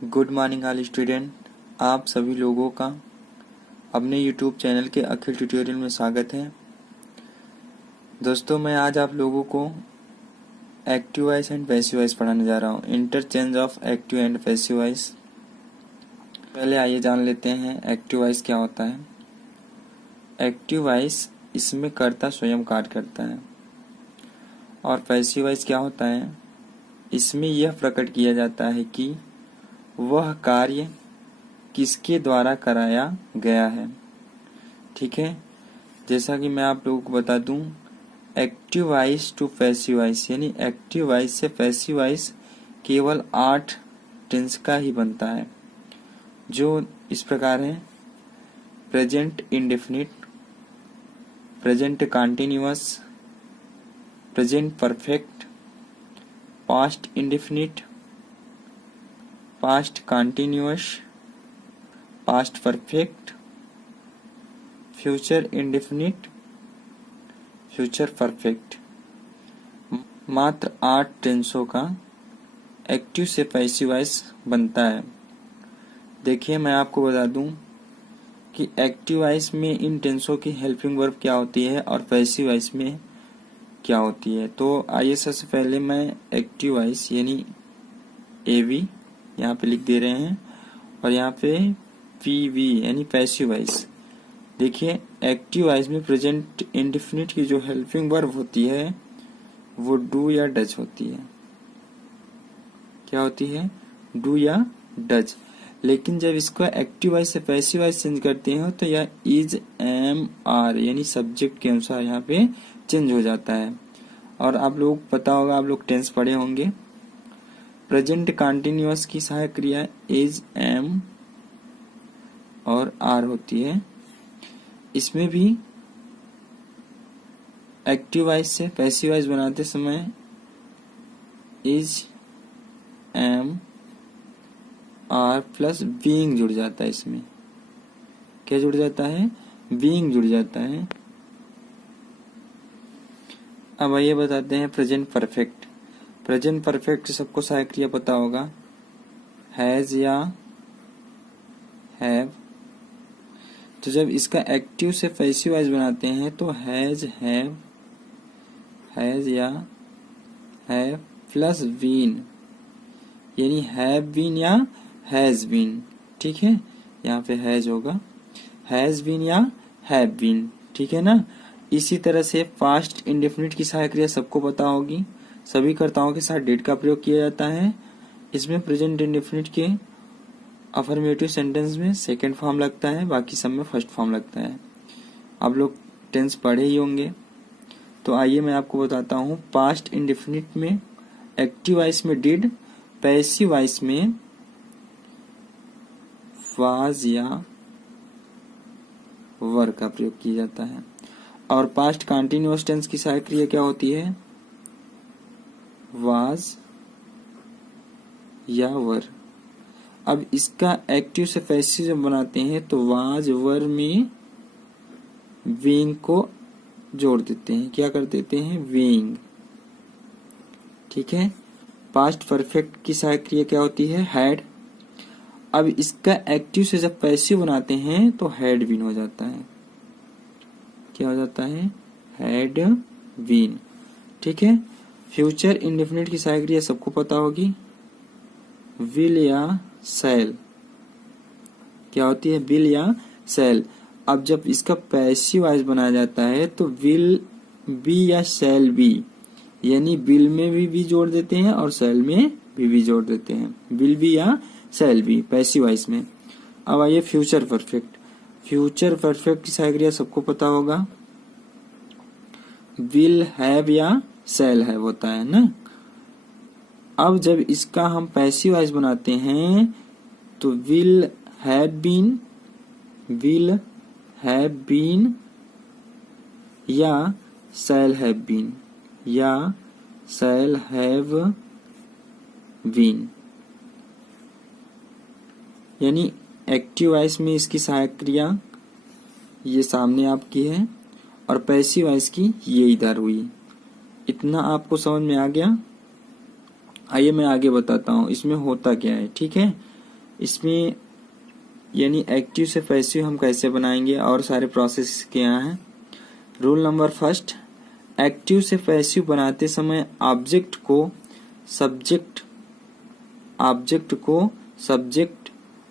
Good morning all student. आप सभी लोगों का अपने यूट्यूब चैनल के अखिल ट्यूटोरियल में स्वागत है। दोस्तों, मैं आज आप लोगों को active voice and passive voice पढ़ाने जा रहा हूँ। Interchange of active and passive voice. पहले आइए जान लेते हैं एक्टिव वॉइस क्या होता है। एक्टिव वॉइस इसमें कर्ता स्वयं कार्य करता है और पैसिव वॉइस क्या होता है, इसमें यह प्रकट किया जाता है कि वह कार्य किसके द्वारा कराया गया है। ठीक है, जैसा कि मैं आप लोगों को बता दूं, active voice to passive voice यानी एक्टिव वॉइस से पैसिव वॉइस केवल 8 टेंस का ही बनता है, जो इस प्रकार है: present indefinite, present continuous, present perfect, past indefinite, past continuous, past perfect, future indefinite, future perfect. मात्र 8 टेंसों का एक्टिव से पैसिव वॉइस बनता है। देखिए, मैं आपको बता दूं कि एक्टिव वॉइस में इन टेंसों की हेल्पिंग वर्ब क्या होती है और पैसिव वॉइस में क्या होती है। तो आइए सबसे पहले मैं एक्टिव वॉइस यानी एवी यहाँ पे लिख दे रहे हैं और यहाँ पे पीवी यानी पैसिव वॉइस। देखिए, एक्टिव वॉइस में प्रेजेंट इंडेफिनिट की जो हेल्पिंग वर्ब होती है वो डू या डज होती है। क्या होती है? डू या डज। लेकिन जब इसको एक्टिव वॉइस से पैसिव वॉइस चेंज करते हैं तो यह इज, एम, आर यानी सब्जेक्ट के अनुसार यहाँ पे चेंज हो जाता है। और आप लोग पता होगा, आप लोग टेंस पढ़े होंगे, प्रेजेंट कंटीन्यूअस की सहायक क्रिया इज, एम और आर होती है। इसमें भी एक्टिव वॉइस से पैसिव वॉइस बनाते समय is, am, are plus being जुड़ जाता है। इसमें क्या जुड़ जाता है? बीइंग जुड़ जाता है। अब आइए बताते हैं प्रेजेंट परफेक्ट। प्रेजेंट परफेक्ट सबको सहायक क्रिया पता होगा, हैज या हैव। तो जब इसका एक्टिव से पैसिव वॉइस बनाते हैं तो हैज, हैव, हैज या हैव प्लस बीन यानी हैव बीन या हैज बीन। ठीक है, यहाँ पे हैज होगा, हैज बीन या हैव बीन। ठीक है ना। इसी तरह से पास्ट इंडेफिनिट की सहायक क्रिया सबको पता होगी। सभी कर्ताओं के साथ डेट का प्रयोग किया जाता है। इसमें प्रेजेंट इंडेफिनिट के अफर्मेटिव सेंटेंस में सेकंड फॉर्म लगता है, बाकी सब में फर्स्ट फॉर्म लगता है। आप लोग टेंस पढ़े ही होंगे। तो आइए मैं आपको बताता हूँ, पास्ट इंडेफिनिट में एक्टिव वॉइस में डिड, पैसिव वॉइस में वाज या वर का प्रयोग किया जाता है। और पास्ट कंटीन्यूअस टेंस की सहायक क्रिया क्या होती है? वाज या वर। अब इसका एक्टिव से पैसिव जब बनाते हैं तो वाज वर में बीइंग को जोड़ देते हैं। क्या कर देते हैं? बीइंग। ठीक है। पास्ट परफेक्ट की सहायक क्रिया क्या होती है? हैड। अब इसका एक्टिव से जब पैसिव बनाते हैं तो हैड बीन हो जाता है। क्या हो जाता है? Had been. ठीक है। फ्यूचर इंडेफिनिट की सहायक क्रिया सबको पता होगी, विल या शैल। क्या होती है? विल या शैल। अब जब इसका पैसिव वॉइस बनाया जाता है तो विल बी या शैल बी यानी विल में भी जोड़ देते हैं और शैल में भी जोड़ देते हैं। विल बी या शैल बी पैसिव वॉइस में। अब आइए फ्यूचर परफेक्ट। फ्यूचर परफेक्ट की सहायक क्रिया सबको पता होगा, विल हैव या शैल हैव होता है ना। अब जब इसका हम पैसिव वॉइस बनाते हैं तो will have been, will have been या शैल हैव बीन या शैल हैव बीन। यानी एक्टिव वॉइस में इसकी सहायक क्रिया ये सामने आपकी है और पैसिव वॉइस की ये इधर हुई। इतना आपको समझ में आ गया? आइए मैं आगे बताता हूँ इसमें होता क्या है। ठीक है, इसमें यानी एक्टिव से पैसिव हम कैसे बनाएंगे और सारे प्रोसेस क्या हैं। रूल नंबर फर्स्ट, एक्टिव से पैसिव बनाते समय ऑब्जेक्ट को सब्जेक्ट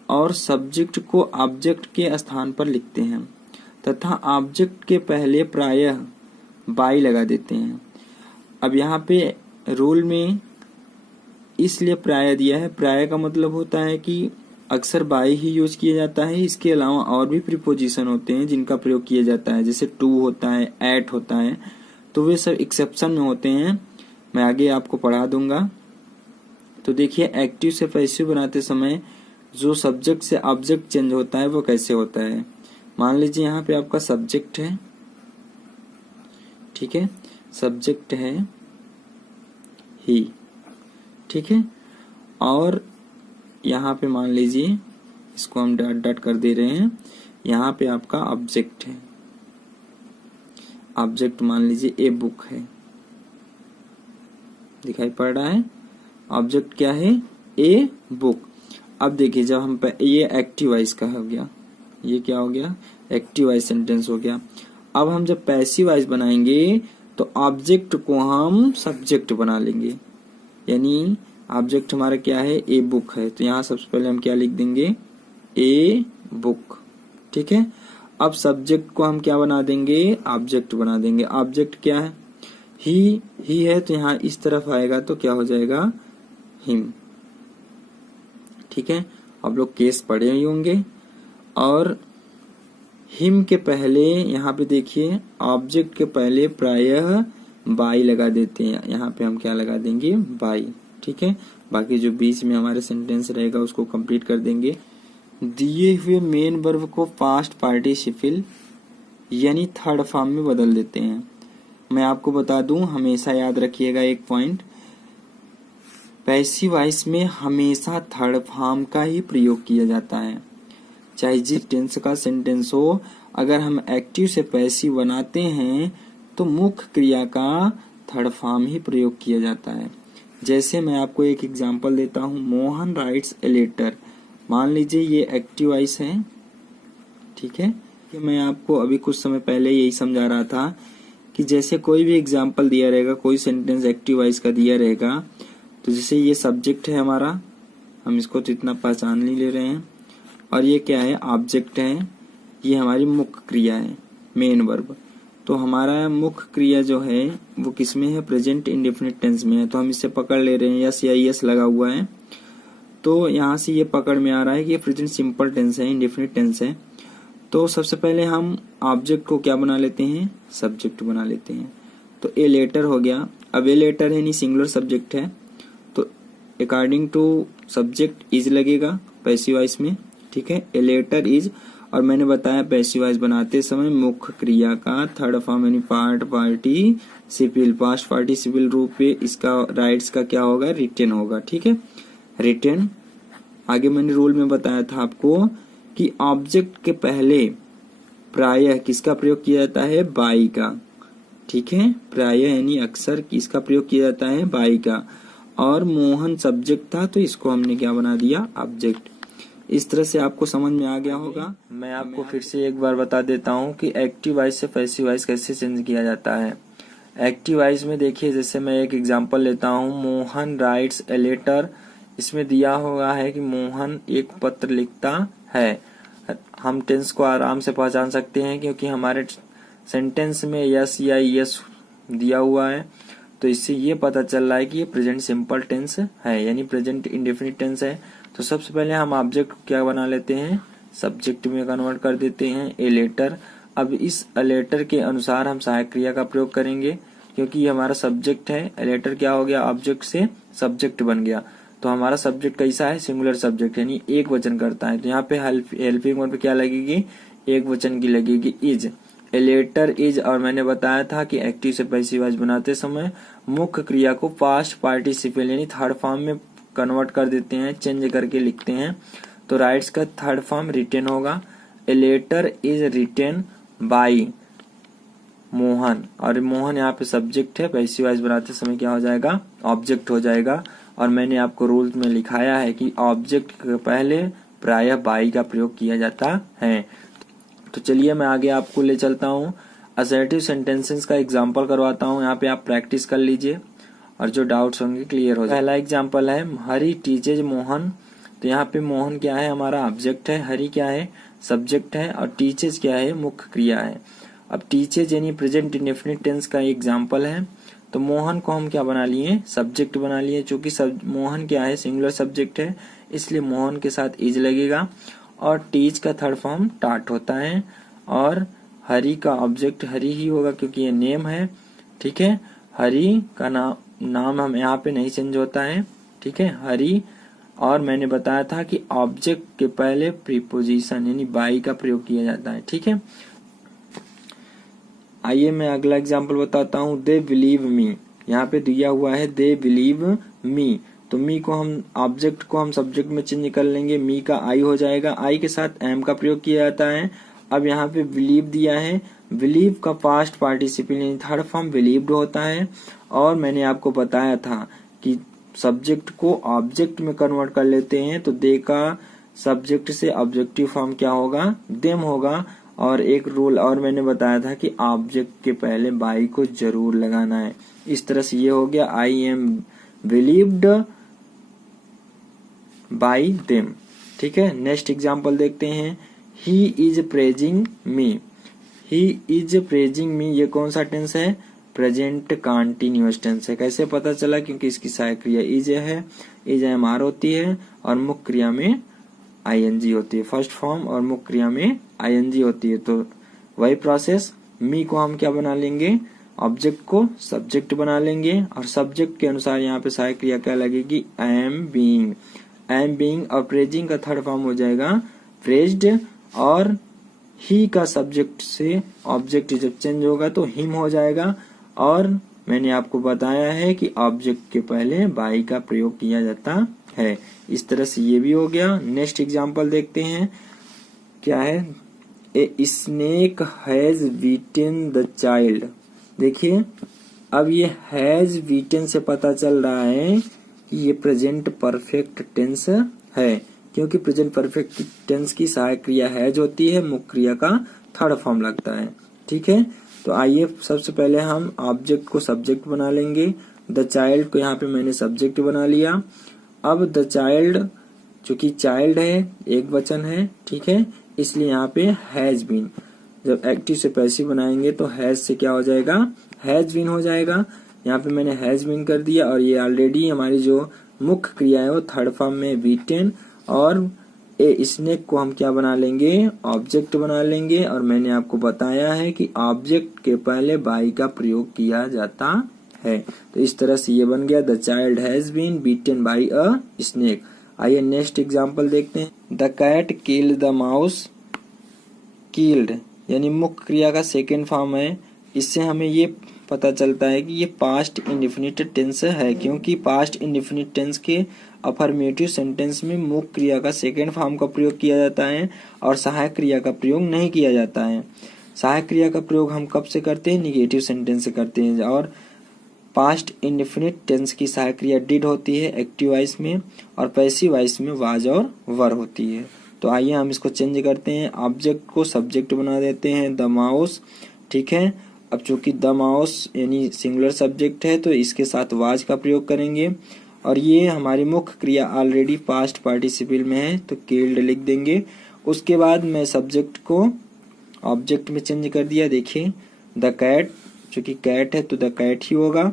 और सब्जेक्ट को ऑब्जेक्ट के स्थान पर लिखते हैं तथा ऑब्जेक्ट के पहले प्रायः बाई लगा देते हैं। अब यहाँ पे रूल में इसलिए प्रायः दिया है, प्रायः का मतलब होता है कि अक्सर बाई ही यूज किया जाता है। इसके अलावा और भी प्रीपोजिशन होते हैं जिनका प्रयोग किया जाता है, जैसे टू होता है, एट होता है, तो वे सब एक्सेप्शन में होते हैं, मैं आगे आपको पढ़ा दूंगा। तो देखिए एक्टिव से पैसिव बनाते समय जो सब्जेक्ट से ऑब्जेक्ट चेंज होता है वो कैसे होता है। मान लीजिए यहाँ पे आपका सब्जेक्ट है, ठीक है, सब्जेक्ट है ही, ठीक है, और यहाँ पे मान लीजिए इसको हम डॉट डॉट कर दे रहे हैं, यहाँ पे आपका ऑब्जेक्ट है, ऑब्जेक्ट मान लीजिए ए बुक है, दिखाई पड़ रहा है, ऑब्जेक्ट क्या है, ए बुक। अब देखिए जब हम ये एक्टिव वॉइस का हो गया, ये क्या हो गया, एक्टिव वॉइस सेंटेंस हो गया। अब हम जब पैसिव वॉइस बनाएंगे तो ऑब्जेक्ट को हम सब्जेक्ट बना लेंगे, यानी ऑब्जेक्ट हमारा क्या है, ए बुक है, तो यहाँ सबसे पहले हम क्या लिख देंगे, ए बुक, ठीक है। अब सब्जेक्ट को हम क्या बना देंगे, ऑब्जेक्ट बना देंगे। ऑब्जेक्ट क्या है, ही है, तो यहाँ इस तरफ आएगा तो क्या हो जाएगा, हिम, ठीक है। आप लोग केस पढ़े ही होंगे। और हिम के पहले यहाँ पे देखिए ऑब्जेक्ट के पहले प्रायः बाई लगा देते हैं, यहाँ पे हम क्या लगा देंगे, बाई, ठीक है। बाकी जो बीच में हमारे सेंटेंस रहेगा उसको कंप्लीट कर देंगे। दिए हुए मेन वर्ब को पास्ट पार्टिसिपल यानी थर्ड फॉर्म में बदल देते हैं। मैं आपको बता दूं, हमेशा याद रखिएगा एक पॉइंट, पैसिव वॉइस में हमेशा थर्ड फॉर्म का ही प्रयोग किया जाता है, चाहे जिस टेंस का सेंटेंस हो। अगर हम एक्टिव से पैसिव बनाते हैं तो मुख्य क्रिया का थर्ड फॉर्म ही प्रयोग किया जाता है। जैसे मैं आपको एक एग्जांपल देता हूँ, मोहन राइट्स ए लेटर, मान लीजिए ये एक्टिव वॉइस है, ठीक है। कि मैं आपको अभी कुछ समय पहले यही समझा रहा था कि जैसे कोई भी एग्जांपल दिया रहेगा, कोई सेंटेंस एक्टिव वॉइस का दिया रहेगा, तो जैसे ये सब्जेक्ट है हमारा, हम इसको तो इतना पहचान नहीं ले रहे हैं, और ये क्या है, ऑब्जेक्ट है, ये हमारी मुख्य क्रिया है, मेन वर्ब। तो हमारा मुख्य क्रिया जो है वो किसमें है, प्रेजेंट इंडेफिनिट टेंस में है, तो हम इससे पकड़ ले रहे हैं, यस या यस लगा हुआ है, तो यहाँ से ये पकड़ में आ रहा है कि ये प्रेजेंट सिंपल टेंस है, इंडेफिनिट टेंस है। तो सबसे पहले हम ऑब्जेक्ट को क्या बना लेते हैं, सब्जेक्ट बना लेते हैं। तो ए लेटर हो गया। अब ए लेटर है, नहीं सिंगुलर सब्जेक्ट है, तो अकॉर्डिंग टू सब्जेक्ट इज लगेगा पैसिव वॉइस में, ठीक है, ए लेटर इज। और मैंने बताया पैसिव वॉइस बनाते समय मुख्य क्रिया का थर्ड फॉर्म यानी पार्टिसिपल, पास्ट पार्टिसिपल रूप पे इसका राइट्स का क्या होगा, रिटेन होगा, ठीक है, रिटेन। आगे मैंने रूल में बताया था आपको कि ऑब्जेक्ट के पहले प्रायः किसका प्रयोग किया जाता है, बाई का, ठीक है, प्रायः यानी अक्सर किसका प्रयोग किया जाता है, बाई का। और मोहन सब्जेक्ट था तो इसको हमने क्या बना दिया, ऑब्जेक्ट। इस तरह से आपको समझ में आ गया होगा। मैं आपको फिर से एक बार बता देता हूँ कि एक्टिव वॉइस से पैसिव वॉइस कैसे चेंज किया जाता है। एक्टिव वॉइस में देखिए, जैसे मैं एक एग्जांपल लेता हूँ, मोहन राइट्स ए लेटर, इसमें दिया हुआ है कि मोहन एक पत्र लिखता है। हम टेंस को आराम से पहचान सकते हैं क्योंकि हमारे सेंटेंस में यस या यस दिया हुआ है, तो इससे ये पता चल रहा है कि ये प्रेजेंट सिंपल टेंस है, यानी प्रेजेंट इंडेफिनिट टेंस है। तो सबसे पहले हम ऑब्जेक्ट को क्या बना लेते हैं, सब्जेक्ट में कन्वर्ट कर देते हैं, ए लेटर। अब इस लेटर के अनुसार हम सहायक क्रिया का प्रयोग करेंगे, क्योंकि ये हमारा सब्जेक्ट है, ए लेटर क्या हो गया, ऑब्जेक्ट से सब्जेक्ट बन गया। तो हमारा सब्जेक्ट कैसा है, सिंगुलर सब्जेक्ट, यानी एक वचन करता है, तो यहाँ पे हेल्पिंग वर्ब पे क्या लगेगी, एक वचन की लगेगी, इज, ए लेटर इज। और मैंने बताया था कि एक्टिव से पैसिव वॉइस बनाते समय मुख्य क्रिया को पास्ट पार्टिसिपल यानी थर्ड फॉर्म में कन्वर्ट कर देते हैं, चेंज करके लिखते हैं। तो राइट्स का थर्ड फॉर्म रिटेन होगा, a letter is written by Mohan, और मोहन यहाँ पे सब्जेक्ट है, पैसिव वॉइस बनाते समय क्या हो जाएगा, ऑब्जेक्ट हो जाएगा। और मैंने आपको रूल्स में लिखाया है कि ऑब्जेक्ट के पहले प्रायः बाई का प्रयोग किया जाता है। तो चलिए मैं आगे आपको ले चलता हूँ, असर्टिव सेंटेंसेस का एग्जाम्पल करवाता हूँ। यहाँ पे आप प्रैक्टिस कर लीजिए और जो डाउट्स होंगे क्लियर हो जाए। पहला एग्जाम्पल है हरी टीचेज मोहन। तो यहाँ पे मोहन क्या है, हमारा ऑब्जेक्ट है, हरी क्या है, सब्जेक्ट है, और टीचेज क्या है, मुख्य क्रिया है। अब टीचेज यानी प्रेजेंट इंडेफिनिट टेंस का एग्जाम्पल है। तो मोहन को हम क्या बना लिए, सब्जेक्ट बना लिए। चूंकि मोहन क्या है, सिंगुलर सब्जेक्ट है, इसलिए मोहन के साथ इज लगेगा। और टीच का थर्ड फॉर्म टाट होता है, और हरी का ऑब्जेक्ट हरी ही होगा क्योंकि ये नेम है। ठीक है, हरी का नाम हम यहाँ पे नहीं चेंज होता है। ठीक है, हरी। और मैंने बताया था कि ऑब्जेक्ट के पहले प्रीपोजिशन यानी बाई का प्रयोग किया जाता है। ठीक है, आइए मैं अगला एग्जाम्पल बताता हूँ। दे बिलीव मी, यहाँ पे दिया हुआ है दे बिलीव मी। तो मी को हम ऑब्जेक्ट को हम सब्जेक्ट में चेंज कर लेंगे, मी का आई हो जाएगा, आई के साथ एम का प्रयोग किया जाता है। अब यहाँ पे बिलीव दिया है, बिलीव का पास्ट पार्टिसिपल यानी थर्ड फॉर्म बिलीव्ड होता है। और मैंने आपको बताया था कि सब्जेक्ट को ऑब्जेक्ट में कन्वर्ट कर लेते हैं, तो दे का सब्जेक्ट से ऑब्जेक्टिव फॉर्म क्या होगा, देम होगा। और एक रूल और मैंने बताया था कि ऑब्जेक्ट के पहले बाई को जरूर लगाना है। इस तरह से ये हो गया I am believed by them. ठीक है, नेक्स्ट एग्जाम्पल देखते हैं। He is praising me, he is praising me, ये कौन सा टेंस है, प्रेजेंट कंटीन्यूअस टेंस है। कैसे पता चला, क्योंकि इसकी सहायक क्रिया इज है, इज एम आर होती है, और मुख्य क्रिया में आईएनजी होती है। फर्स्ट फॉर्म और मुख्य क्रिया में आईएनजी होती है। तो वही प्रोसेस, मी को हम क्या बना लेंगे, ऑब्जेक्ट को सब्जेक्ट बना लेंगे, और सब्जेक्ट के अनुसार यहाँ पे सहायक क्रिया क्या लगेगी, एम बीइंग। एम बीइंग और प्रेजिंग का थर्ड फॉर्म हो जाएगा प्रेज्ड, और ही का सब्जेक्ट से ऑब्जेक्ट जब चेंज होगा तो हिम हो जाएगा। और मैंने आपको बताया है कि ऑब्जेक्ट के पहले बाई का प्रयोग किया जाता है। इस तरह से ये भी हो गया। नेक्स्ट एग्जांपल देखते हैं, क्या है, a snake has beaten the child. देखिए, अब ये हैज बीटन से पता चल रहा है कि ये प्रेजेंट परफेक्ट टेंस है, क्योंकि प्रेजेंट परफेक्ट टेंस की सहायक क्रिया हैज होती है, मुख्य क्रिया का थर्ड फॉर्म लगता है। ठीक है, तो आइए सबसे पहले हम ऑब्जेक्ट को सब्जेक्ट बना लेंगे। द चाइल्ड को यहाँ पे मैंने सब्जेक्ट बना लिया। अब द चाइल्ड, चूंकि चाइल्ड है, एक वचन है, ठीक है, इसलिए यहाँ पे हैज बीन। जब एक्टिव से पैसिव बनाएंगे तो हैज से क्या हो जाएगा, हैज बीन हो जाएगा। यहाँ पे मैंने हैज बीन कर दिया, और ये ऑलरेडी हमारी जो मुख्य क्रिया है वो थर्ड फॉर्म में बीटेन, और ए स्नेक को हम क्या बना लेंगे, ऑब्जेक्ट बना लेंगे। और मैंने आपको बताया है कि ऑब्जेक्ट के पहले बाई का प्रयोग किया जाता है। तो इस तरह से ये बन गया, the child has been beaten by a snake. आइए नेक्स्ट एग्जांपल देखते हैं। The cat killed the mouse. Killed यानी मुख्य क्रिया का सेकेंड फॉर्म है। इससे हमें ये पता चलता है कि ये पास्ट इंडेफिनिट टेंस है, क्योंकि पास्ट इंडेफिनिट टेंस के अफर्मेटिव सेंटेंस में मुख्य क्रिया का सेकेंड फॉर्म का प्रयोग किया जाता है और सहायक क्रिया का प्रयोग नहीं किया जाता है। सहायक क्रिया का प्रयोग हम कब से करते हैं, निगेटिव सेंटेंस से करते हैं। और पास्ट इंडेफिनिट टेंस की सहायक क्रिया डिड होती है एक्टिव वॉइस में, और पैसिव वॉइस में वाज और वर होती है। तो आइए हम इसको चेंज करते हैं, ऑब्जेक्ट को सब्जेक्ट बना देते हैं, द माउस। ठीक है, अब चूंकि द माउस यानी सिंगुलर सब्जेक्ट है तो इसके साथ वाज का प्रयोग करेंगे, और ये हमारी मुख्य क्रिया ऑलरेडी पास्ट पार्टिसिपल में है तो किल्ड लिख देंगे। उसके बाद मैं सब्जेक्ट को ऑब्जेक्ट में चेंज कर दिया। देखिए, द कैट, चूंकि कैट है तो द कैट ही होगा।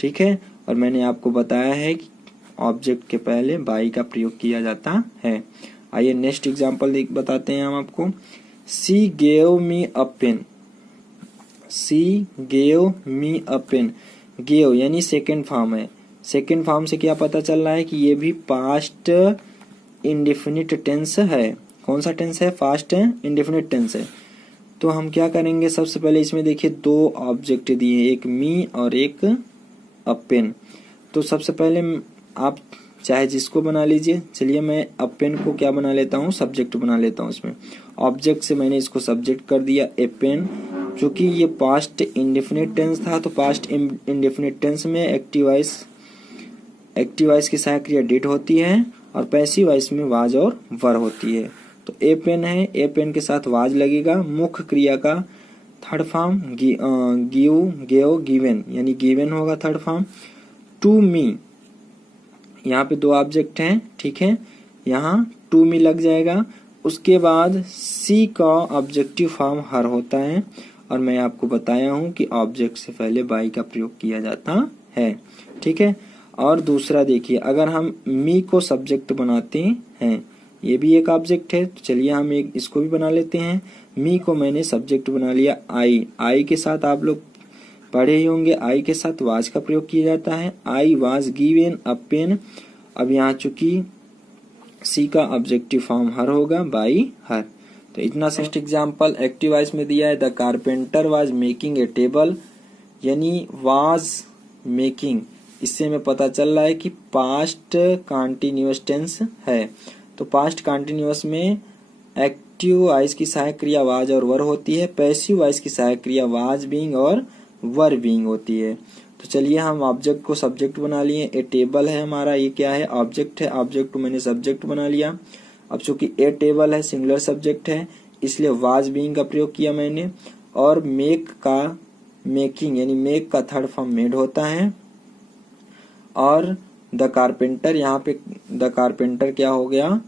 ठीक है, और मैंने आपको बताया है कि ऑब्जेक्ट के पहले बाई का प्रयोग किया जाता है। आइए नेक्स्ट एग्जांपल बताते हैं हम आपको। She gave me a pen. She gave me a pen. Gave यानी सेकेंड फॉर्म है। सेकेंड फॉर्म से क्या पता चल रहा है कि ये भी पास्ट इंडेफिनिट टेंस है। कौन सा टेंस है, पास्ट इंडेफिनिट टेंस है। तो हम क्या करेंगे, सबसे पहले इसमें देखिए दो ऑब्जेक्ट दिए, एक मी और एक अ पेन। तो सबसे पहले आप चाहे जिसको बना लीजिए। चलिए मैं अ पेन को क्या बना लेता हूँ, सब्जेक्ट बना लेता हूँ। इसमें ऑब्जेक्ट से मैंने इसको सब्जेक्ट कर दिया, ए पेन। चूंकि ये पास्ट इंडेफिनिट टेंस था तो पास्ट इंडेफिनिट टेंस में एक्टिव वॉइस एक्टिव वॉइस की सहायक क्रिया डिड होती है और पैसिव वॉइस में वाज और वर होती है। तो ए पेन है, ए पेन के साथ वाज लगेगा। मुख्य क्रिया का third form give, gave, given, यानी गिवन होगा थर्ड फॉर्म। टू मी, यहाँ पे दो ऑब्जेक्ट हैं, ठीक है, यहाँ टू मी लग जाएगा। उसके बाद सी का ऑब्जेक्टिव फॉर्म हर होता है और मैं आपको बताया हूं कि ऑब्जेक्ट से पहले बाई का प्रयोग किया जाता है, ठीक है। और दूसरा देखिए, अगर हम मी को सब्जेक्ट बनाते हैं, ये भी एक ऑब्जेक्ट है, तो चलिए हम एक इसको भी बना लेते हैं। मी को मैंने सब्जेक्ट बना लिया। आई के साथ आप लोग पढ़े ही होंगे, आई के साथ वाज का प्रयोग किया जाता है। I was given a pen. अब यहाँ चूंकि सी का ऑब्जेक्टिव फॉर्म हर होगा, बाई हर। तो इतना नेक्स्ट एग्जाम्पल एक्टिव वॉइस में दिया है, the carpenter was making a table, यानी वाज मेकिंग, इससे हमें पता चल रहा है कि पास्ट कंटिन्यूअस टेंस है। तो पास्ट कंटिन्यूअस में एक्टिव वॉइस की सहायक क्रिया वाज और वर होती है, पैसिव वॉइस की सहायक क्रिया वाज बीइंग और वर बीइंग होती है। तो चलिए हम ऑब्जेक्ट को सब्जेक्ट बना लिए। ए टेबल है हमारा, ये क्या है, ऑब्जेक्ट है, ऑब्जेक्ट को मैंने सब्जेक्ट बना लिया। अब चूंकि ए टेबल है, सिंगुलर सब्जेक्ट है, इसलिए वाज बीइंग का प्रयोग किया मैंने। और मेक का मेकिंग, यानी मेक का थर्ड फॉर्म मेड होता है। और द कारपेंटर, यहाँ पे द कारपेंटर क्या हो गया,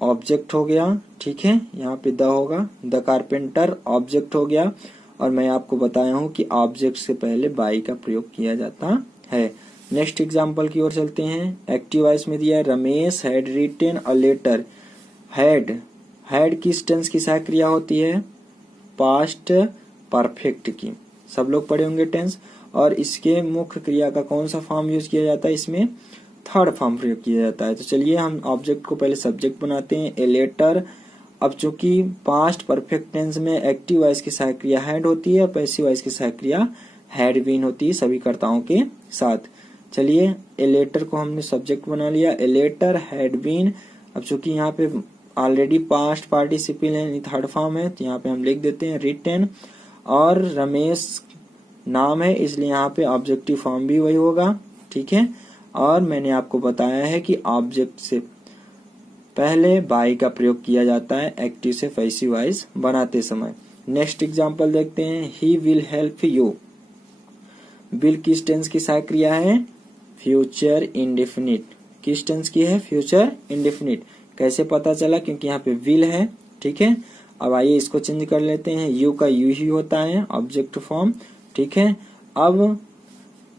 ऑब्जेक्ट हो गया, ठीक है, यहाँ पे द होगा, द कारपेंटर ऑब्जेक्ट हो गया। और मैं आपको बताया हूं कि ऑब्जेक्ट से पहले बाई का प्रयोग किया जाता है। नेक्स्ट एग्जांपल की ओर चलते हैं। एक्टिव वॉइस में दिया है, Ramesh had written a letter. Had किस टेंस की सहायक क्रिया होती है, पास्ट परफेक्ट की, सब लोग पढ़े होंगे टेंस। और इसके मुख्य क्रिया का कौन सा फॉर्म यूज किया जाता है, इसमें थर्ड फॉर्म प्रयोग किया जाता है। तो चलिए हम ऑब्जेक्ट को पहले सब्जेक्ट बनाते हैं, ए लेटर। अब चूंकि पास्ट परफेक्ट टेंस में एक्टिव वॉइस की सहायक क्रिया हैड होती है और पैसिव वॉइस की सहायक क्रिया हैड बीन होती है सभी कर्ताओं के साथ। चलिए ए लेटर को हमने सब्जेक्ट बना लिया, ए लेटर हैड बीन। अब चूंकि यहाँ पे ऑलरेडी पास्ट पार्टिसिपल है, थर्ड फॉर्म है, तो यहाँ पे हम लिख देते हैं रिटेन। और रमेश नाम है, इसलिए यहाँ पे ऑब्जेक्टिव फॉर्म भी वही होगा, ठीक है। और मैंने आपको बताया है कि ऑब्जेक्ट से पहले बाई का प्रयोग किया जाता है एक्टिव से पैसिव वॉइस बनाते समय। नेक्स्ट एग्जांपल देखते हैं, he will help you. Will किस टेंस की सहायक क्रिया है, फ्यूचर इंडेफिनिट। किस टेंस की है, फ्यूचर इंडेफिनिट। कैसे पता चला, क्योंकि यहाँ पे विल है, ठीक है। अब आइए इसको चेंज कर लेते हैं, यू का यू ही होता है ऑब्जेक्ट फॉर्म, ठीक है। अब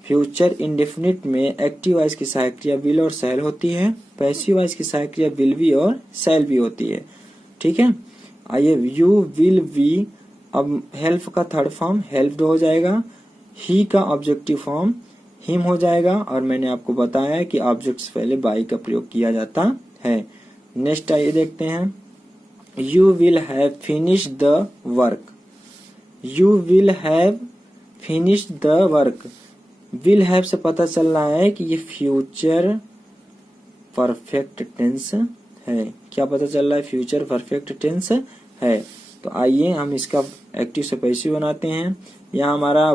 फ्यूचर इंडेफिनिट में एक्टिव वॉइस की सहायक क्रिया विल और शैल होती है, पैसिव वॉइस की सहायक क्रिया विल बी और शैल भी होती है, ठीक है। आइए यू विल बी, अब हेल्प का थर्ड फॉर्म हेल्प्ड हो जाएगा, ही का ऑब्जेक्टिव फॉर्म हिम हो जाएगा। और मैंने आपको बताया है कि ऑब्जेक्ट से पहले बाई का प्रयोग किया जाता है। नेक्स्ट आइए देखते हैं, you will have finished the work. You will have finished the work. Will have से पता चल रहा है कि ये फ्यूचर परफेक्ट टेंस है। क्या पता चल रहा है, फ्यूचर परफेक्ट टेंस है। तो आइए हम इसका एक्टिव से पैसिव बनाते हैं। यहाँ हमारा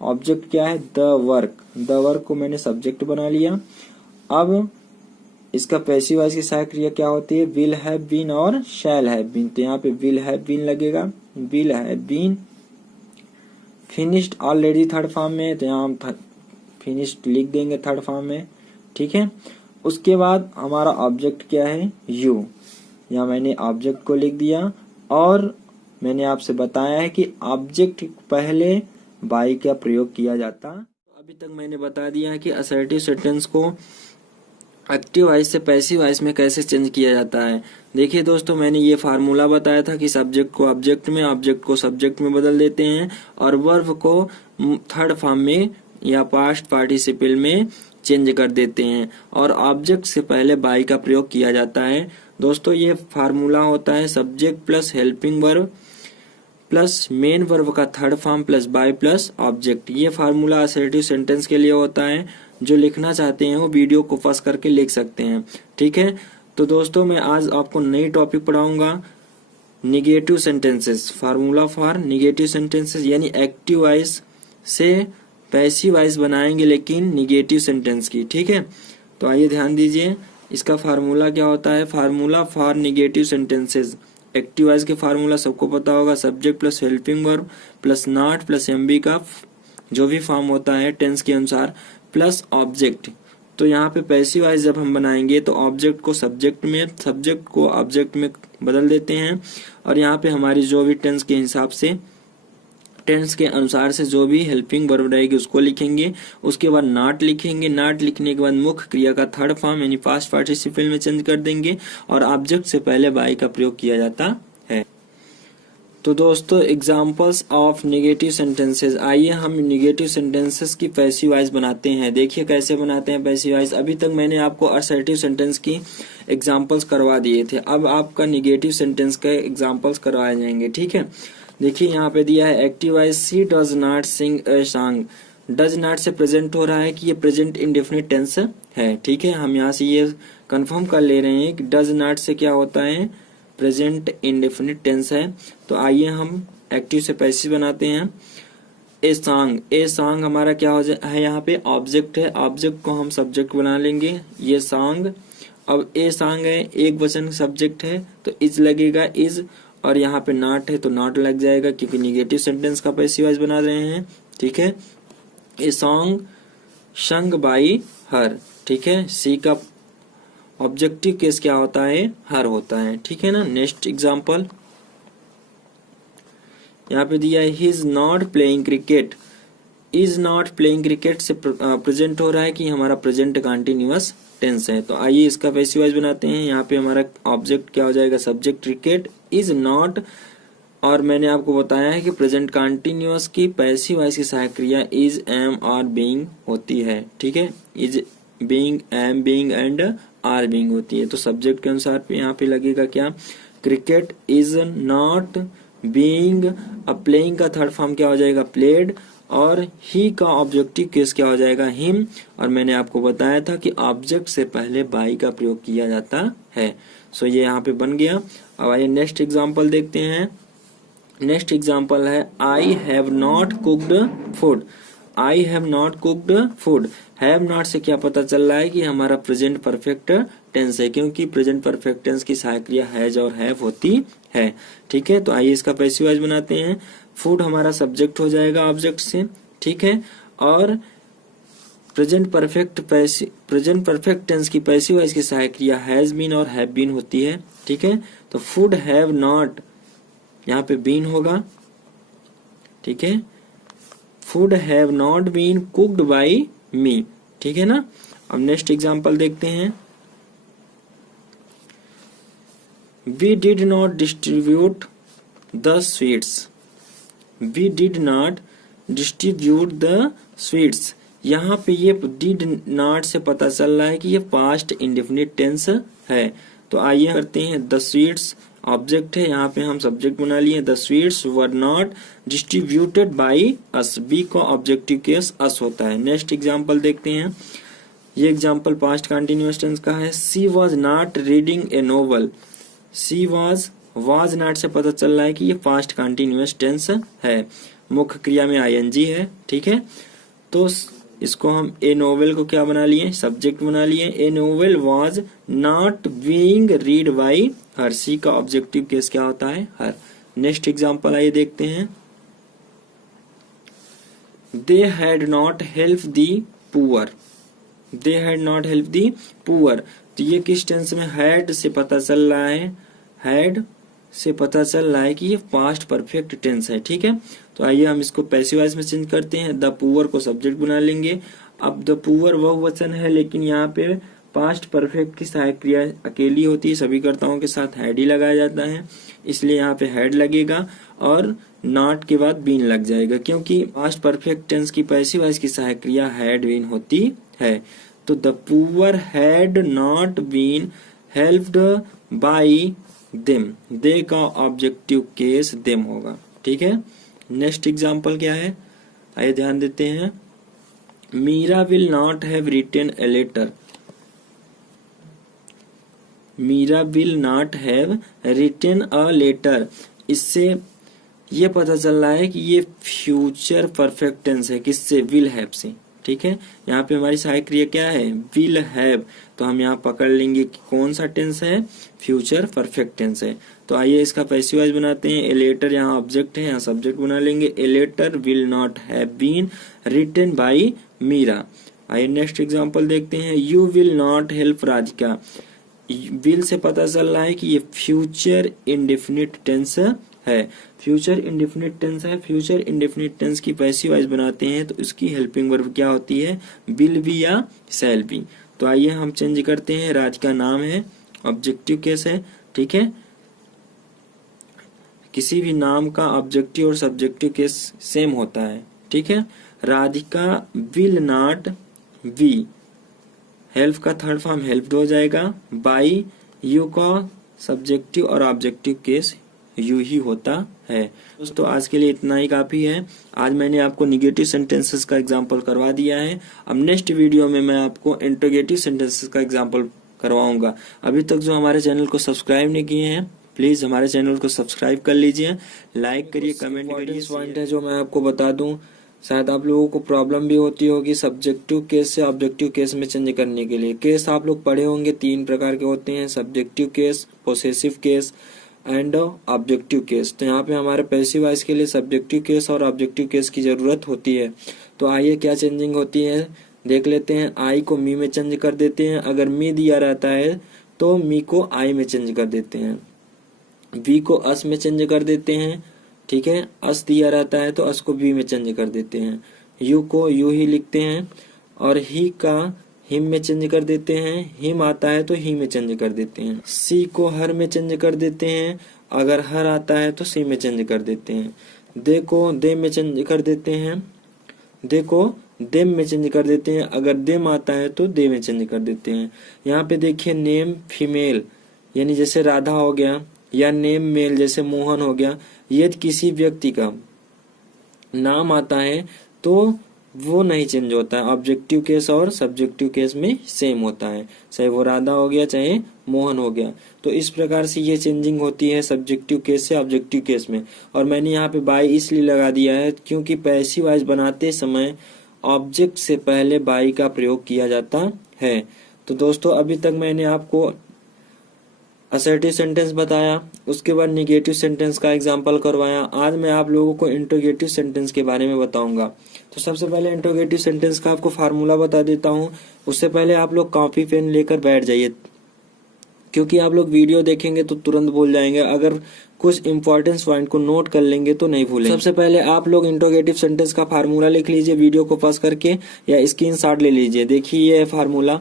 ऑब्जेक्ट क्या है, द वर्क। द वर्क को मैंने सब्जेक्ट बना लिया। अब इसका पैसिव वॉइस की सहायक क्रिया क्या होती है, विल हैव बीन और शैल हैव बीन। तो यहाँ पे विल हैव बीन लगेगा, will have been. Finished already third form में, तो यहाँ हम फिनिश्ड लिख देंगे थर्ड फॉर्म में, ठीक है। उसके बाद हमारा ऑब्जेक्ट क्या है, यू। यहाँ मैंने ऑब्जेक्ट को लिख दिया और मैंने आपसे बताया है कि ऑब्जेक्ट पहले बाई का प्रयोग किया जाता। अभी तक मैंने बता दिया है कि असर्टिव सेंटेंस को एक्टिव वॉइस से पैसिव वॉइस में कैसे चेंज किया जाता है। देखिए दोस्तों, मैंने ये फार्मूला बताया था कि सब्जेक्ट को ऑब्जेक्ट में, ऑब्जेक्ट को सब्जेक्ट में बदल देते हैं और वर्ब को थर्ड फॉर्म में या पास्ट पार्टिसिपल में चेंज कर देते हैं और ऑब्जेक्ट से पहले बाई का प्रयोग किया जाता है। दोस्तों ये फार्मूला होता है subject plus helping verb plus main verb का third form plus by plus object. ये फार्मूला असर्टिव सेंटेंस के लिए होता है। जो लिखना चाहते हैं वो वीडियो को पॉज करके लिख सकते हैं, ठीक है। तो दोस्तों मैं आज आपको नई टॉपिक पढ़ाऊंगा, negative sentences, formula for negative sentences, यानी एक्टिव वॉइस से पैसिव वॉइस बनाएंगे लेकिन निगेटिव सेंटेंस की, ठीक है। तो आइए ध्यान दीजिए, इसका फार्मूला क्या होता है। Formula for negative sentences, active voice के फार्मूला सबको पता होगा, subject plus helping verb plus not plus MB का जो भी फॉर्म होता है टेंस के अनुसार प्लस ऑब्जेक्ट। तो यहाँ पे पैसिव वॉइस जब हम बनाएंगे तो ऑब्जेक्ट को सब्जेक्ट में, सब्जेक्ट को ऑब्जेक्ट में बदल देते हैं, और यहाँ पे हमारी जो भी टेंस के हिसाब से, टेंस के अनुसार से जो भी हेल्पिंग वर्ब रहेगी उसको लिखेंगे। उसके बाद नॉट लिखेंगे, नॉट लिखने के बाद मुख्य क्रिया का थर्ड फॉर्म यानी पास्ट पार्टिसिपल में चेंज कर देंगे, और ऑब्जेक्ट से पहले बाई का प्रयोग किया जाता है। तो दोस्तों एग्जाम्पल्स ऑफ नेगेटिव सेंटेंसेस, आइए हम नेगेटिव सेंटेंसेस की पैसिव वॉइस बनाते हैं। देखिए कैसे बनाते हैं पैसिव वॉइस। अभी तक मैंने आपको असर्टिव सेंटेंस की एग्जाम्पल्स करवा दिए थे, अब आपका नेगेटिव सेंटेंस के एग्जाम्पल्स करवाए जाएंगे, ठीक है। देखिए यहाँ पे दिया है active voice, she does not sing a song. Does not से प्रेजेंट हो रहा है कि ये प्रेजेंट इंडेफिनिट टेंस है, ठीक है। हम यहाँ से ये कंफर्म कर ले रहे हैं कि डज नॉट से क्या होता है, प्रेजेंट इंडेफिनिट टेंस है। तो आइए हम एक्टिव से पैसिव बनाते हैं। ए सॉन्ग, ए सॉन्ग हमारा क्या हो है, यहाँ पे ऑब्जेक्ट है, ऑब्जेक्ट को हम सब्जेक्ट बना लेंगे, ये सॉन्ग। अब ए सॉन्ग है, एक वचन सब्जेक्ट है तो इज लगेगा, इज, और यहाँ पे नॉट है तो नॉट लग जाएगा क्योंकि निगेटिव सेंटेंस का पैसिव वॉइस बना रहे हैं, ठीक है। ए सॉन्ग संग बाई हर, ठीक है। सी का ऑब्जेक्टिव केस क्या होता है, हर होता है, ठीक है ना। नेक्स्ट एग्जांपल यहाँ पे दिया है, he is not playing cricket. Is not playing cricket से प्रेजेंट हो रहा है कि हमारा प्रेजेंट कंटिन्यूअस टेंस है। तो आइए इसका पैसिव वॉइस बनाते हैं। यहाँ पे हमारा ऑब्जेक्ट क्या हो जाएगा, सब्जेक्ट क्रिकेट, इज नॉट, और मैंने आपको बताया है कि प्रेजेंट कंटिन्यूअस की पैसिव वॉइस की सहायक क्रिया इज, एम और बीइंग होती है, ठीक है। Is, being, am, being and are being होती है। तो सब्जेक्ट के अनुसार पे यहाँ पे लगेगा क्या, क्रिकेट इज नॉट बीइंग। अब प्लेइंग का थर्ड फॉर्म क्या हो जाएगा, प्लेड, और ही का ऑब्जेक्टिव केस क्या हो जाएगा, हिम। और मैंने आपको बताया था कि ऑब्जेक्ट से पहले बाई का प्रयोग किया जाता है। सो ये यहाँ पे बन गया। अब आइए नेक्स्ट एग्जांपल देखते हैं। नेक्स्ट एग्जांपल है, I have not cooked food. I have not cooked food. Have not से क्या पता चल रहा है कि हमारा प्रेजेंट परफेक्ट टेंस है, क्योंकि प्रेजेंट परफेक्ट टेंस की सहायक क्रिया हैज और हैव होती है, ठीक है। तो आइए इसका पैसिव वॉइस बनाते हैं। फूड हमारा सब्जेक्ट हो जाएगा ऑब्जेक्ट से, ठीक है, और प्रेजेंट परफेक्ट टेंस की पैसिव वॉइस की सहायक क्रिया हैज बीन और हैव बीन होती है, ठीक है। तो फूड हैव नॉट, यहाँ पे बीन होगा, ठीक है। Food have not been cooked by me, ठीक है ना। अब नेक्स्ट एग्जांपल देखते हैं। We did not distribute the sweets. We did not distribute the sweets. यहाँ पे ये डिड नॉट से पता चल रहा है कि ये पास्ट इंडेफिनिट टेंस है। तो आइए करते हैं, द स्वीट्स ऑब्जेक्ट है, यहाँ पे हम सब्जेक्ट बना लिए, the sweets were not distributed by us. We का ऑब्जेक्टिव केस अस होता है। नेक्स्ट एग्जांपल देखते हैं। ये एग्जांपल पास्ट कंटिन्यूअस टेंस का है। She was not reading a novel. She was not से पता चल रहा है कि ये पास्ट कंटिन्यूअस टेंस है, मुख्य क्रिया में आईएनजी है, ठीक है। तो इसको हम ए नोवेल को क्या बना लिए, सब्जेक्ट बना लिए। A novel was not being read by her. She का ऑब्जेक्टिव केस क्या होता है, हर। नेक्स्ट एग्जांपल आइए देखते हैं। They had not help the poor. They had not help the poor. तो ये किस टेंस में, हैड से पता चल रहा है, हैड से पता चल रहा है कि ये पास्ट परफेक्ट टेंस है, ठीक है। तो आइए हम इसको पैसिव वॉइस में चेंज करते हैं। द पुअर को सब्जेक्ट बना लेंगे। अब द पुअर बहुवचन है, लेकिन यहाँ पे पास्ट परफेक्ट की सहायक क्रिया अकेली होती है, सभी कर्ताओं के साथ हैड ही लगाया जाता है, इसलिए यहाँ पे हैड लगेगा और नॉट के बाद बीन लग जाएगा, क्योंकि पास्ट परफेक्ट टेंस की पैसिव वॉइस की सहायक क्रिया हैड बीन होती है। तो the poor had not been helped by them. They का ऑब्जेक्टिव केस देम होगा, ठीक है। नेक्स्ट एग्जांपल क्या है, आइए ध्यान देते हैं। Meera will not have written a letter. Meera will not have written a letter. इससे ये पता चल रहा है कि ये फ्यूचर परफेक्ट टेंस है, किससे, विल हैव से, ठीक है। यहाँ पे हमारी सहायक क्रिया क्या है, विल हैव, तो हम यहाँ पकड़ लेंगे कि कौन सा टेंस है, फ्यूचर परफेक्ट टेंस है। तो आइए इसका पैसिव वॉइस बनाते हैं। ए लेटर यहाँ ऑब्जेक्ट है, यहाँ सब्जेक्ट बना लेंगे। A letter will not have been written by Meera. आइए नेक्स्ट एग्जांपल देखते हैं। You will not help Radhika. Will से पता चल रहा है कि ये फ्यूचर इंडेफिनिट टेंस है, फ्यूचर इंडेफिनिट टेंस है। फ्यूचर इंडेफिनिट टेंस की पैसिव वॉइस बनाते हैं तो इसकी हेल्पिंग वर्ब क्या होती है, विल बी या शैल बी। तो आइए हम चेंज करते हैं। राधिका नाम है, ऑब्जेक्टिव केस है, ठीक है। किसी भी नाम का ऑब्जेक्टिव और सब्जेक्टिव केस सेम होता है, ठीक है। Radhika will not be, help का थर्ड फॉर्म हेल्प्ड हो जाएगा। बाई, यू का सब्जेक्टिव और ऑब्जेक्टिव केस यू ही होता है। दोस्तों आज के लिए इतना ही काफी है। आज मैंने आपको निगेटिव सेंटेंसेस का एग्जांपल करवा दिया है। अब नेक्स्ट वीडियो में मैं आपको इंटरोगेटिव सेंटेंसेस का एग्जांपल करवाऊंगा। अभी तक जो हमारे चैनल को सब्सक्राइब नहीं किए हैं प्लीज हमारे चैनल को सब्सक्राइब कर लीजिए, लाइक करिए, कमेंट करिए। पॉइंट है जो मैं आपको बता दूं, शायद आप लोगों को प्रॉब्लम भी होती होगी सब्जेक्टिव केस से ऑब्जेक्टिव केस में चेंज करने के लिए। केस आप लोग पढ़े होंगे, 3 प्रकार के होते हैं, subjective case, possessive case and objective case. तो यहाँ पे हमारे पैसिव वॉइस के लिए सब्जेक्टिव केस और ऑब्जेक्टिव केस की जरूरत होती है। तो आइए क्या चेंजिंग होती है देख लेते हैं। आई को मी में चेंज कर देते हैं। अगर मी दिया रहता है तो मी को आई में चेंज कर देते हैं। वी को अस में चेंज कर देते हैं, ठीक है। अस दिया रहता है तो अस को वी में चेंज कर देते हैं। यू को यू ही लिखते हैं और ही का हिम में चेंज कर देते हैं। हिम आता है तो ही में चेंज कर देते हैं। सी को हर में चेंज कर देते हैं। अगर हर आता है तो सी में चेंज कर देते हैं। दे को दे में चेंज कर देते हैं। दे को देम में चेंज कर देते हैं। अगर देम आता है तो दे में चेंज कर देते हैं। यहाँ पे देखिए नेम फीमेल यानी जैसे राधा हो गया, या नेम मेल जैसे मोहन हो गया। यदि किसी व्यक्ति का नाम आता है तो वो नहीं चेंज होता है। ऑब्जेक्टिव केस और सब्जेक्टिव केस में सेम होता है, चाहे वो राधा हो गया चाहे मोहन हो गया। तो इस प्रकार से ये चेंजिंग होती है सब्जेक्टिव केस से ऑब्जेक्टिव केस में। और मैंने यहाँ पे बाई इसलिए लगा दिया है क्योंकि पैसिव वॉइस बनाते समय ऑब्जेक्ट से पहले बाई का प्रयोग किया जाता है। तो दोस्तों अभी तक मैंने आपको असर्टिव सेंटेंस बताया, उसके बाद निगेटिव सेंटेंस का एग्जांपल करवाया। आज मैं आप लोगों को इंट्रोगेटिव सेंटेंस के बारे में बताऊंगा। तो सबसे पहले इंट्रोगेटिव सेंटेंस का आपको फार्मूला बता देता हूं। उससे पहले आप लोग कॉपी पेन लेकर बैठ जाइए, क्योंकि आप लोग वीडियो देखेंगे तो तुरंत भूल जाएंगे। अगर कुछ इंपॉर्टेंस पॉइंट को नोट कर लेंगे तो नहीं भूलेंगे। सबसे पहले आप लोग इंट्रोगेटिव सेंटेंस का फार्मूला लिख लीजिए, वीडियो को पॉज करके या स्क्रीनशॉट ले लीजिए। देखिए ये फार्मूला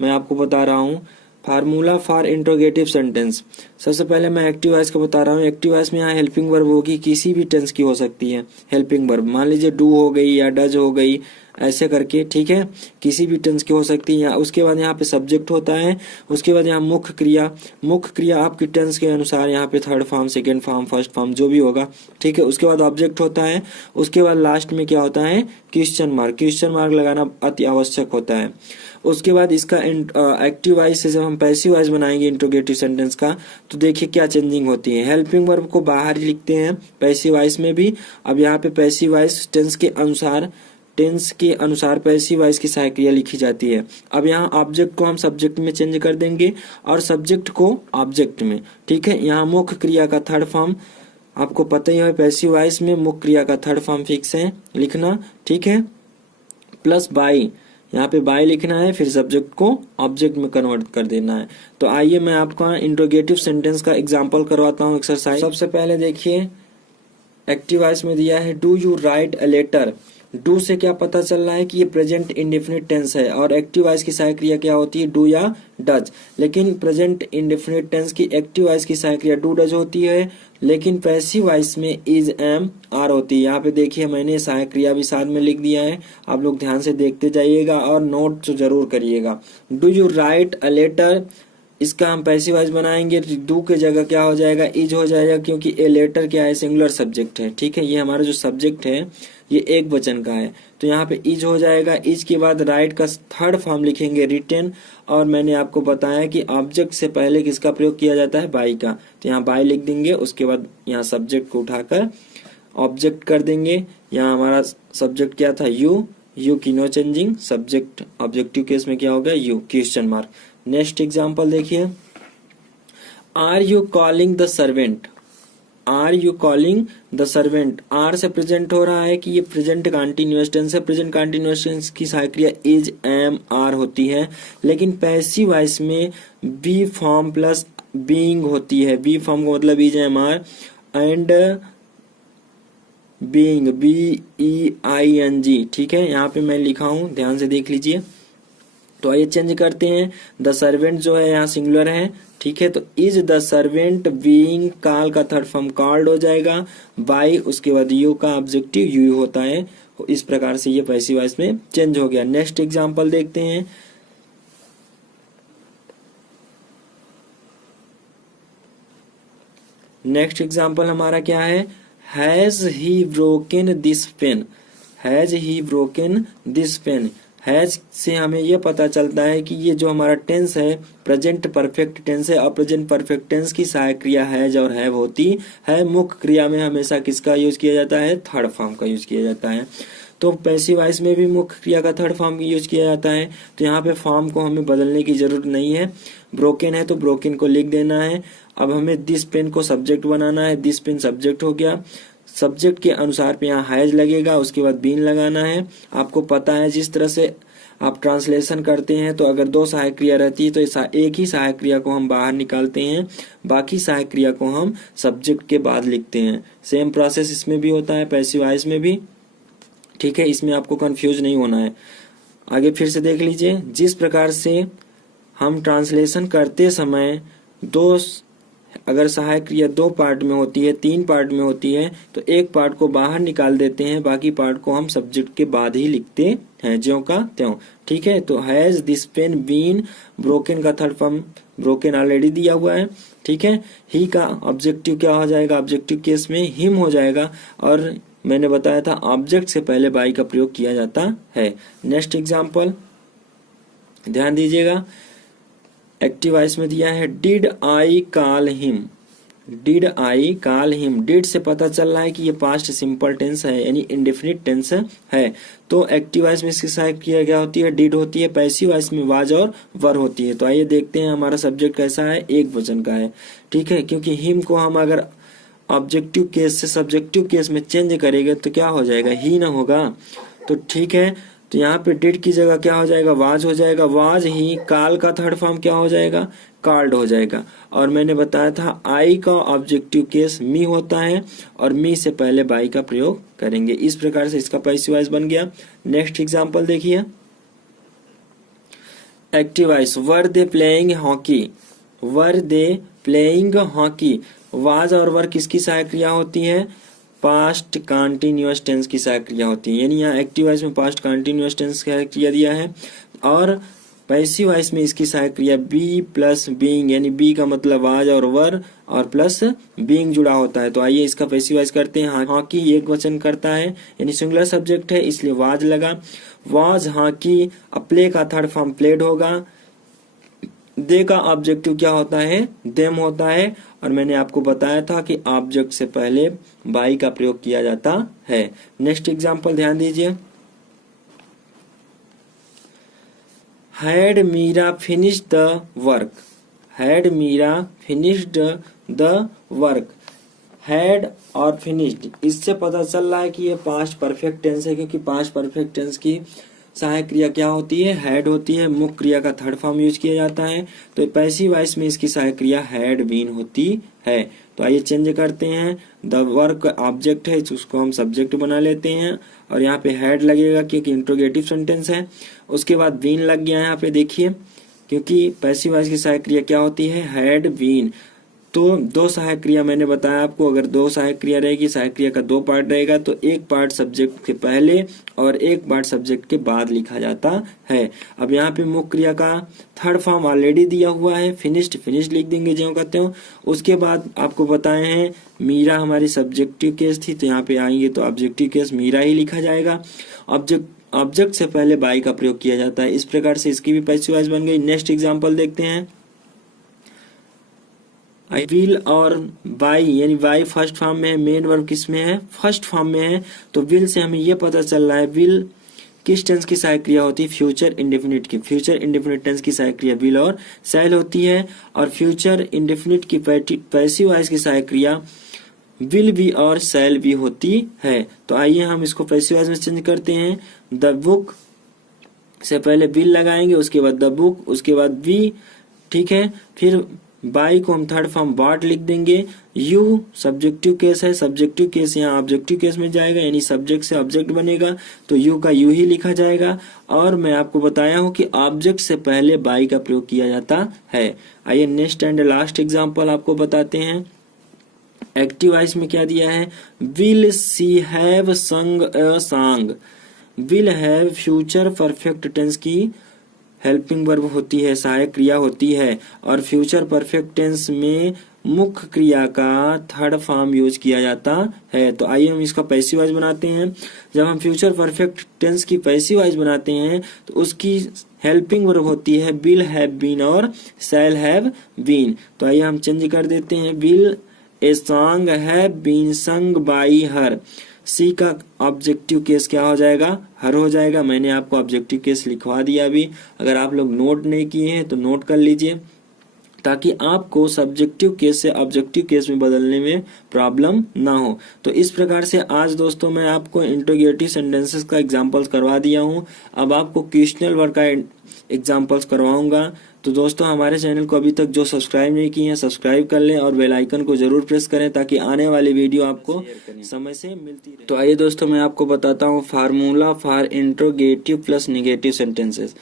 मैं आपको बता रहा हूँ। Formula for interrogative sentence. सबसे पहले मैं एक्टिव वॉइस को बता रहा हूँ। एक्टिव वॉइस में यहाँ हेल्पिंग वर्ब होगी, किसी भी टेंस की हो सकती है हेल्पिंग वर्ब। मान लीजिए डू हो गई या डज हो गई, ऐसे करके, ठीक है। किसी भी टेंस की हो सकती है। उसके बाद यहाँ पे सब्जेक्ट होता है। उसके बाद यहाँ मुख्य क्रिया। मुख्य क्रिया आपकी टेंस के अनुसार यहाँ पे third form, second form, first form जो भी होगा, ठीक है। उसके बाद ऑब्जेक्ट होता है। उसके बाद लास्ट में क्या होता है, क्वेश्चन मार्क। क्वेश्चन मार्क लगाना अति आवश्यक होता है। उसके बाद इसका एक्टिव वॉइस से जब हम पैसिव वॉइस बनाएंगे इंट्रोगेटिव सेंटेंस का, तो देखिए क्या चेंजिंग होती है। हेल्पिंग वर्ब को बाहर ही लिखते हैं पैसिव वॉइस में भी। अब यहाँ पे पैसिव वॉइस टेंस के अनुसार पैसिव वॉइस की सहायक क्रिया लिखी जाती है। अब यहाँ ऑब्जेक्ट को हम सब्जेक्ट में चेंज कर देंगे और सब्जेक्ट को ऑब्जेक्ट में, ठीक है। यहाँ मुख्य क्रिया का थर्ड फॉर्म आपको पता ही है, पैसिव वॉइस में मुख्य क्रिया का थर्ड फॉर्म फिक्स है लिखना, ठीक है। प्लस बाई, यहाँ पे बाय लिखना है, फिर सब्जेक्ट को ऑब्जेक्ट में कन्वर्ट कर देना है। तो आइए मैं आपका इंट्रोगेटिव सेंटेंस का एग्जांपल करवाता हूँ एक्सरसाइज। सबसे पहले देखिए एक्टिव वॉइस में दिया है do you write a letter. Do से क्या पता चल रहा है कि ये प्रेजेंट इंडेफिनिट टेंस है और एक्टिव वॉइस की सहायक क्रिया क्या होती है, डू या डज। लेकिन प्रेजेंट इंडेफिनिट टेंस की एक्टिव वॉइस की सहायक क्रिया डू डज होती है, लेकिन पैसिव वॉइस में इज एम आर होती है। यहाँ पे देखिए मैंने सहायक क्रिया भी साथ में लिख दिया है, आप लोग ध्यान से देखते जाइएगा और नोट जरूर करिएगा। Do you write a letter, इसका हम पैसिव वॉइस बनाएंगे। डू के जगह क्या हो जाएगा, इज हो जाएगा, क्योंकि ए लेटर क्या है, सिंगुलर सब्जेक्ट है, ठीक है। ये हमारा जो सब्जेक्ट है ये एक वचन का है, तो यहाँ पे इज हो जाएगा। इज के बाद राइट का थर्ड फॉर्म लिखेंगे रिटेन, और मैंने आपको बताया कि ऑब्जेक्ट से पहले किसका प्रयोग किया जाता है, बाई का। तो यहाँ बाई लिख देंगे, उसके बाद यहाँ सब्जेक्ट को उठाकर ऑब्जेक्ट कर देंगे। यहाँ हमारा सब्जेक्ट क्या था, यू, यू की no changing, subject objective case में क्या होगा, you question mark. Next example देखिए, are you calling the servant, are you calling the servant, are से प्रेजेंट हो रहा है कि ये प्रेजेंट कंटिन्यूअस टेंस है। प्रेजेंट कंटिन्यूअस टेंस की सहायक क्रिया इज, एम, आर होती है, लेकिन पैसिव वॉइस में बी फॉर्म प्लस बीइंग होती है। बी फॉर्म का मतलब is, am, are and being, BEING, ठीक है। यहाँ पे मैं लिखा हूं, ध्यान से देख लीजिए। तो आइए चेंज करते हैं, द सर्वेंट जो है यहाँ सिंगुलर है, ठीक है। तो इज द सर्वेंट बीइंग, काल का थर्ड फॉर्म कॉल्ड हो जाएगा, बाई उसके बाद यू का ऑब्जेक्टिव यू होता है। इस प्रकार से ये पैसिव वॉइस में चेंज हो गया। नेक्स्ट एग्जांपल देखते हैं, नेक्स्ट एग्जांपल हमारा क्या है, has he broken this pen, has he broken this pen. Has से हमें यह पता चलता है कि ये जो हमारा टेंस है प्रेजेंट परफेक्ट टेंस है, और प्रेजेंट परफेक्ट टेंस की सहायक क्रिया हैज और हैव होती है। मुख्य क्रिया में हमेशा किसका यूज किया जाता है, थर्ड फॉर्म का यूज किया जाता है। तो पैसिव वॉइस में भी मुख्य क्रिया का थर्ड फॉर्म यूज किया जाता है। तो यहाँ पे फॉर्म को हमें बदलने की जरूरत नहीं है। ब्रोकन है तो ब्रोकन को लिख देना है। अब हमें दिस पेन को सब्जेक्ट बनाना है, दिस पेन सब्जेक्ट हो गया, सब्जेक्ट के अनुसार पे यहाँ हैज लगेगा, उसके बाद बीन लगाना है। आपको पता है जिस तरह से आप ट्रांसलेशन करते हैं, तो अगर दो सहायक क्रिया रहती है तो एक ही सहायक क्रिया को हम बाहर निकालते हैं, बाकी सहायक क्रिया को हम सब्जेक्ट के बाद लिखते हैं। सेम प्रोसेस इसमें भी होता है, पैसिव वॉइस में भी, ठीक है। इसमें आपको कंफ्यूज नहीं होना है। आगे फिर से देख लीजिए, जिस प्रकार से हम ट्रांसलेशन करते समय दो, अगर सहायक क्रिया दो पार्ट में होती है, तीन पार्ट में होती है, तो एक पार्ट को बाहर निकाल देते हैं, बाकी पार्ट को हम सब्जेक्ट के बाद ही लिखते हैं, ज्यों का त्यों, ठीक है। तो has this pen been, broken का थर्ड फॉर्म ब्रोकन ऑलरेडी दिया हुआ है, ठीक है। ही का ऑब्जेक्टिव क्या हो जाएगा, ऑब्जेक्टिव केस में हिम हो जाएगा, और मैंने बताया था ऑब्जेक्ट से पहले बाई का प्रयोग किया जाता है। नेक्स्ट एग्जाम्पल ध्यान दीजिएगा, एक्टिव वॉइस में दिया है, did I call him, did I call him. Did से पता चल रहा है कि ये पास्ट सिंपल टेंस है, यानी इंडेफिनिट टेंस है। तो एक्टिव वॉइस में इसकी सहायक क्रिया क्या होती है, डिड होती है। पैसिव वॉइस में वाज और वर होती है। तो आइए देखते हैं हमारा सब्जेक्ट कैसा है, एक वचन का है, ठीक है। क्योंकि हिम को हम अगर ऑब्जेक्टिव केस से सब्जेक्टिव केस में चेंज करेंगे तो क्या हो जाएगा, ही ना होगा। तो ठीक है, तो यहाँ पे डिड की जगह क्या हो जाएगा, वाज हो जाएगा। वाज ही, काल का थर्ड फॉर्म क्या हो जाएगा, कॉल्ड हो जाएगा। और मैंने बताया था आई का ऑब्जेक्टिव केस मी होता है, और मी से पहले बाई का प्रयोग करेंगे। इस प्रकार से इसका पैसिव वॉइस बन गया। नेक्स्ट एग्जांपल देखिए, active voice, were they playing hockey, were they playing hockey. Was और वर किसकी सहायक क्रिया होती है, पास्ट कंटिन्यूअस टेंस की सहायक क्रिया होती है। यानी यहाँ एक्टिव वॉइस में पास्ट कंटिन्यूअस टेंस का क्रिया दिया है, और पैसिव वॉइस में इसकी सहायक क्रिया बी प्लस बीइंग, यानी बी का मतलब वाज और वर और प्लस बीइंग जुड़ा होता है। तो आइए इसका पैसिव वॉइस करते हैं। हॉकी एक वचन करता है, यानी सिंगुलर सब्जेक्ट है, इसलिए वाज लगा। वाज हॉकी, प्ले का थर्ड फॉर्म प्लेड होगा। दे का ऑब्जेक्टिव क्या होता है, देम होता है। और मैंने आपको बताया था कि ऑब्जेक्ट से पहले बाई का प्रयोग किया जाता है। नेक्स्ट एग्जांपल ध्यान दीजिए, had Meera finished the work, had Meera finished the work. Had और फिनिश्ड, इससे पता चल रहा है कि ये पास्ट परफेक्ट टेंस है, क्योंकि पास्ट परफेक्ट टेंस की सहायक क्रिया क्या होती है, हैड होती है। मुख्य क्रिया का थर्ड फॉर्म यूज किया जाता है। तो पैसिव वॉइस में इसकी सहायक क्रिया हैड बीन होती है। तो आइए चेंज करते हैं, द वर्क ऑब्जेक्ट है, उसको हम सब्जेक्ट बना लेते हैं, और यहाँ पे हैड लगेगा क्योंकि इंट्रोगेटिव सेंटेंस है। उसके बाद बीन लग गया यहाँ पे, देखिए, क्योंकि पैसिव वॉइस की सहायक क्रिया क्या होती है, हैड बीन। तो दो सहायक क्रिया मैंने बताया आपको, अगर दो सहायक क्रिया रहेगी, सहायक क्रिया का दो पार्ट रहेगा, तो एक पार्ट सब्जेक्ट के पहले और एक पार्ट सब्जेक्ट के बाद लिखा जाता है। अब यहाँ पे मुख्य क्रिया का थर्ड फॉर्म ऑलरेडी दिया हुआ है, फिनिश्ड, फिनिश्ड लिख देंगे ज्यों कहते हो। उसके बाद आपको बताए हैं मीरा हमारी सब्जेक्टिव केस थी, तो यहाँ पे आएंगे तो ऑब्जेक्टिव केस मीरा ही लिखा जाएगा। ऑब्जेक्ट से पहले बाई का प्रयोग किया जाता है। इस प्रकार से इसकी भी पैसिव वॉइस बन गई। नेक्स्ट एग्जाम्पल देखते हैं, आई विल और बाई, यानी बाई फर्स्ट फॉर्म में है, मेन वर्ब किस में है, फर्स्ट फॉर्म में है। तो विल से हमें यह पता चल रहा है, विल किस टेंस की सहायक क्रिया होती है? फ्यूचर इंडेफिनिट की। फ्यूचर इंडेफिनिट टेंस की सहायक क्रिया विल और शैल होती है, और फ्यूचर इंडेफिनिट की पैसिव वॉइस की सहायक क्रिया विल बी और शैल बी होती है। तो आइए हम इसको पैसिव वॉइस में चेंज करते हैं। द बुक से पहले विल लगाएंगे, उसके बाद द बुक, उसके बाद बी, ठीक है। फिर बाई को हम थर्ड फॉर्म बॉट लिख देंगे। यू सब्जेक्टिव केस है, सब्जेक्टिव केस यहाँ ऑब्जेक्टिव केस में जाएगा, यानी सब्जेक्ट से ऑब्जेक्ट बनेगा, तो यू का यू ही लिखा जाएगा। और मैं आपको बताया हूं कि ऑब्जेक्ट से पहले बाई का प्रयोग किया जाता है। आइए नेक्स्ट एंड लास्ट एग्जाम्पल आपको बताते हैं। एक्टिव वॉइस में क्या दिया है? Will she have sung a song. Will have future perfect tense की हेल्पिंग वर्ब होती है, सहायक क्रिया होती है, और फ्यूचर परफेक्ट टेंस में मुख्य क्रिया का थर्ड फॉर्म यूज किया जाता है। तो आइए हम इसका पैसिव वॉइस बनाते हैं। जब हम फ्यूचर परफेक्ट टेंस की पैसिव वॉइस बनाते हैं तो उसकी हेल्पिंग वर्ब होती है विल हैव बीन और शैल हैव बीन। तो आइए हम चेंज कर देते हैं। Will a song have been sung by her. She का ऑब्जेक्टिव केस क्या हो जाएगा? हर हो जाएगा। मैंने आपको ऑब्जेक्टिव केस लिखवा दिया अभी, अगर आप लोग नोट नहीं किए हैं तो नोट कर लीजिए, ताकि आपको सब्जेक्टिव केस से ऑब्जेक्टिव केस में बदलने में प्रॉब्लम ना हो। तो इस प्रकार से आज दोस्तों मैं आपको इंट्रोगेटिव सेंटेंसेस का एग्जांपल्स करवा दिया हूं। अब आपको क्वेश्चनल वर्क का एग्जांपल्स करवाऊंगा। तो दोस्तों हमारे चैनल को अभी तक जो सब्सक्राइब नहीं किए हैं सब्सक्राइब कर लें, और बेल आइकन को जरूर प्रेस करें ताकि आने वाली वीडियो आपको समय से मिलती रहे। तो आइए दोस्तों मैं आपको बताता हूँ formula for interrogative plus negative sentences.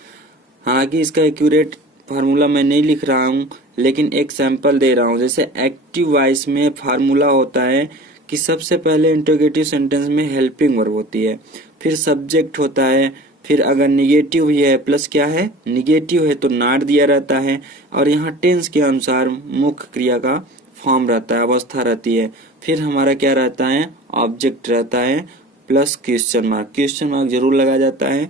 हालांकि इसका एक्यूरेट फार्मूला मैं नहीं लिख रहा हूँ, लेकिन एक सैंपल दे रहा हूँ। जैसे एक्टिव वॉइस में फार्मूला होता है कि सबसे पहले इंट्रोगेटिव सेंटेंस में हेल्पिंग वर्ब होती है, फिर सब्जेक्ट होता है, फिर अगर निगेटिव ही है प्लस क्या है निगेटिव है तो नॉट दिया रहता है, और यहाँ टेंस के अनुसार मुख्य क्रिया का फॉर्म रहता है, अवस्था रहती है। फिर हमारा क्या रहता है? ऑब्जेक्ट रहता है plus question mark. Question mark जरूर लगाया जाता है।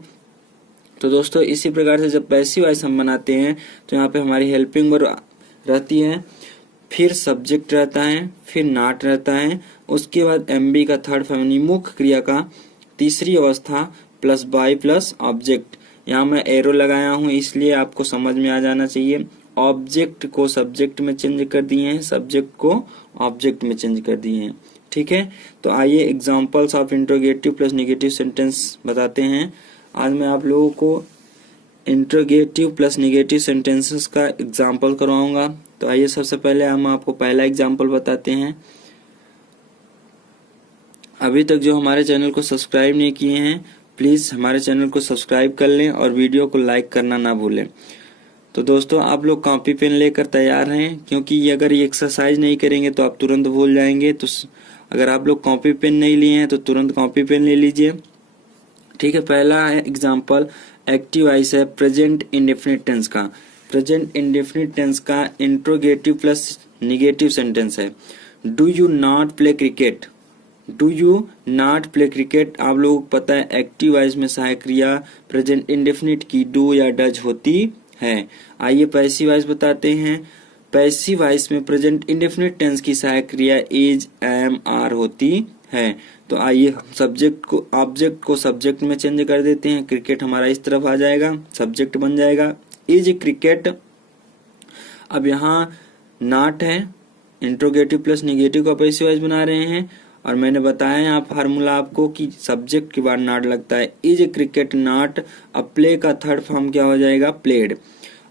तो दोस्तों इसी प्रकार से जब पैसिव वॉइस हम बनाते हैं तो यहाँ पे हमारी हेल्पिंग वर्ब रहती है, फिर सब्जेक्ट रहता है, फिर नॉट रहता है, उसके बाद एमबी का थर्ड फॉर्म मुख्य क्रिया का तीसरी अवस्था प्लस बाई प्लस ऑब्जेक्ट। यहाँ मैं एरो लगाया हूँ इसलिए आपको समझ में आ जाना चाहिए। ऑब्जेक्ट को सब्जेक्ट में चेंज कर दिए हैं, सब्जेक्ट को ऑब्जेक्ट में चेंज कर दिए हैं, ठीक है। तो आइए examples of interrogative plus negative sentence बताते हैं। आज मैं आप लोगों को इंट्रोगेटिव प्लस नेगेटिव सेंटेंसेस का एग्जांपल करवाऊंगा। तो आइए सबसे पहले हम आपको पहला एग्जांपल बताते हैं। अभी तक जो हमारे चैनल को सब्सक्राइब नहीं किए हैं प्लीज हमारे चैनल को सब्सक्राइब कर लें और वीडियो को लाइक करना ना भूलें। तो दोस्तों आप लोग कॉपी पेन लेकर तैयार हैं, क्योंकि अगर ये एक्सरसाइज नहीं करेंगे तो आप तुरंत भूल जाएंगे। तो अगर आप लोग कॉपी पेन नहीं लिए हैं तो तुरंत कॉपी पेन ले लीजिए, ठीक है। पहला है एग्जाम्पल, एक्टिव वॉइस है प्रेजेंट इंडेफिनिट टेंस का। प्रेजेंट इंडेफिनिट टेंस का इंट्रोगेटिव प्लस निगेटिव सेंटेंस है। Do you not play cricket. Do you not play cricket आप लोगों को पता है एक्टिव वॉइस में सहायक क्रिया प्रेजेंट इंडेफिनिट की डू या डज होती है। आइए पैसिव वॉइस बताते हैं। पैसिव वॉइस में प्रेजेंट इंडेफिनिट टेंस की सहायक क्रिया इज, एम, आर होती है। तो आइए सब्जेक्ट को ऑब्जेक्ट को सब्जेक्ट में चेंज कर देते हैं। क्रिकेट हमारा इस तरफ आ जाएगा, सब्जेक्ट बन जाएगा इज क्रिकेट। अब यहाँ नॉट है, इंट्रोगेटिव प्लस निगेटिव का पैसिव वॉइस बना रहे हैं, और मैंने बताया यहाँ फार्मूला आपको कि सब्जेक्ट के बाद नॉट लगता है। Is cricket not. अब प्ले का थर्ड फॉर्म क्या हो जाएगा? प्लेड।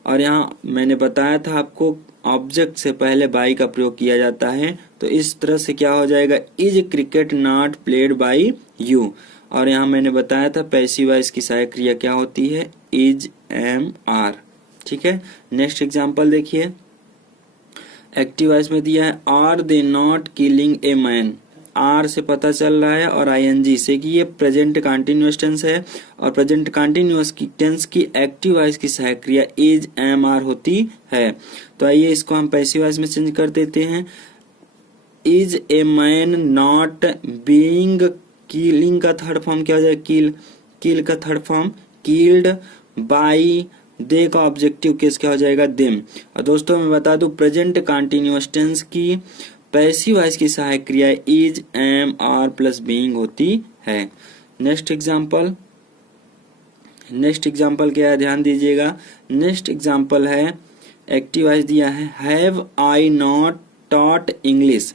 और यहाँ मैंने बताया था आपको ऑब्जेक्ट से पहले बाई का प्रयोग किया जाता है, तो इस तरह से क्या हो जाएगा? Is cricket not played by you. और यहाँ मैंने बताया था पैसिव वॉइस की सहायक क्रिया क्या होती है? इज, एम, आर, ठीक है। नेक्स्ट एग्जाम्पल देखिए। एक्टिव वॉइस में दिया है are they not killing a man. Are से पता चल रहा है और आईएनजी से कि ये प्रेजेंट कंटीन्यूअस टेंस है, और प्रेजेंट कंटीन्यूअस की टेंस की एक्टिव वॉइस की सहायक क्रिया इज, एम, आर होती है। तो आइए इसको हम पैसिव वॉइस में चेंज कर देते हैं। Is a man not being. Killing का थर्ड फॉर्म क्या हो जाएगा? किल। किल का थर्ड फॉर्म किल्ड बाई। दे का ऑब्जेक्टिव केस क्या हो जाएगा? देम। और दोस्तों मैं बता दूं प्रेजेंट कंटीन्यूअस टेंस की पैसिव वॉइस की सहायक क्रिया is, am, are plus being होती है। नेक्स्ट एग्जांपल, नेक्स्ट एग्जाम्पल क्या है, ध्यान दीजिएगा। नेक्स्ट एग्जाम्पल है, एक्टिव वॉइस दिया है, have I not taught English.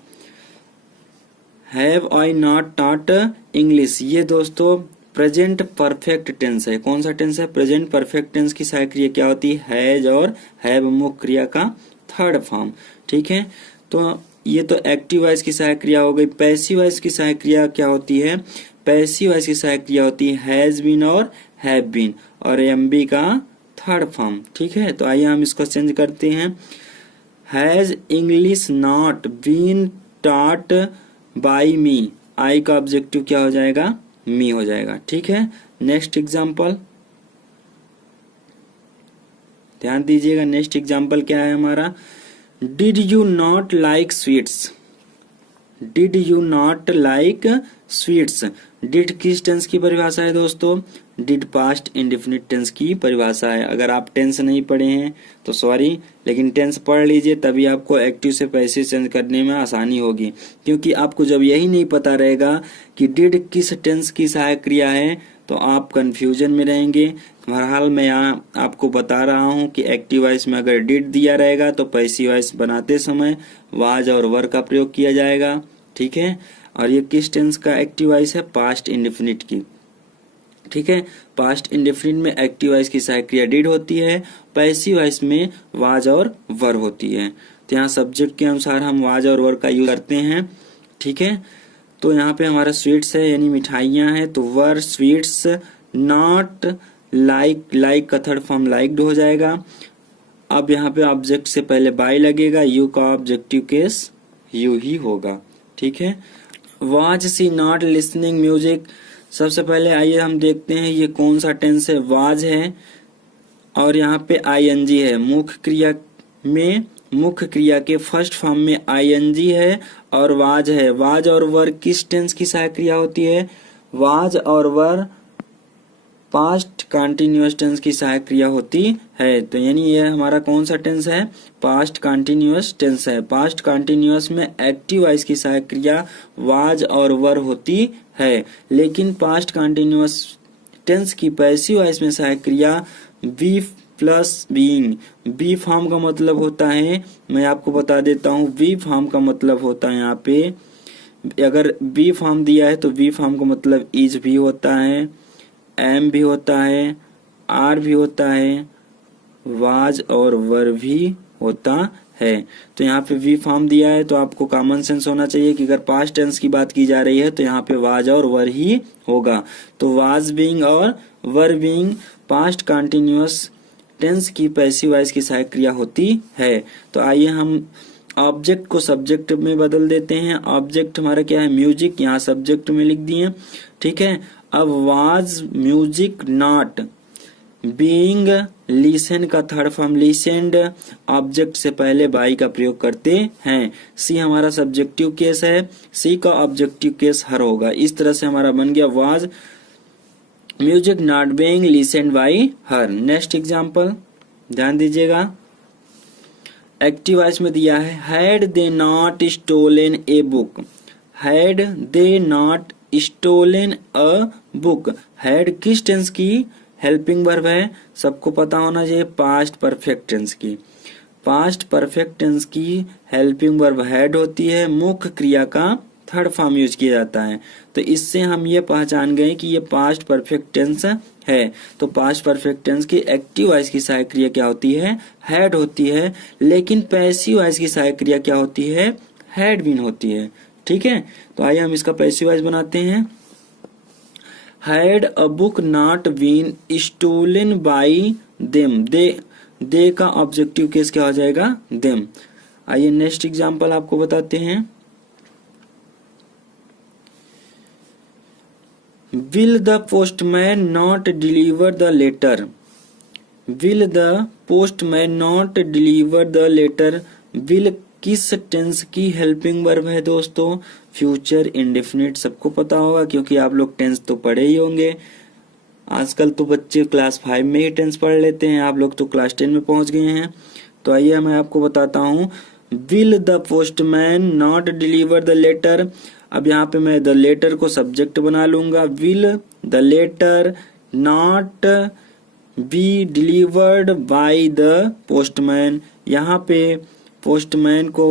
Have I not taught English, ये दोस्तों प्रेजेंट परफेक्ट टेंस है। कौन सा टेंस है? प्रेजेंट परफेक्ट टेंस की सहायक क्रिया क्या होती है? हैज और हैव मुख्य क्रिया का थर्ड फॉर्म। ठीक है, तो ये तो एक्टिव वॉइस की सहायक क्रिया हो गई। पैसिव वॉइस की सहायक क्रिया क्या होती है? पैसिव वॉइस की सहायक क्रिया होती है हैज बीन और हैव बीन और एम बी का थर्ड फॉर्म। ठीक है, तो आइए हम इसको चेंज करते हैं। Has English not been taught by me, I का ऑब्जेक्टिव क्या हो जाएगा? मी हो जाएगा। ठीक है, नेक्स्ट एग्जाम्पल ध्यान दीजिएगा। नेक्स्ट एग्जाम्पल क्या है हमारा? Did you not like sweets. Did you not like sweets, did किस टेंस की परिभाषा है दोस्तों? डिड पास्ट इंडेफिनिट टेंस की परिभाषा है। अगर आप टेंस नहीं पढ़े हैं तो सॉरी, लेकिन टेंस पढ़ लीजिए, तभी आपको एक्टिव से पैसिव चेंज करने में आसानी होगी। क्योंकि आपको जब यही नहीं पता रहेगा कि डिड किस टेंस की सहायक क्रिया है तो आप कंफ्यूजन में रहेंगे। बहरहाल मैं यहाँ आपको बता रहा हूँ कि एक्टिव वॉइस में अगर डिड दिया रहेगा तो पैसिव वॉइस बनाते समय वाज और वर का प्रयोग किया जाएगा। ठीक है, और ये किस टेंस का एक्टिव वॉइस है? पास्ट इंडेफिनिट की। ठीक है, पास्ट इंडेफिनिट में एक्टिव वॉइस की सहायक क्रिया डिड होती है, पैसिव वॉइस में वाज और वर होती है। तो यहाँ सब्जेक्ट के अनुसार हम वाज और वर का यूज करते हैं। ठीक है, तो यहाँ पे हमारा स्वीट्स है यानी मिठाइयाँ हैं, तो वर स्वीट्स नॉट लाइक, लाइक का थर्ड फॉर्म लाइक्ड हो जाएगा। अब यहाँ पे ऑब्जेक्ट से पहले बाय लगेगा, यू का ऑब्जेक्टिव केस यू ही होगा। ठीक है, was she not listening music, सबसे पहले आइए हम देखते हैं ये कौन सा टेंस है। वाज है और यहाँ पे आईएनजी है। मुख्य क्रिया में, मुख्य क्रिया के फर्स्ट फॉर्म में आईएनजी है और वाज है। वाज और वर किस टेंस की सहायक क्रिया होती है? वाज और वर पास्ट कंटिन्यूअस टेंस की सहायक क्रिया होती है। तो यानी ये हमारा कौन सा टेंस है? पास्ट कंटिन्यूअस टेंस है। पास्ट कंटिन्यूअस में एक्टिव वॉइस की सहायक क्रिया वाज और वर होती है, लेकिन पास्ट कंटिन्यूअस टेंस की पैसिव वॉइस में सहायक क्रिया be plus being. Be form का मतलब होता है, मैं आपको बता देता हूँ, बी फॉर्म का मतलब होता है यहाँ पे, अगर बी फॉर्म दिया है तो बी फॉर्म का मतलब इज भी होता है, एम भी होता है, आर भी होता है, वाज और वर भी होता है। तो यहाँ पे वी फॉर्म दिया है तो आपको कॉमन सेंस होना चाहिए कि अगर पास्ट टेंस की बात की जा रही है तो यहाँ पे वाज और वर ही होगा। तो वाज बीइंग और were being past continuous tense की पैसिव वॉइस की सहायक क्रिया होती है। तो आइए हम ऑब्जेक्ट को सब्जेक्ट में बदल देते हैं। ऑब्जेक्ट हमारा क्या है? म्यूजिक, यहाँ सब्जेक्ट में लिख दिए। ठीक है, अब was music not being, listen का थर्ड फॉर्म लिसेंड, ऑब्जेक्ट से पहले बाई का प्रयोग करते हैं। सी हमारा सब्जेक्टिव केस है, सी का ऑब्जेक्टिव केस हर होगा। इस तरह से हमारा बन गया was music not being listened by her. Next example ध्यान दीजिएगा, एक्टिव वॉइस में दिया है had they not stolen a book. Had they not stolen a book, had किस टेंस की हेल्पिंग वर्ब है? सबको पता होना चाहिए, पास्ट परफेक्ट टेंस की। पास्ट परफेक्ट टेंस की हेल्पिंग वर्ब हैड होती है, मुख्य क्रिया का थर्ड फॉर्म यूज किया जाता है। तो इससे हम ये पहचान गए कि ये पास्ट परफेक्ट टेंस है। तो पास्ट परफेक्ट टेंस की एक्टिव वॉइस की सहायक क्रिया क्या होती है? हैड होती है, लेकिन पैसिव वॉइस की सहायक क्रिया क्या होती है? हैड बीन होती है। ठीक है, तो आइए हम इसका पैसिव वॉइस बनाते हैं। Had a book not been stolen by them, they का ऑब्जेक्टिव केस क्या हो जाएगा? देम। आइए नेक्स्ट एग्जांपल आपको बताते हैं। Will the postman not deliver the letter? Will the postman not deliver the letter? Will किस टेंस की हेल्पिंग वर्ब है दोस्तों? Future indefinite. सबको पता होगा क्योंकि आप लोग टेंस तो पढ़े ही होंगे। आजकल तो बच्चे क्लास 5 में ही टेंस पढ़ लेते हैं, आप लोग तो क्लास 10 में पहुंच गए हैं। तो आइए मैं आपको बताता हूँ, will the postman not deliver the letter. अब यहाँ पे मैं द लेटर को सब्जेक्ट बना लूंगा। Will the letter not be delivered by the postman. यहाँ पे पोस्टमैन को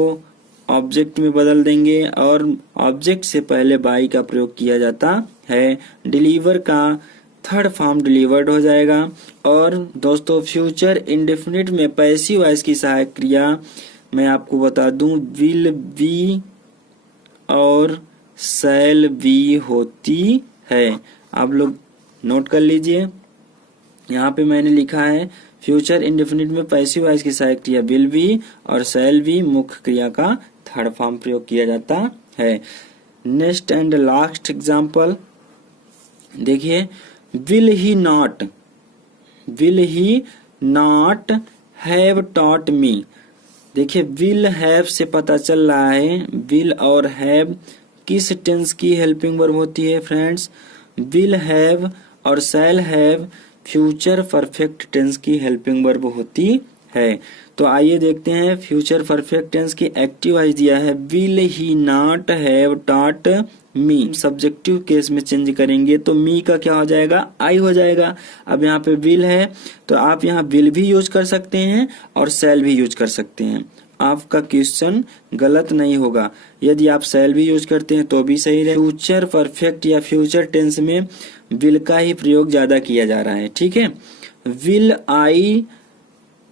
ऑब्जेक्ट में बदल देंगे और ऑब्जेक्ट से पहले बाई का प्रयोग किया जाता है। डिलीवर का थर्ड फॉर्म डिलीवर्ड हो जाएगा। और दोस्तों फ्यूचर इंडेफिनिट में पैसिव वॉइस की सहायक क्रिया मैं आपको बता दूं विल बी और शैल बी होती है। आप लोग नोट कर लीजिए, यहाँ पे मैंने लिखा है फ्यूचर इंडेफिनिट में पैसिव वॉइस की सहायक क्रिया विल बी और शैल बी मुख्य क्रिया का थर्ड फॉर्म प्रयोग किया जाता है। नेक्स्ट एंड लास्ट एग्जाम्पल देखिए, will he not have taught मी। देखिए विल हैव से पता चल रहा है विल और हैव किस टेंस की हेल्पिंग वर्ब होती है फ्रेंड्स। विल हैव और shall have future perfect tense की हेल्पिंग वर्ब होती है। तो आइए देखते हैं फ्यूचर परफेक्ट टेंस की एक्टिव वॉइस दिया है will he not have taught me. Subjective case में चेंज करेंगे तो मी का क्या हो जाएगा, आई हो जाएगा। अब यहाँ पे विल है तो आप यहाँ विल भी यूज कर सकते हैं और शैल भी यूज कर सकते हैं, आपका क्वेश्चन गलत नहीं होगा। यदि आप शैल भी यूज करते हैं तो भी सही रहे। फ्यूचर परफेक्ट या फ्यूचर टेंस में विल का ही प्रयोग ज्यादा किया जा रहा है, ठीक है। Will I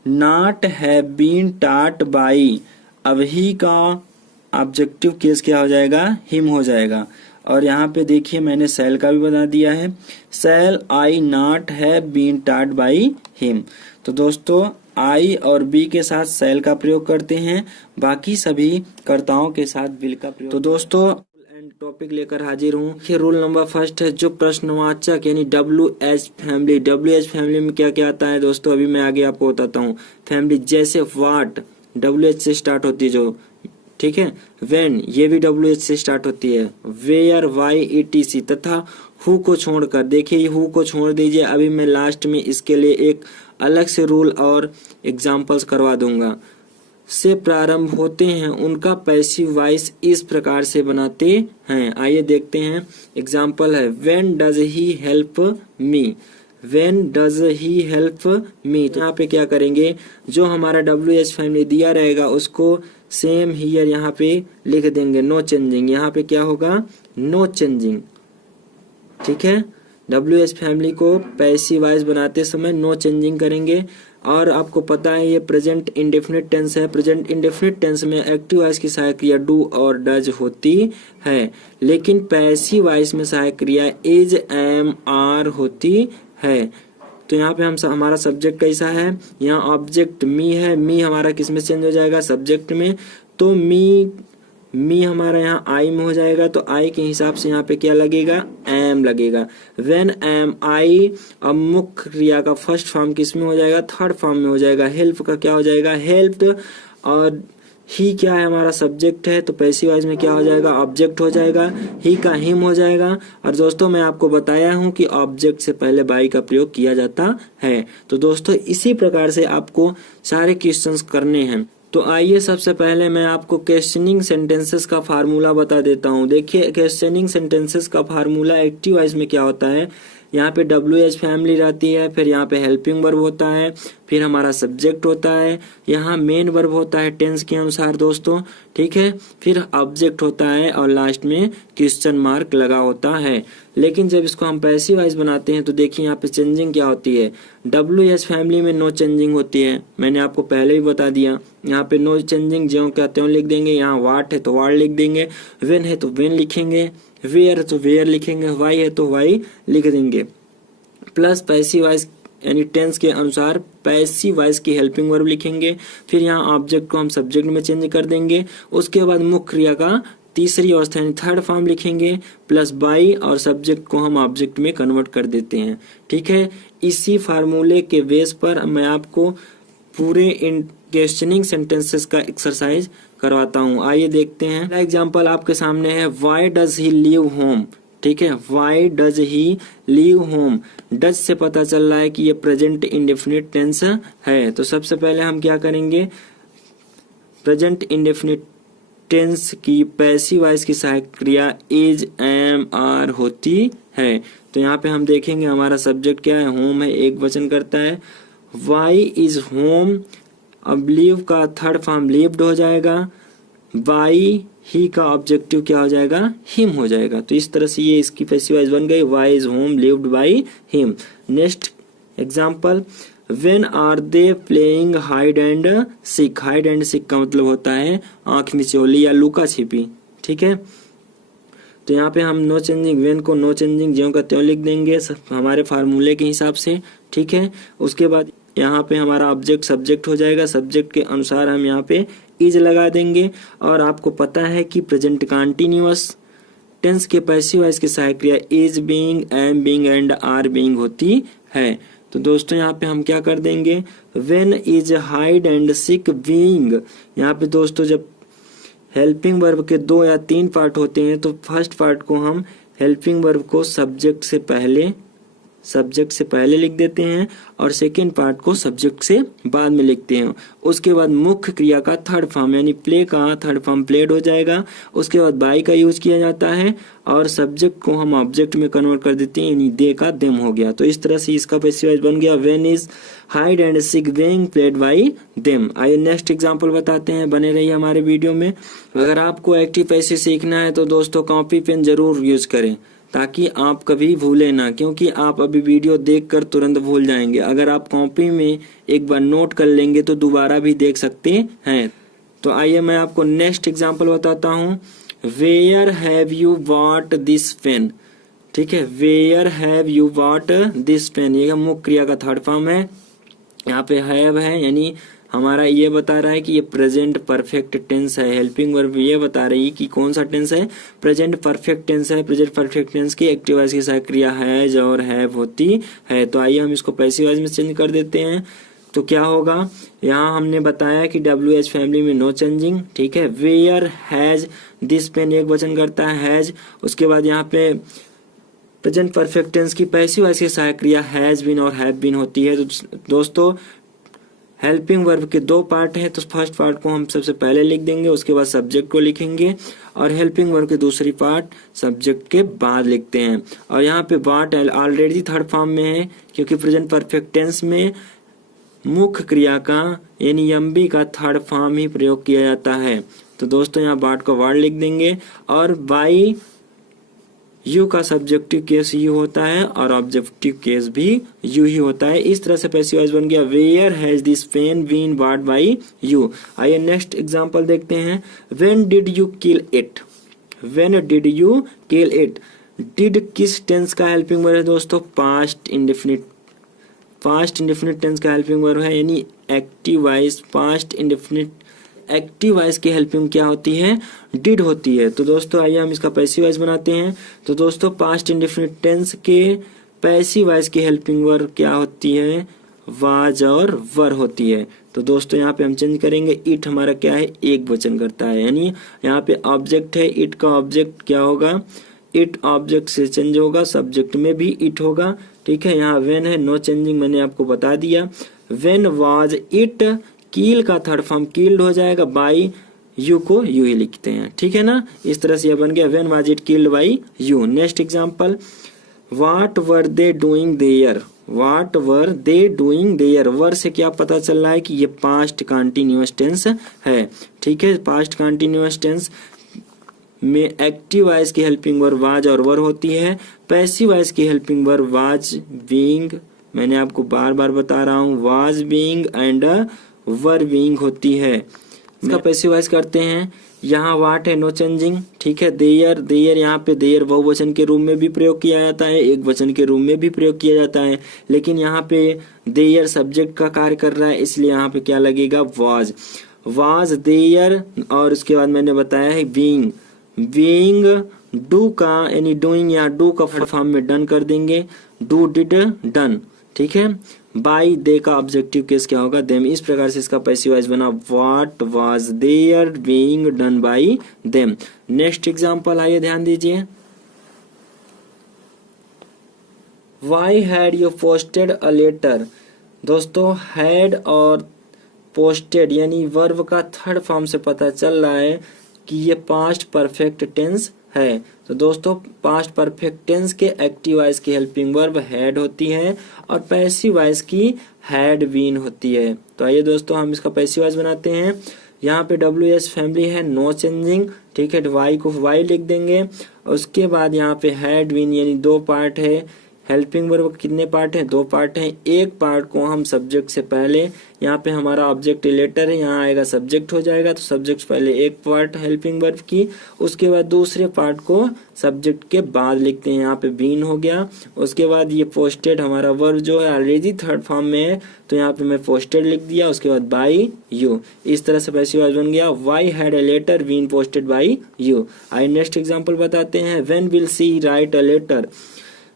not have been taught by, अब ही का ऑब्जेक्टिव केस क्या हो जाएगा, हिम हो जाएगा। और यहाँ पे देखिए मैंने शैल का भी बता दिया है, shall I not have been taught by him. तो दोस्तों आई और बी के साथ शैल का प्रयोग करते हैं, बाकी सभी कर्ताओं के साथ विल का प्रयोग। तो दोस्तों टॉपिक लेकर हाजिर हूँ। रूल नंबर फर्स्ट है जो प्रश्नवाचक यानी WH फैमिली। WH फैमिली में क्या क्या आता है दोस्तों, अभी मैं आगे आपको बताता हूँ। फैमिली जैसे व्हाट WH से स्टार्ट होती है जो, ठीक है। व्हेन ये भी WH से स्टार्ट होती है। वेयर, वाई, ETC तथा हु को छोड़कर, देखिए हु को छोड़ दीजिए। अभी मैं लास्ट में इसके लिए एक अलग से रूल और एग्जाम्पल्स करवा दूंगा। से प्रारंभ होते हैं उनका पैसिव वॉइस इस प्रकार से बनाते हैं। आइए देखते हैं। एग्जाम्पल है when does he help me. When does he help me, तो यहाँ पे क्या करेंगे, जो हमारा WH फैमिली दिया रहेगा उसको सेम हियर यहाँ पे लिख देंगे, नो चेंजिंग। यहाँ पे क्या होगा, नो चेंजिंग, ठीक है। WH फैमिली को पैसिव वॉइस बनाते समय नो चेंजिंग करेंगे। और आपको पता है ये प्रेजेंट इंडेफिनिट टेंस है। प्रेजेंट इंडेफिनिट टेंस में एक्टिव वॉइस की सहायक क्रिया डू और डज होती है, लेकिन पैसिव वॉइस में सहायक क्रिया इज, एम, आर होती है। तो यहाँ पे हमारा सब्जेक्ट कैसा है, यहाँ ऑब्जेक्ट मी है। मी हमारा किस में चेंज हो जाएगा, सब्जेक्ट में। तो मी हमारा यहाँ आई में हो जाएगा, तो आई के हिसाब से यहाँ पे क्या लगेगा, एम लगेगा। व्हेन एम आई, अब मुख्य क्रिया का फर्स्ट फॉर्म किस में हो जाएगा, थर्ड फॉर्म में हो जाएगा। हेल्प का क्या हो जाएगा, हेल्प्ड। और ही क्या है, हमारा सब्जेक्ट है, तो पैसिव वॉइस में क्या हो जाएगा, ऑब्जेक्ट हो जाएगा। ही का हिम हो जाएगा। और दोस्तों मैं आपको बताया हूं कि ऑब्जेक्ट से पहले बाई का प्रयोग किया जाता है। तो दोस्तों इसी प्रकार से आपको सारे क्वेश्चंस करने हैं। तो आइए सबसे पहले मैं आपको क्वेश्चनिंग सेंटेंसेस का फार्मूला बता देता हूं। देखिए क्वेश्चनिंग सेंटेंसेस का फार्मूला एक्टिव वॉइस में क्या होता है, यहाँ पे WH फैमिली रहती है, फिर यहाँ पे हेल्पिंग वर्ब होता है, फिर हमारा सब्जेक्ट होता है, यहाँ मेन वर्ब होता है टेंस के अनुसार दोस्तों, ठीक है। फिर ऑब्जेक्ट होता है और लास्ट में क्वेश्चन मार्क लगा होता है। लेकिन जब इसको हम पैसिव वॉइस बनाते हैं तो देखिए यहाँ पे चेंजिंग क्या होती है। WH फैमिली में नो चेंजिंग होती है, मैंने आपको पहले ही बता दिया। यहाँ पे नो चेंजिंग ज्यों क्या त्यों लिख देंगे। यहाँ वाट है तो वाट लिख देंगे, वेन है तो वेन लिखेंगे, वेयर तो वेयर लिखेंगे, वाई है तो वाई लिख देंगे। प्लस पैसिव वॉइस यानी टेंस के अनुसार पैसिव वॉइस की हेल्पिंग वर्ब लिखेंगे। फिर यहाँ ऑब्जेक्ट को हम सब्जेक्ट में चेंज कर देंगे। उसके बाद मुख्य क्रिया का तीसरी अवस्था यानी थर्ड फॉर्म लिखेंगे, प्लस बाई और सब्जेक्ट को हम ऑब्जेक्ट में कन्वर्ट कर देते हैं, ठीक है। इसी फार्मूले के बेस पर मैं आपको पूरे क्वेश्चनिंग सेंटेंसेस का एक्सरसाइज करवाता हूँ। आइए देखते हैं। पहला एग्जांपल आपके सामने है, why does he leave home, ठीक है। Why does he leave home, does से पता चल रहा है कि ये प्रेजेंट इंडेफिनिट टेंस है। तो सबसे पहले हम क्या करेंगे, प्रेजेंट इंडेफिनिट टेंस की पैसिव वॉइस की सहायक क्रिया इज, एम, आर होती है। तो यहाँ पे हम देखेंगे हमारा सब्जेक्ट क्या है, होम है, एक वचन करता है। वाई इज होम, अब लिव का थर्ड फॉर्म लिव्ड हो जाएगा। बाई ही का ऑब्जेक्टिव क्या हो जाएगा, हिम हो जाएगा। तो इस तरह से ये इसकी पैसिव वॉइस बन गई, why is home lived by him. Next example, when are they playing hide and seek. Hide and seek का मतलब होता है आंख मिचौली या लुका छिपी, ठीक है। तो यहाँ पे हम नो चेंजिंग वेन को नो चेंजिंग ज्यों का त्यों लिख देंगे हमारे फार्मूले के हिसाब से, ठीक है। उसके बाद यहाँ पे हमारा ऑब्जेक्ट सब्जेक्ट हो जाएगा, सब्जेक्ट के अनुसार हम यहाँ पे इज लगा देंगे। और आपको पता है कि प्रेजेंट कंटीन्यूअस टेंस के पैसिव वॉइस की सहायक क्रिया is being, am being and are being होती है। तो दोस्तों यहाँ पे हम क्या कर देंगे, when is hide and sick being. यहाँ पे दोस्तों जब हेल्पिंग वर्ब के 2 या 3 पार्ट होते हैं तो फर्स्ट पार्ट को हम हेल्पिंग वर्ब को सब्जेक्ट से पहले लिख देते हैं और सेकेंड पार्ट को सब्जेक्ट से बाद में लिखते हैं। उसके बाद मुख्य क्रिया का थर्ड फॉर्म यानी प्ले का थर्ड फॉर्म प्लेड हो जाएगा। उसके बाद बाई का यूज किया जाता है और सब्जेक्ट को हम ऑब्जेक्ट में कन्वर्ट कर देते हैं, यानी दे का देम हो गया। तो इस तरह से इसका पैसिव वॉइस बन गया, when is hide and sick being played by them. आइए नेक्स्ट एग्जांपल बताते हैं, बने रहिए हमारे वीडियो में। अगर आपको एक्टिव पैसिव सीखना है तो दोस्तों कॉपी पेन जरूर यूज करें ताकि आप कभी भूले ना, क्योंकि आप अभी वीडियो देखकर तुरंत भूल जाएंगे। अगर आप कॉपी में एक बार नोट कर लेंगे तो दोबारा भी देख सकते हैं। तो आइए मैं आपको नेक्स्ट एग्जांपल बताता हूँ। Where have you bought this pen, ठीक है। Where have you bought this pen, ये मुख्य क्रिया का थर्ड फॉर्म है। यहाँ पे हैव है यानी हमारा ये बता रहा है कि ये प्रेजेंट परफेक्ट टेंस है। हेल्पिंग वर्ब ये बता रही है कि कौन सा टेंस है, प्रेजेंट परफेक्ट टेंस है। प्रेजेंट परफेक्ट टेंस की एक्टिव वॉइस की सहायक क्रिया हैज और हैव होती है। तो आइए हम इसको पैसिव वॉइस में चेंज कर देते हैं। तो क्या होगा, यहाँ हमने बताया कि WH फैमिली में नो चेंजिंग, ठीक है। वेयर हैज दिस पेन एक वचन करता है हैज। उसके बाद यहाँ पे प्रेजेंट परफेक्ट टेंस की पैसिव वॉइस की सहायक क्रिया हैज बीन और हैव बीन होती है। तो दोस्तों हेल्पिंग वर्ब के 2 पार्ट हैं, तो फर्स्ट पार्ट को हम सबसे पहले लिख देंगे, उसके बाद सब्जेक्ट को लिखेंगे और हेल्पिंग वर्ब के दूसरी पार्ट सब्जेक्ट के बाद लिखते हैं। और यहाँ पे बॉट ऑलरेडी थर्ड फॉर्म में है क्योंकि प्रेजेंट परफेक्ट टेंस में मुख्य क्रिया का यानी एमबी का थर्ड फॉर्म ही प्रयोग किया जाता है। तो दोस्तों यहाँ बॉट का वर्ड लिख देंगे और बाई यू का सब्जेक्टिव केस यू होता है और ऑब्जेक्टिव केस भी यू ही होता है। इस तरह से पैसिव वॉइस बन गया, where has this pen been bought by you. आइए नेक्स्ट एग्जांपल देखते हैं। When did you kill it, when did you kill it. Did किस टेंस का हेल्पिंग वर्ब है दोस्तों, past indefinite. Past indefinite tense का हेल्पिंग वर्ब है यानी active voice. Past indefinite active voice की हेल्पिंग क्या होती है, डिड होती है। तो दोस्तों आइए हम इसका पैसिव वॉइस बनाते हैं। तो दोस्तों पास्ट इंडेफिनिट टेंस के पैसिव वॉइस की हेल्पिंग वर्ब क्या होती है, वाज और वर होती है। तो दोस्तों यहाँ पे हम चेंज करेंगे, इट हमारा क्या है, एक वचन करता है, यानी यहाँ पे ऑब्जेक्ट है, इट का ऑब्जेक्ट क्या होगा, इट ऑब्जेक्ट से चेंज होगा, सब्जेक्ट में भी इट होगा, ठीक है। यहाँ वेन है, नो चेंजिंग मैंने आपको बता दिया। वेन वाज इट, किल का थर्ड फॉर्म किल्ड हो जाएगा, बाई यू को यू ही लिखते हैं, ठीक है ना। इस तरह से यह बन गया, when was it killed by you. Next example, what were they doing there. What were they doing there, were से क्या पता चल रहा है कि ये पास्ट कंटीन्यूअस टेंस है, ठीक है। पास्ट कंटीन्यूअस टेंस में एक्टिव वॉइस की हेल्पिंग वर्ब वाज और वर होती है। पैसिव वॉइस की हेल्पिंग वर्ब वाज बीइंग, मैंने आपको बार बार बता रहा हूँ, was being and were being होती है। इसका पैसिव वॉइस करते हैं। यहाँ वाट है, नो चेंजिंग, ठीक है। देयर, देयर यहाँ पे देयर बहुवचन के रूप में भी प्रयोग किया जाता है, एक वचन के रूप में भी प्रयोग किया जाता है, लेकिन यहाँ पे देयर सब्जेक्ट का कार्य कर रहा है, इसलिए यहाँ पे क्या लगेगा, वाज। वाज देयर और उसके बाद मैंने बताया है बीइंग। बीइंग डू का यानी डूइंग या डू का फॉर्म में डन कर देंगे, डू डिड डन, ठीक है। बाई दे का ऑब्जेक्टिव केस क्या होगा, देम। इस प्रकार से इसका पैसिव वॉइस बना, what was there being done by them. Next example आइए ध्यान दीजिए। Why had you posted a letter. दोस्तों हैड और पोस्टेड यानी वर्ब का थर्ड फॉर्म से पता चल रहा है कि ये पास्ट परफेक्ट टेंस है। तो दोस्तों पास्ट परफेक्ट टेंस के एक्टिव वॉइस की हेल्पिंग वर्ब हैड होती है और पैसिव वॉइस की हैड बीन होती है। तो आइए दोस्तों हम इसका पैसिव वॉइस बनाते हैं। यहाँ पे WS फैमिली है, नो चेंजिंग, ठीक है, वाई को वाई लिख देंगे। उसके बाद यहाँ पे हैड बीन यानी 2 पार्ट है। हेल्पिंग वर्ब कितने पार्ट हैं? 2 पार्ट हैं। एक पार्ट को हम सब्जेक्ट से पहले, यहाँ पे हमारा ऑब्जेक्ट लेटर है, यहाँ आएगा सब्जेक्ट हो जाएगा, तो सब्जेक्ट पहले एक पार्ट हेल्पिंग वर्ब की, उसके बाद दूसरे पार्ट को सब्जेक्ट के बाद लिखते हैं, यहाँ पे बीन हो गया। उसके बाद ये पोस्टेड हमारा वर्ब जो है ऑलरेडी थर्ड फॉर्म में है, तो यहाँ पे मैं पोस्टेड लिख दिया। उसके बाद बाई यू, इस तरह से पैसिव वॉइस बन गया। Why had a letter been posted by you. आइए नेक्स्ट एग्जाम्पल बताते हैं। When will she write a letter.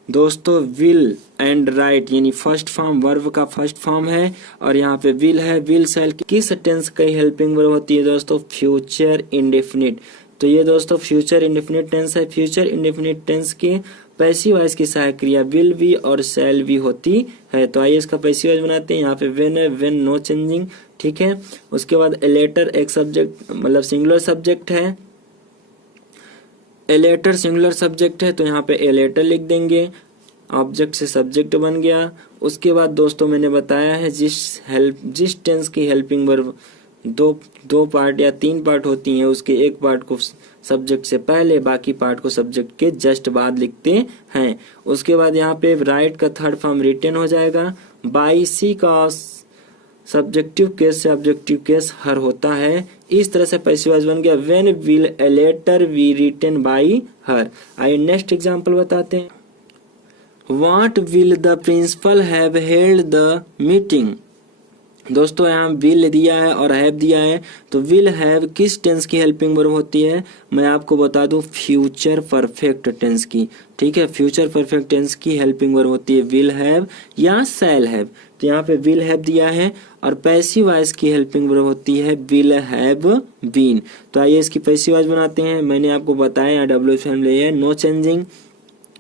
दोस्तों विल एंड राइट यानी फर्स्ट फॉर्म वर्ब का फर्स्ट फॉर्म है और यहाँ पे विल है। विल शैल किस टेंस की हेल्पिंग वर्ब होती है दोस्तों? Future indefinite. तो ये दोस्तों फ्यूचर इंडेफिनिट टेंस है। फ्यूचर इंडेफिनिट टेंस की पैसिव वॉइस की सहायक क्रिया विल भी और शैल भी होती है। तो आइए इसका पैसिव वॉइस बनाते हैं। यहाँ पे व्हेन है, व्हेन नो चेंजिंग, ठीक है। उसके बाद ए लेटर एक सब्जेक्ट मतलब सिंगुलर सब्जेक्ट है। ए लेटर सिंगुलर सब्जेक्ट है तो यहाँ पे ए लेटर लिख देंगे, ऑब्जेक्ट से सब्जेक्ट बन गया। उसके बाद दोस्तों मैंने बताया है जिस टेंस की हेल्पिंग वर्ब दो पार्ट या 3 पार्ट होती हैं, उसके एक पार्ट को सब्जेक्ट से पहले, बाकी पार्ट को सब्जेक्ट के जस्ट बाद लिखते हैं। उसके बाद यहाँ पे राइट का थर्ड फॉर्म रिटन हो जाएगा। बाई सी का सब्जेक्टिव केस से ऑब्जेक्टिव केस हर होता है। इस तरह से पैसिव वॉइस बन गया। When will a letter be written by her. आइए नेक्स्ट एग्जांपल बताते हैं। What will the principal have held the meeting. दोस्तों यहाँ विल दिया है और हैव दिया है, तो विल हैव किस टेंस की हेल्पिंग वर्ब होती है? मैं आपको बता दूं फ्यूचर परफेक्ट टेंस की, ठीक है। फ्यूचर परफेक्ट टेंस की हेल्पिंग वर्ब होती है विल हैव या शैल हैव। तो यहाँ पे विल हैव दिया है और पैसिव वॉइस की हेल्पिंग वर्ब होती है विल हैव बीन। तो आइए इसकी पैसिव वॉइस बनाते हैं। मैंने आपको बताया WH फैमिली है, नो चेंजिंग।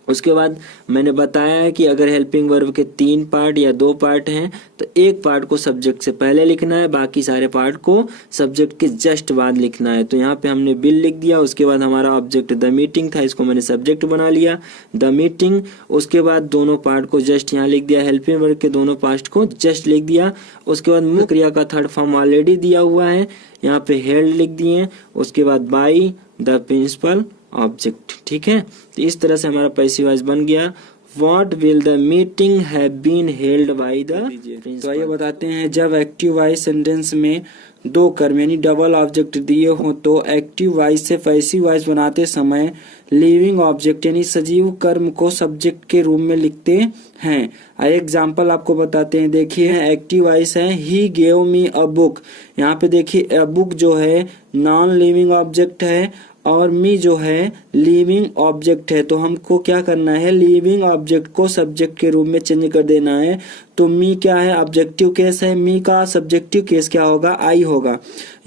उसके बाद मैंने बताया है कि अगर हेल्पिंग वर्ब के 3 पार्ट या 2 पार्ट हैं तो एक पार्ट को सब्जेक्ट से पहले लिखना है, बाकी सारे पार्ट को सब्जेक्ट के जस्ट बाद लिखना है। तो यहाँ पे हमने बिल लिख दिया। उसके बाद हमारा ऑब्जेक्ट द मीटिंग था, इसको मैंने सब्जेक्ट बना लिया द मीटिंग। उसके बाद दोनों पार्ट को जस्ट यहाँ लिख दिया, हेल्पिंग वर्ब के दोनों पार्ट को जस्ट लिख दिया। उसके बाद मुख्य क्रिया का थर्ड फॉर्म ऑलरेडी दिया हुआ है, यहाँ पे हेल्ड लिख दिए। उसके बाद बाई द प्रिंसिपल ऑब्जेक्ट, ठीक है। तो इस तरह से हमारा पैसिव वॉइस बन गया। What will the meeting have been held by the principal. तो आइए बताते हैं, जब एक्टिव वॉइस सेंटेंस में 2 कर्म यानी डबल ऑब्जेक्ट दिए हो तो एक्टिव वॉइस से पैसिव वॉइस बनाते समय लिविंग ऑब्जेक्ट यानी सजीव कर्म को सब्जेक्ट के रूप में लिखते हैं। आइए एग्जाम्पल आपको बताते हैं। देखिए एक्टिव वॉइस है he gave me a book. यहाँ पे देखिए अ बुक जो है नॉन लिविंग ऑब्जेक्ट है और मी जो है लिविंग ऑब्जेक्ट है। तो हमको क्या करना है, लिविंग ऑब्जेक्ट को सब्जेक्ट के रूप में चेंज कर देना है। तो मी क्या है, ऑब्जेक्टिव केस है, मी का सब्जेक्टिव केस क्या होगा, आई होगा।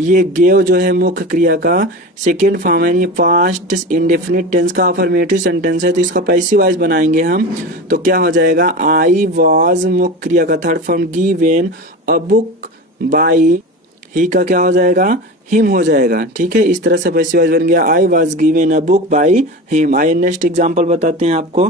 ये गेव जो है मुख्य क्रिया का सेकेंड फॉर्म है, ये पास्ट इंडेफिनिट टेंस का अफर्मेटिव सेंटेंस है, तो इसका पैसिव वॉइस बनाएंगे हम। तो क्या हो जाएगा, आई वॉज मुख्य क्रिया का third form given a book by he का क्या हो जाएगा, हिम हो जाएगा, ठीक है। इस तरह से पैसिव वॉइस बन गया I was given a book by him. आइए नेक्स्ट एग्जांपल बताते हैं आपको।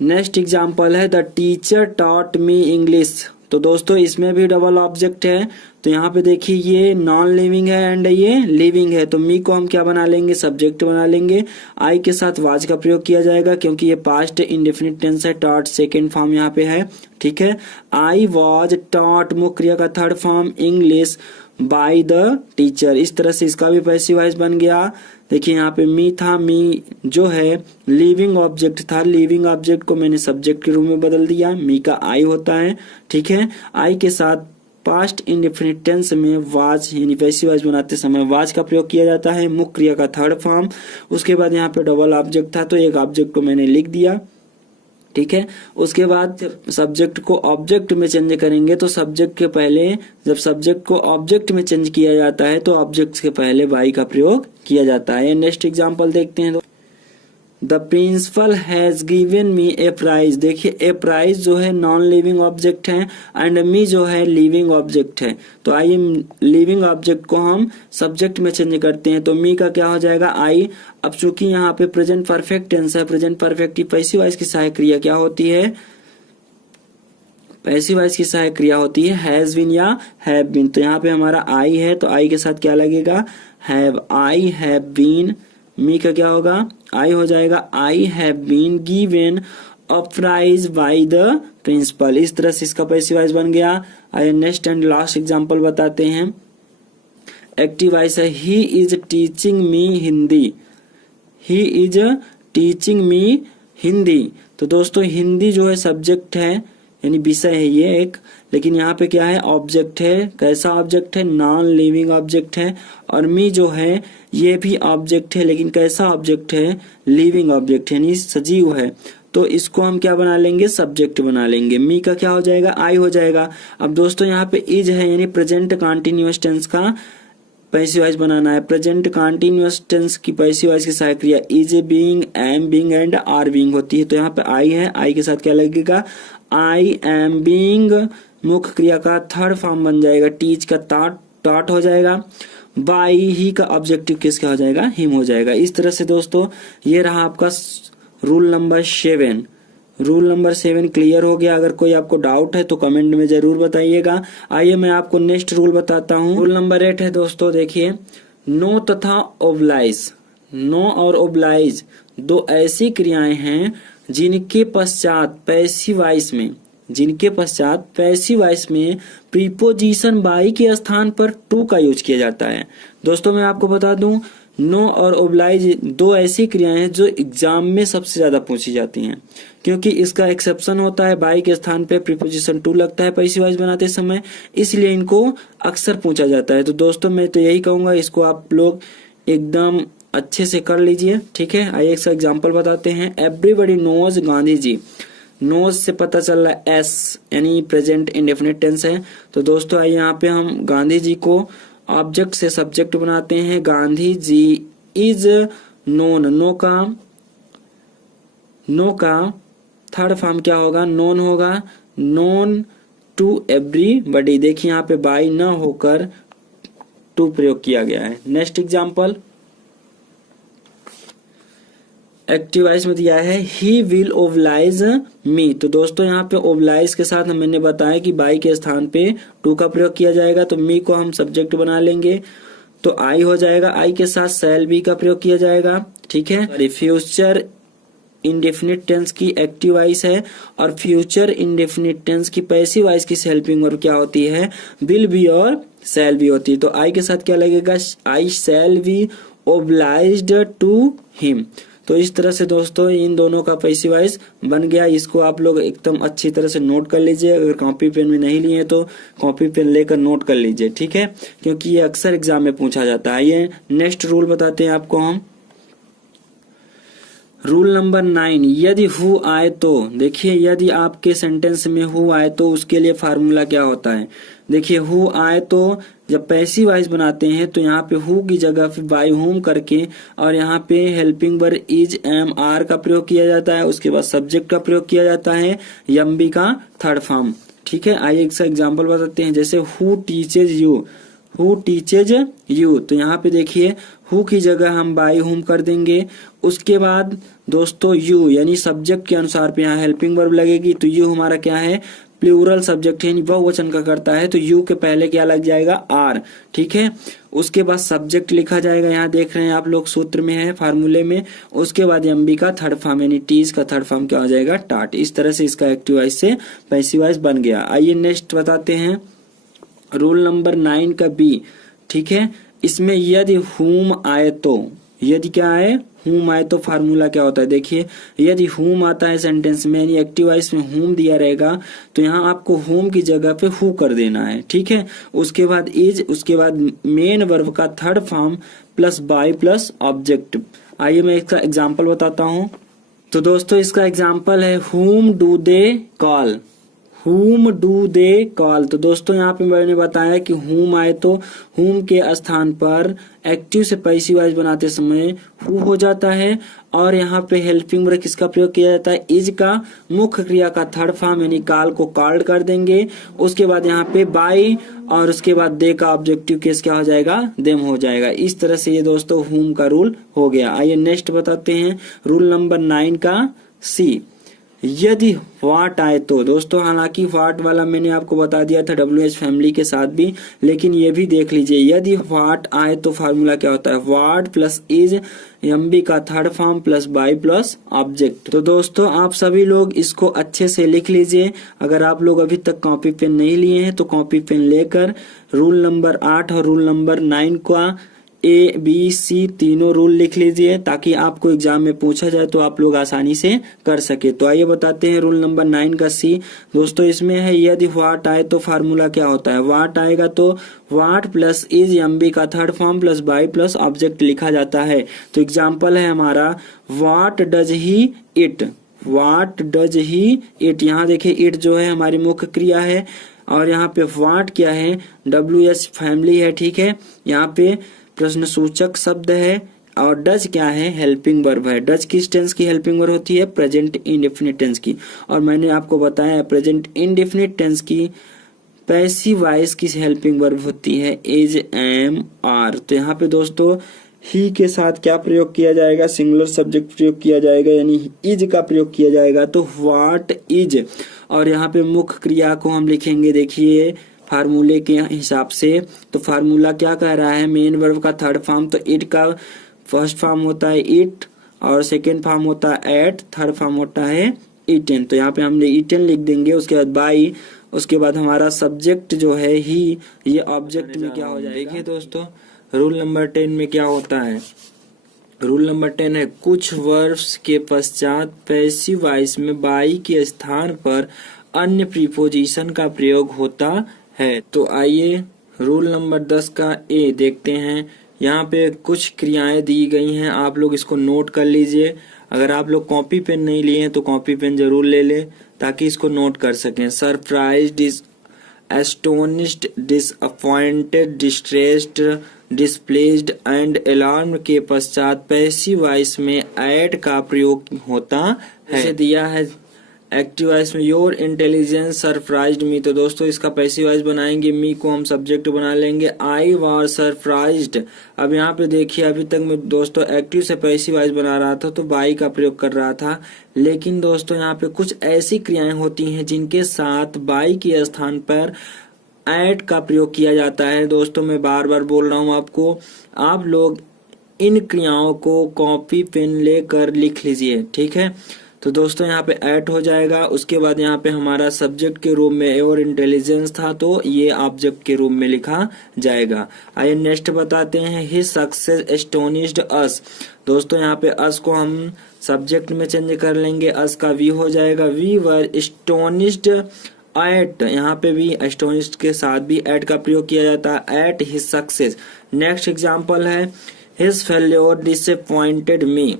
नेक्स्ट एग्जांपल है the teacher taught me English. तो दोस्तों इसमें भी डबल ऑब्जेक्ट है। तो यहाँ पे देखिए ये नॉन लिविंग है एंड ये लिविंग है, तो मी को हम क्या बना लेंगे, सब्जेक्ट बना लेंगे। आई के साथ वाज का प्रयोग किया जाएगा क्योंकि ये पास्ट इंडेफिनिट टेंस है, टॉट सेकेंड फॉर्म यहाँ पे है, ठीक है। आई वॉज टॉट मुख्य क्रिया का third form English by the teacher. इस तरह से इसका भी पैसिव वॉइस बन गया। देखिए यहाँ पे मी था, मी जो है लिविंग ऑब्जेक्ट था, लिविंग ऑब्जेक्ट को मैंने सब्जेक्ट के रूप में बदल दिया, मी का आई होता है, ठीक है। आई के साथ पास्ट इंडेफिनिट टेंस में वाज यानी पैसिव वॉइस बनाते समय वाज का प्रयोग किया जाता है, मुख्य क्रिया का थर्ड फॉर्म। उसके बाद यहाँ पे डबल ऑब्जेक्ट था तो एक ऑब्जेक्ट को मैंने लिख दिया, ठीक है। उसके बाद सब्जेक्ट को ऑब्जेक्ट में चेंज करेंगे तो सब्जेक्ट के पहले, जब सब्जेक्ट को ऑब्जेक्ट में चेंज किया जाता है तो ऑब्जेक्ट के पहले बाई का प्रयोग किया जाता है। नेक्स्ट एग्जांपल देखते हैं। The principal has given me a prize. देखिए ए प्राइज जो है नॉन लिविंग ऑब्जेक्ट है एंड मी जो है लिविंग ऑब्जेक्ट है। तो आइए लिविंग ऑब्जेक्ट को हम सब्जेक्ट में चेंज करते हैं। तो मी का क्या हो जाएगा आई। अब चूंकि यहाँ पे प्रेजेंट परफेक्ट टेंस है, प्रेजेंट परफेक्ट की पैसिव वॉइस की सहायक क्रिया क्या होती है, पैसिव वॉइस की सहायक क्रिया होती है हैज बीन या हैव बीन। तो यहाँ पे हमारा आई है तो आई के साथ क्या लगेगा, have. I have been, me का क्या होगा, आई हो जाएगा I have been given a prize by the principal. इस तरह से इसका पैसिव वॉइस बन गया। आइए नेक्स्ट एंड लास्ट एग्जांपल बताते हैं। एक्टिव वॉइस है he is teaching me Hindi. He is teaching me Hindi. तो दोस्तों हिंदी जो है सब्जेक्ट है यानी विषय है ये एक, लेकिन यहाँ पे क्या है ऑब्जेक्ट है। कैसा ऑब्जेक्ट है, नॉन लिविंग ऑब्जेक्ट है। और मी जो है ये भी ऑब्जेक्ट है, लेकिन कैसा ऑब्जेक्ट है, लिविंग ऑब्जेक्ट है यानी सजीव है। तो इसको हम क्या बना लेंगे, सब्जेक्ट बना लेंगे। मी का क्या हो जाएगा, आई हो जाएगा। अब दोस्तों यहाँ पे इज है यानी प्रेजेंट कंटीन्यूअस टेंस का पैसिव वॉइस बनाना है। प्रेजेंट कंटीन्यूअस टेंस की पैसिव वॉइस की सहायक क्रिया is being, am being and are being होती है। तो यहाँ पे आई है, आई के साथ क्या लगेगा, आई एम बीइंग मुख्य क्रिया का थर्ड फॉर्म बन जाएगा, टीच का टॉट हो जाएगा, बाई ही का ऑब्जेक्टिव केस क्या हो जाएगा, हिम हो जाएगा। इस तरह से दोस्तों ये रहा आपका rule number 7। Rule number 7 clear हो गया। अगर कोई आपको डाउट है तो कमेंट में जरूर बताइएगा। आइए मैं आपको नेक्स्ट रूल बताता हूँ। रूल नंबर 8 है दोस्तों, देखिए नो तथा ओब्लाइज। नो और ओब्लाइज दो ऐसी क्रियाएं हैं जिनके पश्चात पैसिव वॉइस में प्रीपोजिशन बाई के स्थान पर टू का यूज किया जाता है। दोस्तों मैं आपको बता दूं नो और ओब्लाइज दो ऐसी क्रियाएं हैं जो एग्जाम में सबसे ज्यादा पूछी जाती हैं, क्योंकि इसका एक्सेप्शन होता है बाई के स्थान पे प्रीपोजिशन टू लगता है पैसिव वॉइस बनाते समय, इसलिए इनको अक्सर पूछा जाता है। तो दोस्तों मैं तो यही कहूंगा इसको आप लोग एकदम अच्छे से कर लीजिए, ठीक है। आइए एक एग्जांपल बताते हैं। Everybody knows Gandhi ji. Knows से पता चल रहा है एस यानी प्रेजेंट इंडेफिनिट टेंस है। तो दोस्तों आइए यहाँ पे हम गांधी जी को ऑब्जेक्ट से सब्जेक्ट बनाते हैं। Gandhi ji is known. Know का थर्ड फॉर्म क्या होगा, नोन होगा। Known to everybody. देखिए यहाँ पे बाई न होकर टू प्रयोग किया गया है। नेक्स्ट एग्जांपल एक्टिव वॉइस में दिया है ही विल ओब्लाइज मी। तो दोस्तों यहाँ पे ओब्लाइज के साथ मैंने बताया कि बाई के स्थान पे टू का प्रयोग किया जाएगा। तो मी को हम सब्जेक्ट बना लेंगे तो आई हो जाएगा। आई के साथ शैल बी का प्रयोग किया जाएगा, ठीक है। फ्यूचर इंडेफिनिट टेंस की एक्टिव वॉइस है और फ्यूचर इंडेफिनिट टेंस की पैसिव वॉइस की हेल्पिंग वर्ब क्या होती है, विल बी और शैल बी होती है। तो आई के साथ क्या लगेगा, I shall be obliged to him. तो इस तरह से दोस्तों इन दोनों का पैसिव वॉइस बन गया। इसको आप लोग एकदम अच्छी तरह से नोट कर लीजिए। अगर कॉपी पेन में नहीं लिए तो कॉपी पेन लेकर नोट कर लीजिए, ठीक है, क्योंकि ये अक्सर एग्जाम में पूछा जाता है। ये नेक्स्ट रूल बताते हैं आपको हम। रूल नंबर 9, यदि हु आए तो। देखिए यदि आपके सेंटेंस में हु आए तो उसके लिए फार्मूला क्या होता है। देखिए हु आए तो जब पैसिव वॉइस बनाते हैं तो यहाँ पे हु की जगह पे बाय होम करके और यहाँ पे helping verb is am are का प्रयोग किया जाता है। उसके बाद सब्जेक्ट का प्रयोग किया जाता है एम बी का थर्ड फॉर्म, ठीक है। आइए एक एग्जाम्पल बताते हैं। जैसे who teaches you, who teaches you. तो यहाँ पे देखिए हु की जगह हम बाय होम कर देंगे। उसके बाद दोस्तों यू यानी सब्जेक्ट के अनुसार पे यहाँ हेल्पिंग वर्ब लगेगी। तो यू हमारा क्या है, प्लूरल सब्जेक्ट है, बहुवचन का करता है। तो यू के पहले क्या लग जाएगा, आर, ठीक है। उसके बाद सब्जेक्ट लिखा जाएगा, यहाँ देख रहे हैं आप लोग सूत्र में है, फार्मूले में। उसके बाद एमबी का थर्ड फॉर्म यानी टीज का थर्ड फॉर्म क्या हो जाएगा, टाट। इस तरह से इसका एक्टिव वॉइस से पैसिव वॉइस बन गया। आइए नेक्स्ट बताते हैं रूल नंबर 9 का बी, ठीक है। इसमें यदि हुम आए तो, यदि क्या आए, हुम आए तो फार्मूला क्या होता है। देखिए यदि हुम आता है सेंटेंस में यानी एक्टिव वॉइस में हुम दिया रहेगा तो यहाँ आपको हुम की जगह पे हु कर देना है, ठीक है। उसके बाद इज, उसके बाद मेन वर्ब का third form plus by plus object. आइए मैं इसका एग्जाम्पल बताता हूँ। तो दोस्तों इसका एग्जाम्पल है हुम do they call. whom do they call। तो दोस्तों यहाँ पे मैंने बताया कि whom आए तो whom के स्थान पर एक्टिव से पैसिव वॉइस बनाते समय who हो जाता है, और यहाँ पे हेल्पिंग वर्ब किसका प्रयोग किया जाता है, इज का मुख्य क्रिया का थर्ड फॉर्म यानी काल को कॉल्ड कर देंगे। उसके बाद यहाँ पे बाई और उसके बाद दे का ऑब्जेक्टिव केस क्या हो जाएगा, देम हो जाएगा। इस तरह से ये दोस्तों whom का रूल हो गया। आइए नेक्स्ट बताते हैं रूल नंबर 9 का सी। यदि व्हाट आए तो दोस्तों, हालांकि व्हाट वाला मैंने आपको बता दिया था WH फैमिली के साथ भी, लेकिन ये भी देख लीजिए। यदि व्हाट आए तो फार्मूला क्या होता है, व्हाट प्लस इज एमबी का third form plus by plus object. तो दोस्तों आप सभी लोग इसको अच्छे से लिख लीजिए। अगर आप लोग अभी तक कॉपी पेन नहीं लिए हैं तो कॉपी पेन लेकर रूल नंबर 8 और रूल नंबर 9 का ABC तीनों रूल लिख लीजिए, ताकि आपको एग्जाम में पूछा जाए तो आप लोग आसानी से कर सके। तो आइए बताते हैं रूल नंबर 9 का सी। दोस्तों इसमें है यदि व्हाट आए तो फार्मूला क्या होता है, व्हाट आएगा तो व्हाट प्लस इज एमबी का third form plus by plus object लिखा जाता है। तो एग्जाम्पल है हमारा what does he it, what does he it. यहाँ देखिए इट जो है हमारी मुख्य क्रिया है, और यहाँ पे व्हाट क्या है, WH फैमिली है, ठीक है। यहाँ पे प्रश्न सूचक शब्द है, और डज क्या है, हेल्पिंग वर्ब है। डज किस टेंस की हेल्पिंग वर्ब होती है, प्रेजेंट इंडेफिनिट टेंस की। और मैंने आपको बताया प्रेजेंट इंडेफिनिट टेंस की पैसिव वॉइस की हेल्पिंग वर्ब होती है इज, एम, आर। तो यहाँ पे दोस्तों ही के साथ क्या प्रयोग किया जाएगा, सिंगुलर सब्जेक्ट प्रयोग किया जाएगा, यानी इज का प्रयोग किया जाएगा। तो व्हाट इज, और यहाँ पे मुख्य क्रिया को हम लिखेंगे, देखिए फार्मूले के हिसाब से। तो फार्मूला क्या कह रहा है, मेन वर्ब का थर्ड फॉर्म, तो इट का फर्स्ट फॉर्म होता है इट, और सेकेंड फॉर्म होता है एट, थर्ड फॉर्म होता है ईटेन। तो यहाँ पे हमने ईटेन लिख देंगे। उसके बाद बाई, उसके बाद हमारा सब्जेक्ट जो है ही, ये ऑब्जेक्ट में क्या हो जाएगा। देखिए दोस्तों रूल नंबर 10 में क्या होता है, रूल नंबर 10 है कुछ वर्ब्स के पश्चात पैसिव वॉइस में बाई के स्थान पर अन्य प्रीपोजिशन का प्रयोग होता है। तो आइए रूल नंबर 10 का ए देखते हैं। यहाँ पे कुछ क्रियाएं दी गई हैं, आप लोग इसको नोट कर लीजिए। अगर आप लोग कॉपी पेन नहीं लिए हैं तो कॉपी पेन जरूर ले लें ताकि इसको नोट कर सकें। Surprised, astonished, disappointed, distressed, displaced and alarmed के पश्चात पैसिव वॉइस में एट का प्रयोग होता है। जैसे दिया है एक्टिव वॉइस में योर इंटेलिजेंस सरप्राइज्ड मी, तो दोस्तों इसका पैसिव वॉइस बनाएंगे, मी को हम सब्जेक्ट बना लेंगे। I was surprised. अब यहाँ पे देखिए अभी तक मैं दोस्तों एक्टिव से पैसिव वॉइस बना रहा था तो बाई का प्रयोग कर रहा था, लेकिन दोस्तों यहाँ पे कुछ ऐसी क्रियाएं होती हैं जिनके साथ बाई के स्थान पर एट का प्रयोग किया जाता है। दोस्तों मैं बार बार बोल रहा हूँ आपको, आप लोग इन क्रियाओं को कॉपी पेन लेकर लिख लीजिए, ठीक है। तो दोस्तों यहाँ पे एट हो जाएगा। उसके बाद यहाँ पे हमारा सब्जेक्ट के रूप में और इंटेलिजेंस था तो ये ऑब्जेक्ट के रूप में लिखा जाएगा। आइए नेक्स्ट बताते हैं हिज सक्सेस एस्टोनिश्ड अस। दोस्तों यहाँ पे अस को हम सब्जेक्ट में चेंज कर लेंगे, अस का वी हो जाएगा। वी वर एस्टोनिश्ड एट, यहाँ पे भी एस्टोनिश्ड के साथ भी एट का प्रयोग किया जाता है, at his success. Next example है his failure disappointed me,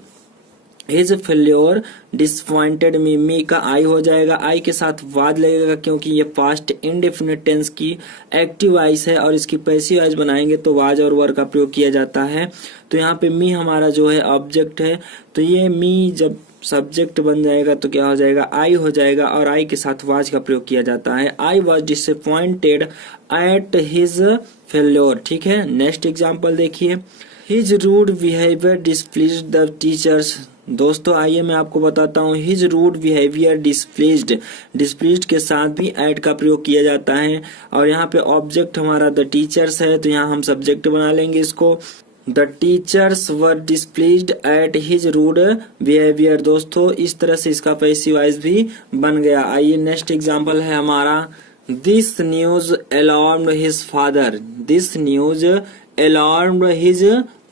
his failure disappointed me, me का आई हो जाएगा, आई के साथ वाज लगेगा क्योंकि ये पास्ट इंडेफिनिट टेंस की एक्टिव वॉइस है और इसकी पैसिव वॉइस बनाएंगे तो वाज और वर का प्रयोग किया जाता है। तो यहाँ पे मी हमारा जो है ऑब्जेक्ट है, तो ये मी जब सब्जेक्ट बन जाएगा तो क्या हो जाएगा, आई हो जाएगा, और आई के साथ वाज का प्रयोग किया जाता है। I was disappointed at his failure, ठीक है। नेक्स्ट एग्जाम्पल देखिए his rude behaviour displeased the teachers. दोस्तों आइए मैं आपको बताता हूँ, his rude behaviour displeased, displeased के साथ भी एट का प्रयोग किया जाता है, और यहाँ पे ऑब्जेक्ट हमारा द टीचर्स है तो यहाँ हम सब्जेक्ट बना लेंगे इसको। The teachers were displeased at his rude behaviour. दोस्तों इस तरह से इसका पैसिव वॉइस भी बन गया। आइए नेक्स्ट एग्जाम्पल है हमारा this news alarmed his father, this news alarmed his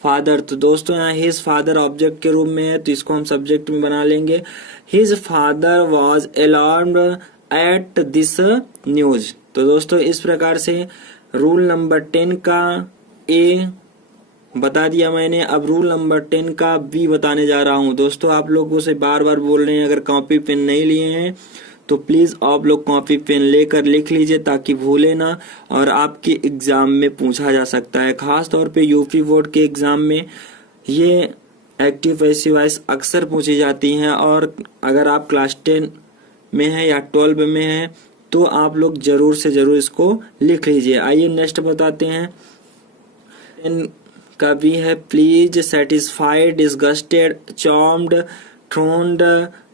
father. तो दोस्तों यहाँ हिज फादर ऑब्जेक्ट के रूप में है तो इसको हम सब्जेक्ट में बना लेंगे। His father was alarmed at this news. तो दोस्तों इस प्रकार से रूल नंबर 10 का ए बता दिया मैंने। अब रूल नंबर 10 का बी बताने जा रहा हूँ। दोस्तों आप लोगों से बार बार बोल रहे हैं, अगर कॉपी पेन नहीं लिए हैं तो प्लीज आप लोग कॉपी पेन लेकर लिख लीजिए ताकि भूले ना, और आपके एग्जाम में पूछा जा सकता है। खास तौर पे यूपी बोर्ड के एग्जाम में ये एक्टिव पैसिव वॉइस अक्सर पूछी जाती हैं, और अगर आप क्लास 10 में है या 12 में है तो आप लोग जरूर से जरूर इसको लिख लीजिए। आइए नेक्स्ट बताते हैं। का भी है please, satisfied, disgusted, charmed, throned,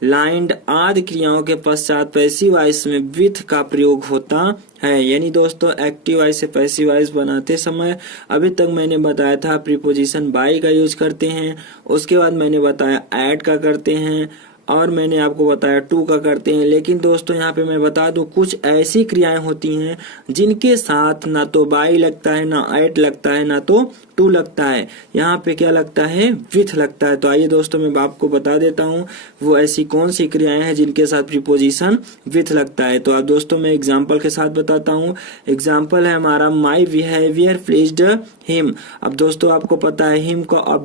lined आदि क्रियाओं के पश्चात पैसिव वॉइस में विथ का प्रयोग होता है। यानी दोस्तों एक्टिव वॉइस से पैसिव वॉइस बनाते समय अभी तक मैंने बताया था प्रीपोजिशन बाय का यूज करते हैं, उसके बाद मैंने बताया एट का करते हैं, और मैंने आपको बताया टू का करते हैं। लेकिन दोस्तों यहाँ पे मैं बता दूं कुछ ऐसी क्रियाएं होती हैं जिनके साथ ना तो बाई लगता है, ना एट लगता है, ना तो टू लगता है। यहाँ पे क्या लगता है, विथ लगता है। तो आइए दोस्तों मैं आपको बता देता हूँ वो ऐसी कौन सी क्रियाएं हैं जिनके साथ प्रीपोजिशन विथ लगता है। तो आप दोस्तों मैं एग्जाम्पल के साथ बताता हूँ। एग्जाम्पल है हमारा माई बिहेवियर प्लीज्ड हिम। अब दोस्तों आपको पता है हिम का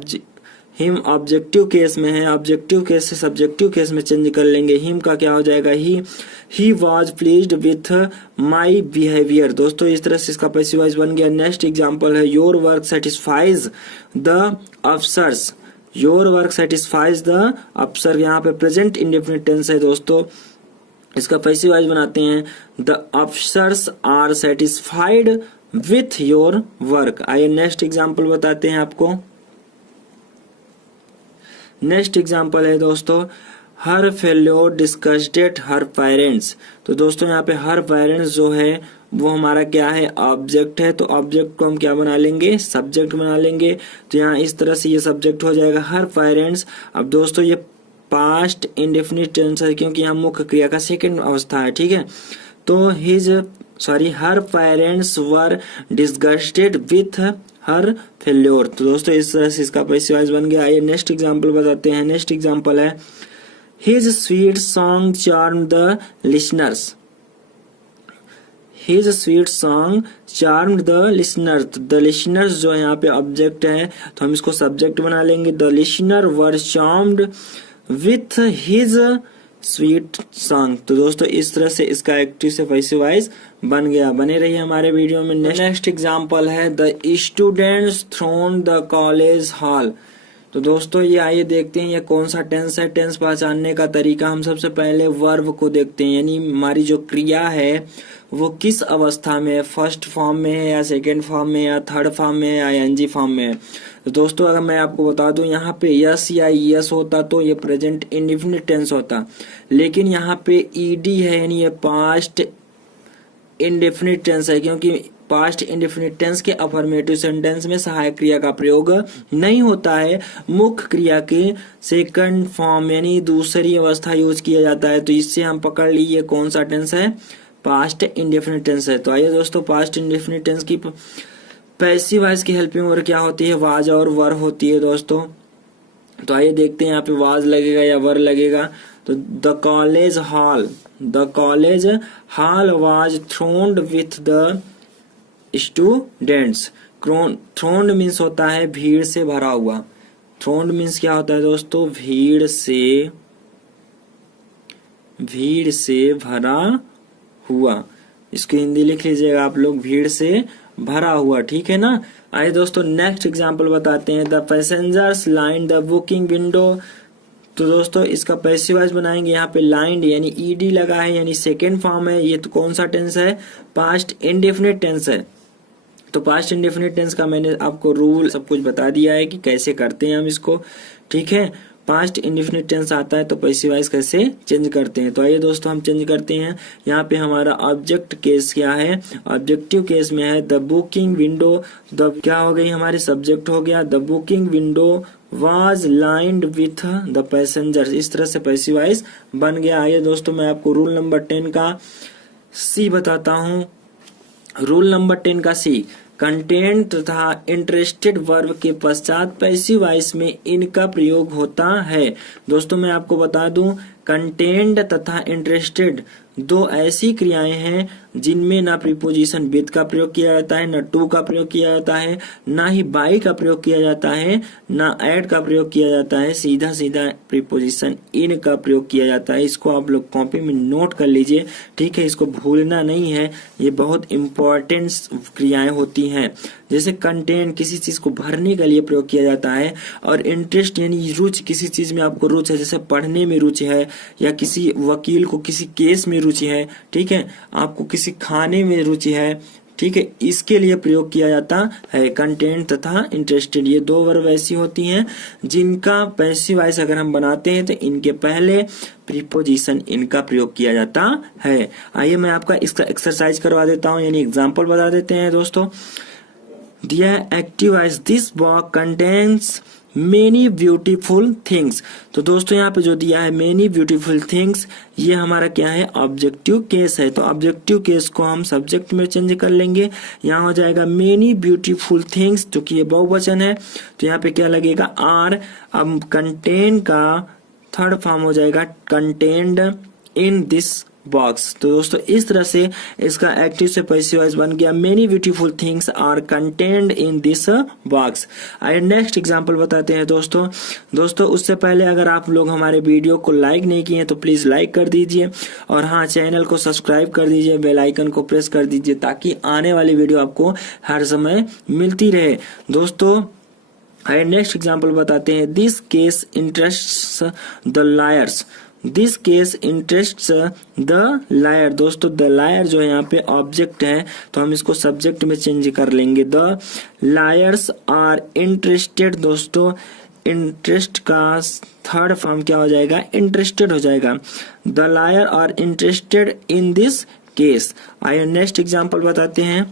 हिम ऑब्जेक्टिव केस में है, ऑब्जेक्टिव केस से सब्जेक्टिव केस में चेंज कर लेंगे। हिम का क्या हो जाएगा, he was pleased with my behaviour. दोस्तों इस तरह से इसका पैसिव वॉइस बन गया। नेक्स्ट एग्जांपल है your work satisfies the officers. Your work satisfies the अफसर, यहाँ पे प्रेजेंट इंडेफिनिट टेंस है दोस्तों, इसका पैसिव वॉइस बनाते हैं the officers are satisfied with your work. आइए नेक्स्ट एग्जाम्पल बताते हैं आपको। नेक्स्ट एग्जाम्पल है दोस्तों her fellow disgusted her parents. तो दोस्तों यहाँ पे हर पेरेंट्स जो है वो हमारा क्या है, ऑब्जेक्ट है। तो ऑब्जेक्ट को हम क्या बना लेंगे, सब्जेक्ट बना लेंगे। तो यहाँ इस तरह से ये सब्जेक्ट हो जाएगा हर पेरेंट्स। अब दोस्तों ये पास्ट इंडेफिनिट टेंस है क्योंकि यहाँ मुख्य क्रिया का सेकंड अवस्था है, ठीक है। तो her parents were disgusted with her failure. तो दोस्तों इस तरह से इसका पैसिव वॉइस बन गया। आइए नेक्स्ट एग्जांपल बताते हैं। नेक्स्ट एग्जांपल है his sweet song charm the listeners. His sweet song charm the listener. The listeners जो यहाँ पे ऑब्जेक्ट है तो हम इसको सब्जेक्ट बना लेंगे। The listener were charmed with his sweet song. तो दोस्तों इस तरह से इसका एक्टिव से पैसिव वॉइस बन गया। बने रहिए हमारे वीडियो में। नेक्स्ट एग्जांपल है the students thronged the college hall. तो दोस्तों ये आइए देखते हैं ये कौन सा टेंस है। टेंस पहचानने का तरीका, हम सबसे पहले वर्ब को देखते हैं, यानी हमारी जो क्रिया है वो किस अवस्था में है, फर्स्ट फॉर्म में है या सेकेंड फॉर्म में या थर्ड फॉर्म में या एनजी फॉर्म में है। तो दोस्तों अगर मैं आपको बता दूं यहाँ पे यस या यस होता तो ये प्रेजेंट इंडेफिनिट टेंस होता, लेकिन यहाँ पे ईडी है यानी ये पास्ट इंडेफिनिट टेंस है, क्योंकि पास्ट इंडेफिनिट टेंस के अफर्मेटिव सेंटेंस में सहायक क्रिया का प्रयोग नहीं होता है, मुख्य क्रिया के सेकंड फॉर्म यानी दूसरी अवस्था यूज किया जाता है। तो इससे हम पकड़ लिए कौन सा टेंस है, पास्ट इंडेफिनिट टेंस है। तो आइए दोस्तों पास्ट इंडेफिनिट टेंस की पैसिव वॉइस की हेल्पिंग वर्ब क्या होती है, वाज और वर होती है दोस्तों। तो आइए देखते हैं यहाँ पे वाज लगेगा या वर लगेगा। तो the college hall was throned with the students. Throned means होता है भीड़ से भरा हुआ। थ्रोन्ड मीन्स क्या होता है दोस्तों, भीड़ से भरा हुआ। इसको हिंदी लिख लीजिएगा आप लोग, भीड़ से भरा हुआ, ठीक है ना। आइए दोस्तों नेक्स्ट एग्जांपल बताते हैं। The passengers line the booking window. तो दोस्तों इसका पैसिव वॉइस बनाएंगे। यहाँ पे लाइंड यानी ईडी लगा है यानी सेकेंड फॉर्म है। ये तो कौन सा टेंस है, पास्ट इंडेफिनिट टेंस है। तो पास्ट इंडेफिनिट टेंस का मैंने आपको रूल सब कुछ बता दिया है कि कैसे करते हैं हम इसको, ठीक है। पास्ट इंडेफिनिट टेंस आता है तो पैसिव वॉइस कैसे चेंज करते हैं। तो आइए दोस्तों हम चेंज करते हैं। यहाँ पे हमारा ऑब्जेक्ट केस क्या है, ऑब्जेक्टिव केस में है द बुकिंग विंडो। द क्या हो गई हमारी, सब्जेक्ट हो गया। The booking window was lined with the passengers. इस तरह से पैसिव वॉइस बन गया। आइए दोस्तों मैं आपको रूल नंबर 10 का सी बताता हूँ। रूल नंबर 10 का सी, कंटेंट तथा इंटरेस्टेड वर्ब के पश्चात पैसिव वॉइस में इनका प्रयोग होता है। दोस्तों मैं आपको बता दूं कंटेंड तथा इंटरेस्टेड दो ऐसी क्रियाएं हैं जिनमें ना प्रीपोजिशन विद का प्रयोग किया जाता है, ना टू का प्रयोग किया जाता है, ना ही बाई का प्रयोग किया जाता है, ना एट का प्रयोग किया जाता है, सीधा सीधा प्रीपोजिशन इन का प्रयोग किया जाता है। इसको आप लोग कॉपी में नोट कर लीजिए, ठीक है, इसको भूलना नहीं है, ये बहुत इंपॉर्टेंट क्रियाएं होती हैं। जैसे कंटेन किसी चीज को भरने के लिए प्रयोग किया जाता है, और इंटरेस्ट यानी रुचि, किसी चीज में आपको रुचि है, जैसे पढ़ने में रुचि है, या किसी वकील को किसी केस में रुचि है, ठीक है, आपको किसी खाने में रुचि है, ठीक है, इसके लिए प्रयोग किया जाता है कंटेंट तथा इंटरेस्टेड। ये दो वर्ब ऐसी होती हैं जिनका पैसिव वॉइस अगर हम बनाते हैं तो इनके पहले प्रीपोजिशन इनका प्रयोग किया जाता है। आइए मैं आपका इसका एक्सरसाइज करवा देता हूं, यानी एग्जाम्पल बता देते हैं दोस्तों। दिया active voice, this book contains many beautiful things. तो दोस्तों यहाँ पे जो दिया है मेनी ब्यूटीफुल थिंग्स, ये हमारा क्या है, ऑब्जेक्टिव केस है। तो ऑब्जेक्टिव केस को हम सब्जेक्ट में चेंज कर लेंगे, यहाँ हो जाएगा मेनी ब्यूटीफुल थिंग्स, जो कि ये बहुवचन है, तो यहाँ पे क्या लगेगा, आर। अब कंटेन का थर्ड फॉर्म हो जाएगा कंटेन्ड इन दिस बॉक्स। तो दोस्तों इस तरह से इसका एक्टिव से पैसिव वॉइस बन गया, many beautiful things are contained in this box. आइए नेक्स्ट एग्जांपल बताते हैं दोस्तों उससे पहले अगर आप लोग हमारे वीडियो को लाइक नहीं किए हैं तो प्लीज लाइक कर दीजिए, और हाँ, चैनल को सब्सक्राइब कर दीजिए, बेल आइकन को प्रेस कर दीजिए, ताकि आने वाली वीडियो आपको हर समय मिलती रहे। दोस्तों आइए नेक्स्ट एग्जांपल बताते हैं। This case interests the lawyers, this case interests the lawyer. दोस्तों द लायर जो है यहाँ पे ऑब्जेक्ट है, तो हम इसको सब्जेक्ट में चेंज कर लेंगे। The lawyers are interested. दोस्तों इंटरेस्ट का थर्ड फॉर्म क्या हो जाएगा, इंटरेस्टेड हो जाएगा। The lawyer are interested in this case. आइए नेक्स्ट एग्जांपल बताते हैं।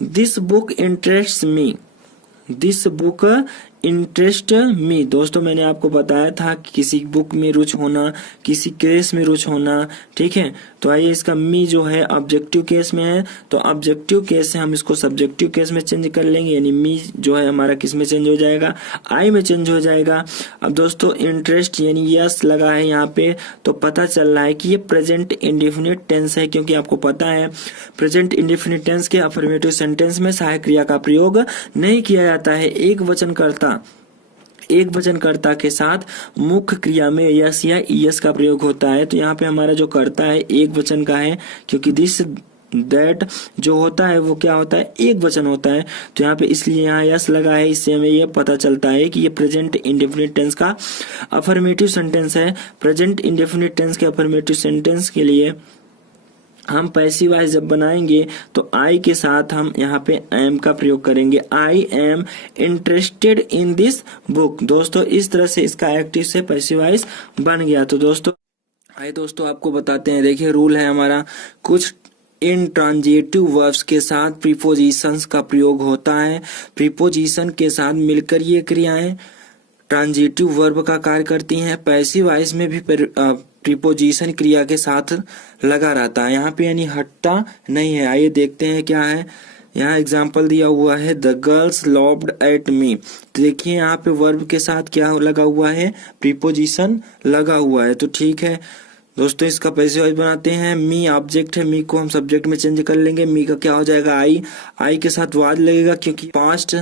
This book interests me, this book interest me. दोस्तों मैंने आपको बताया था कि किसी बुक में रुचि होना, किसी केस में रुचि होना, ठीक है। तो आइए इसका मी जो है ऑब्जेक्टिव केस में है, तो ऑब्जेक्टिव केस से हम इसको सब्जेक्टिव केस में चेंज कर लेंगे, यानी मी जो है हमारा किस में चेंज हो जाएगा, आई में चेंज हो जाएगा। अब दोस्तों इंटरेस्ट यानी यस लगा है यहाँ पे, तो पता चल रहा है कि ये प्रेजेंट इंडेफिनिट टेंस है, क्योंकि आपको पता है प्रेजेंट इंडेफिनिट टेंस के अफर्मेटिव सेंटेंस में सहायक क्रिया का प्रयोग नहीं किया जाता है। एक वचनकर्ता के साथ मुख्य क्रिया में यस या ईएस का प्रयोग होता है। तो यहाँ पे हमारा जो कर्ता है एक वचन का है, क्योंकि दिस दैट जो होता है वो क्या होता है, एक वचन होता है। तो यहाँ पे इसलिए यहाँ यस लगा है, इससे हमें ये पता चलता है कि ये प्रेजेंट इंडेफिनिट टेंस का अफर्मेटिव सेंटेंस है। प्रेजेंट इंडेफिनिट टेंस के अफर्मेटिव सेंटेंस के लिए हम पैसिव वॉइस जब बनाएंगे तो आई के साथ हम यहाँ पे एम का प्रयोग करेंगे। I am interested in this book. दोस्तों इस तरह से इसका एक्टिव से पैसिव वॉइस बन गया। तो दोस्तों आपको बताते हैं, देखिए रूल है हमारा, कुछ इंट्रांजिटिव वर्ब्स के साथ प्रीपोजिशंस का प्रयोग होता है। प्रीपोजिशन के साथ मिलकर ये क्रियाएं ट्रांजिटिव वर्ब का कार्य करती हैं। पैसिव वॉइस में भी प्रीपोजिशन क्रिया के साथ लगा रहता है, यहाँ पे यानी हटता नहीं है। आइए देखते हैं क्या है। यहाँ एग्जाम्पल दिया हुआ है, the girls loved at me. तो देखिए यहाँ पे वर्ब के साथ क्या लगा हुआ है, प्रीपोजिशन लगा हुआ है। तो ठीक है दोस्तों, इसका पैसिव वॉइस बनाते हैं। मी ऑब्जेक्ट है, मी को हम सब्जेक्ट में चेंज कर लेंगे। मी का क्या हो जाएगा, आई के साथ वाज लगेगा, क्योंकि पास्ट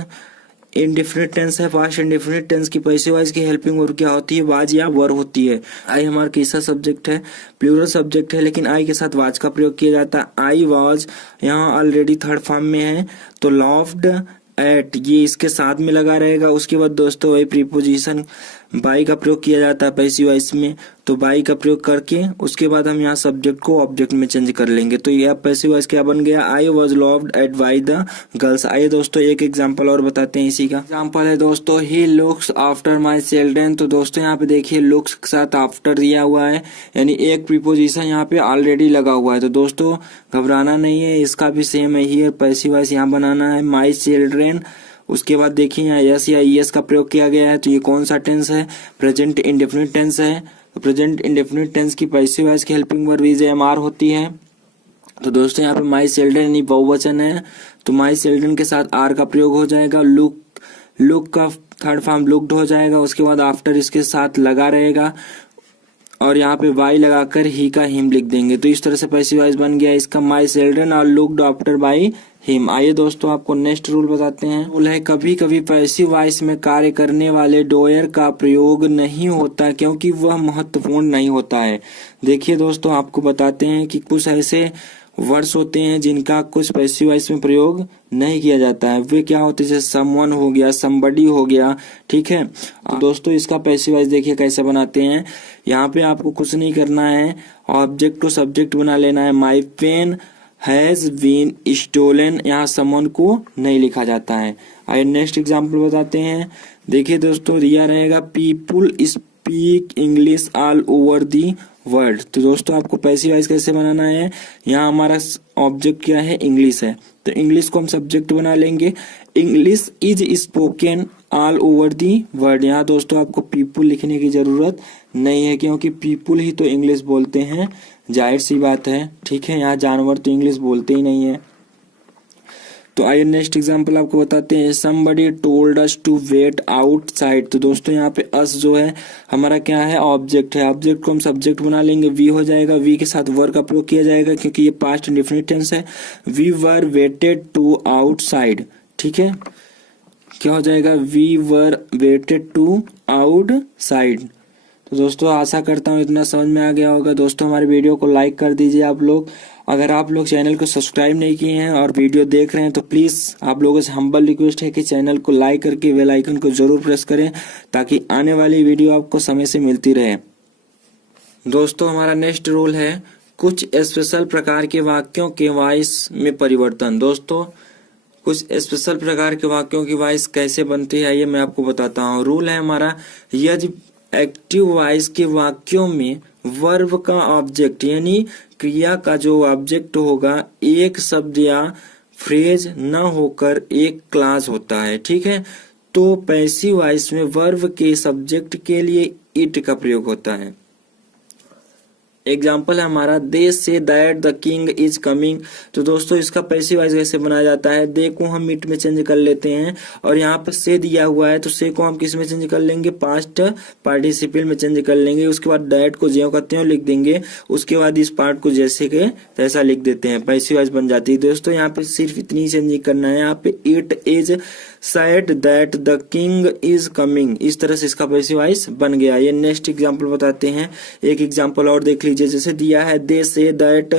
इंडेफिनिट टेंस है। पास्ट इंडेफिनिट टेंस की पैसिव वॉइस की हेल्पिंग वर्ब क्या होती है, वाज या वर होती है। आई हमारा कैसा सब्जेक्ट है, प्लूरल सब्जेक्ट है, लेकिन आई के साथ वाज का प्रयोग किया जाता है। आई वाज यहाँ ऑलरेडी थर्ड फॉर्म में है, तो लव्ड एट ये इसके साथ में लगा रहेगा। उसके बाद दोस्तों वही प्रीपोजिशन बाई का प्रयोग किया जाता है पैसिव वॉइस में, तो बाई का प्रयोग करके उसके बाद हम यहाँ सब्जेक्ट को ऑब्जेक्ट में चेंज कर लेंगे। तो यह पैसिव वॉइस क्या बन गया, I was loved at by the girls. आइए दोस्तों एक एग्जाम्पल और बताते हैं। इसी का एग्जाम्पल है दोस्तों, he looks after my children. तो दोस्तों यहाँ पे देखिए लुक्स के साथ आफ्टर दिया हुआ है, यानी एक प्रीपोजिशन यहाँ पे ऑलरेडी लगा हुआ है। तो दोस्तों घबराना नहीं है, इसका भी सेम है, ही पैसिव वॉइस यहाँ बनाना है, माई चिल्ड्रेन। उसके बाद देखिए यहाँ यस या ईएस का प्रयोग किया गया है। तो ये कौन सा टेंस है, प्रेजेंट इंडेफिनिट टेंस है। तो प्रेजेंट इंडेफिनिट टेंस की पैसिव वॉइस की हेल्पिंग वर्ब इज एमआर होती है। तो दोस्तों यहाँ पे माई चिल्ड्रेन यानी बहुवचन है, तो माई चिल्ड्रेन के साथ आर का प्रयोग हो जाएगा। लुक का थर्ड फॉर्म लुक्ड हो जाएगा। उसके बाद आफ्टर इसके साथ लगा रहेगा। और यहाँ पे वाई लगाकर ही का हिम लिख देंगे। तो इस तरह से पैसिव वॉइस बन गया इसका, my children are looked after by him. आइए दोस्तों आपको नेक्स्ट रूल बताते हैं। रूल है कभी कभी पैसिव वॉइस में कार्य करने वाले डोयर का प्रयोग नहीं होता क्योंकि वह महत्वपूर्ण नहीं होता है। देखिए दोस्तों आपको बताते हैं कि कुछ ऐसे वर्ड्स होते हैं जिनका कुछ पैसिव वॉइस में प्रयोग नहीं किया जाता है। वे क्या होते हैं, जैसे समवन हो गया, समबडी हो गया, ठीक है। तो दोस्तों इसका पैसिव वॉइस देखिए कैसे बनाते हैं। यहाँ पे आपको कुछ नहीं करना है, ऑब्जेक्ट को सब्जेक्ट बना लेना है। My pen has been stolen, यहाँ समवन को नहीं लिखा जाता है। आइए नेक्स्ट एग्जाम्पल बताते हैं। देखिए दोस्तों दिया रहेगा people speak English all over the world. तो दोस्तों आपको पैसिव वॉइस कैसे बनाना है, यहाँ हमारा ऑब्जेक्ट क्या है, इंग्लिश है, तो इंग्लिश को हम सब्जेक्ट बना लेंगे। English is spoken all over the world. यहाँ दोस्तों आपको पीपुल लिखने की जरूरत नहीं है क्योंकि पीपुल ही तो इंग्लिश बोलते हैं, जाहिर सी बात है, ठीक है। यहाँ जानवर तो इंग्लिश बोलते ही नहीं है। तो आइए नेक्स्ट एग्जांपल आपको बताते हैं। somebody told us to wait outside। तो दोस्तों यहाँ पे अस जो है हमारा क्या है, ऑब्जेक्ट है। ऑब्जेक्ट को हम सब्जेक्ट बना लेंगे, वी हो जाएगा, वी के साथ वर का प्रयोग किया जाएगा क्योंकि ये पास्ट इंडेफिनिट टेंस है। We were waited to outside, ठीक है, क्या हो जाएगा, we were waited to outside. तो दोस्तों आशा करता हूँ इतना समझ में आ गया होगा। दोस्तों हमारे वीडियो को लाइक कर दीजिए आप लोग। अगर आप लोग चैनल को सब्सक्राइब नहीं किए हैं और वीडियो देख रहे हैं तो प्लीज आप लोगों से हम्बल रिक्वेस्ट है कि चैनल को लाइक करके बेल आइकन को जरूर प्रेस करें ताकि आने वाली वीडियो आपको समय से मिलती रहे। दोस्तों हमारा नेक्स्ट रूल है कुछ स्पेशल प्रकार के वाक्यों के वॉइस में परिवर्तन। दोस्तों कुछ स्पेशल प्रकार के वाक्यों की वॉइस कैसे बनती है ये मैं आपको बताता हूँ। रूल है हमारा, यदि एक्टिव वॉइस के वाक्यों में वर्ब का ऑब्जेक्ट यानी क्रिया का जो ऑब्जेक्ट होगा एक शब्द या फ्रेज न होकर एक क्लास होता है, ठीक है। तो पैसिव वॉइस में वर्ब के सब्जेक्ट के लिए इट का प्रयोग होता है। एग्जाम्पल है हमारा they say that the king is coming. तो दोस्तों इसका पैसिव वॉइस कैसे बनाया जाता है, दे को हम इट में चेंज कर लेते हैं और यहाँ पर से दिया हुआ है तो से को हम किस में चेंज कर लेंगे, पास्ट पार्टिसिपल में चेंज कर लेंगे। उसके बाद दैट को ज्यों का त्यों लिख देंगे, उसके बाद इस पार्ट को जैसे के तैसा लिख देते हैं, पैसिव वॉइस बन जाती है। दोस्तों यहाँ पे सिर्फ इतनी चेंजिंग करना है, यहाँ पे it is said that the king is coming, इस तरह से इसका पैसिव वॉइस बन गया। ये नेक्स्ट एग्जांपल बताते हैं। एक एग्जांपल और देख लीजिए, जैसे दिया है they say that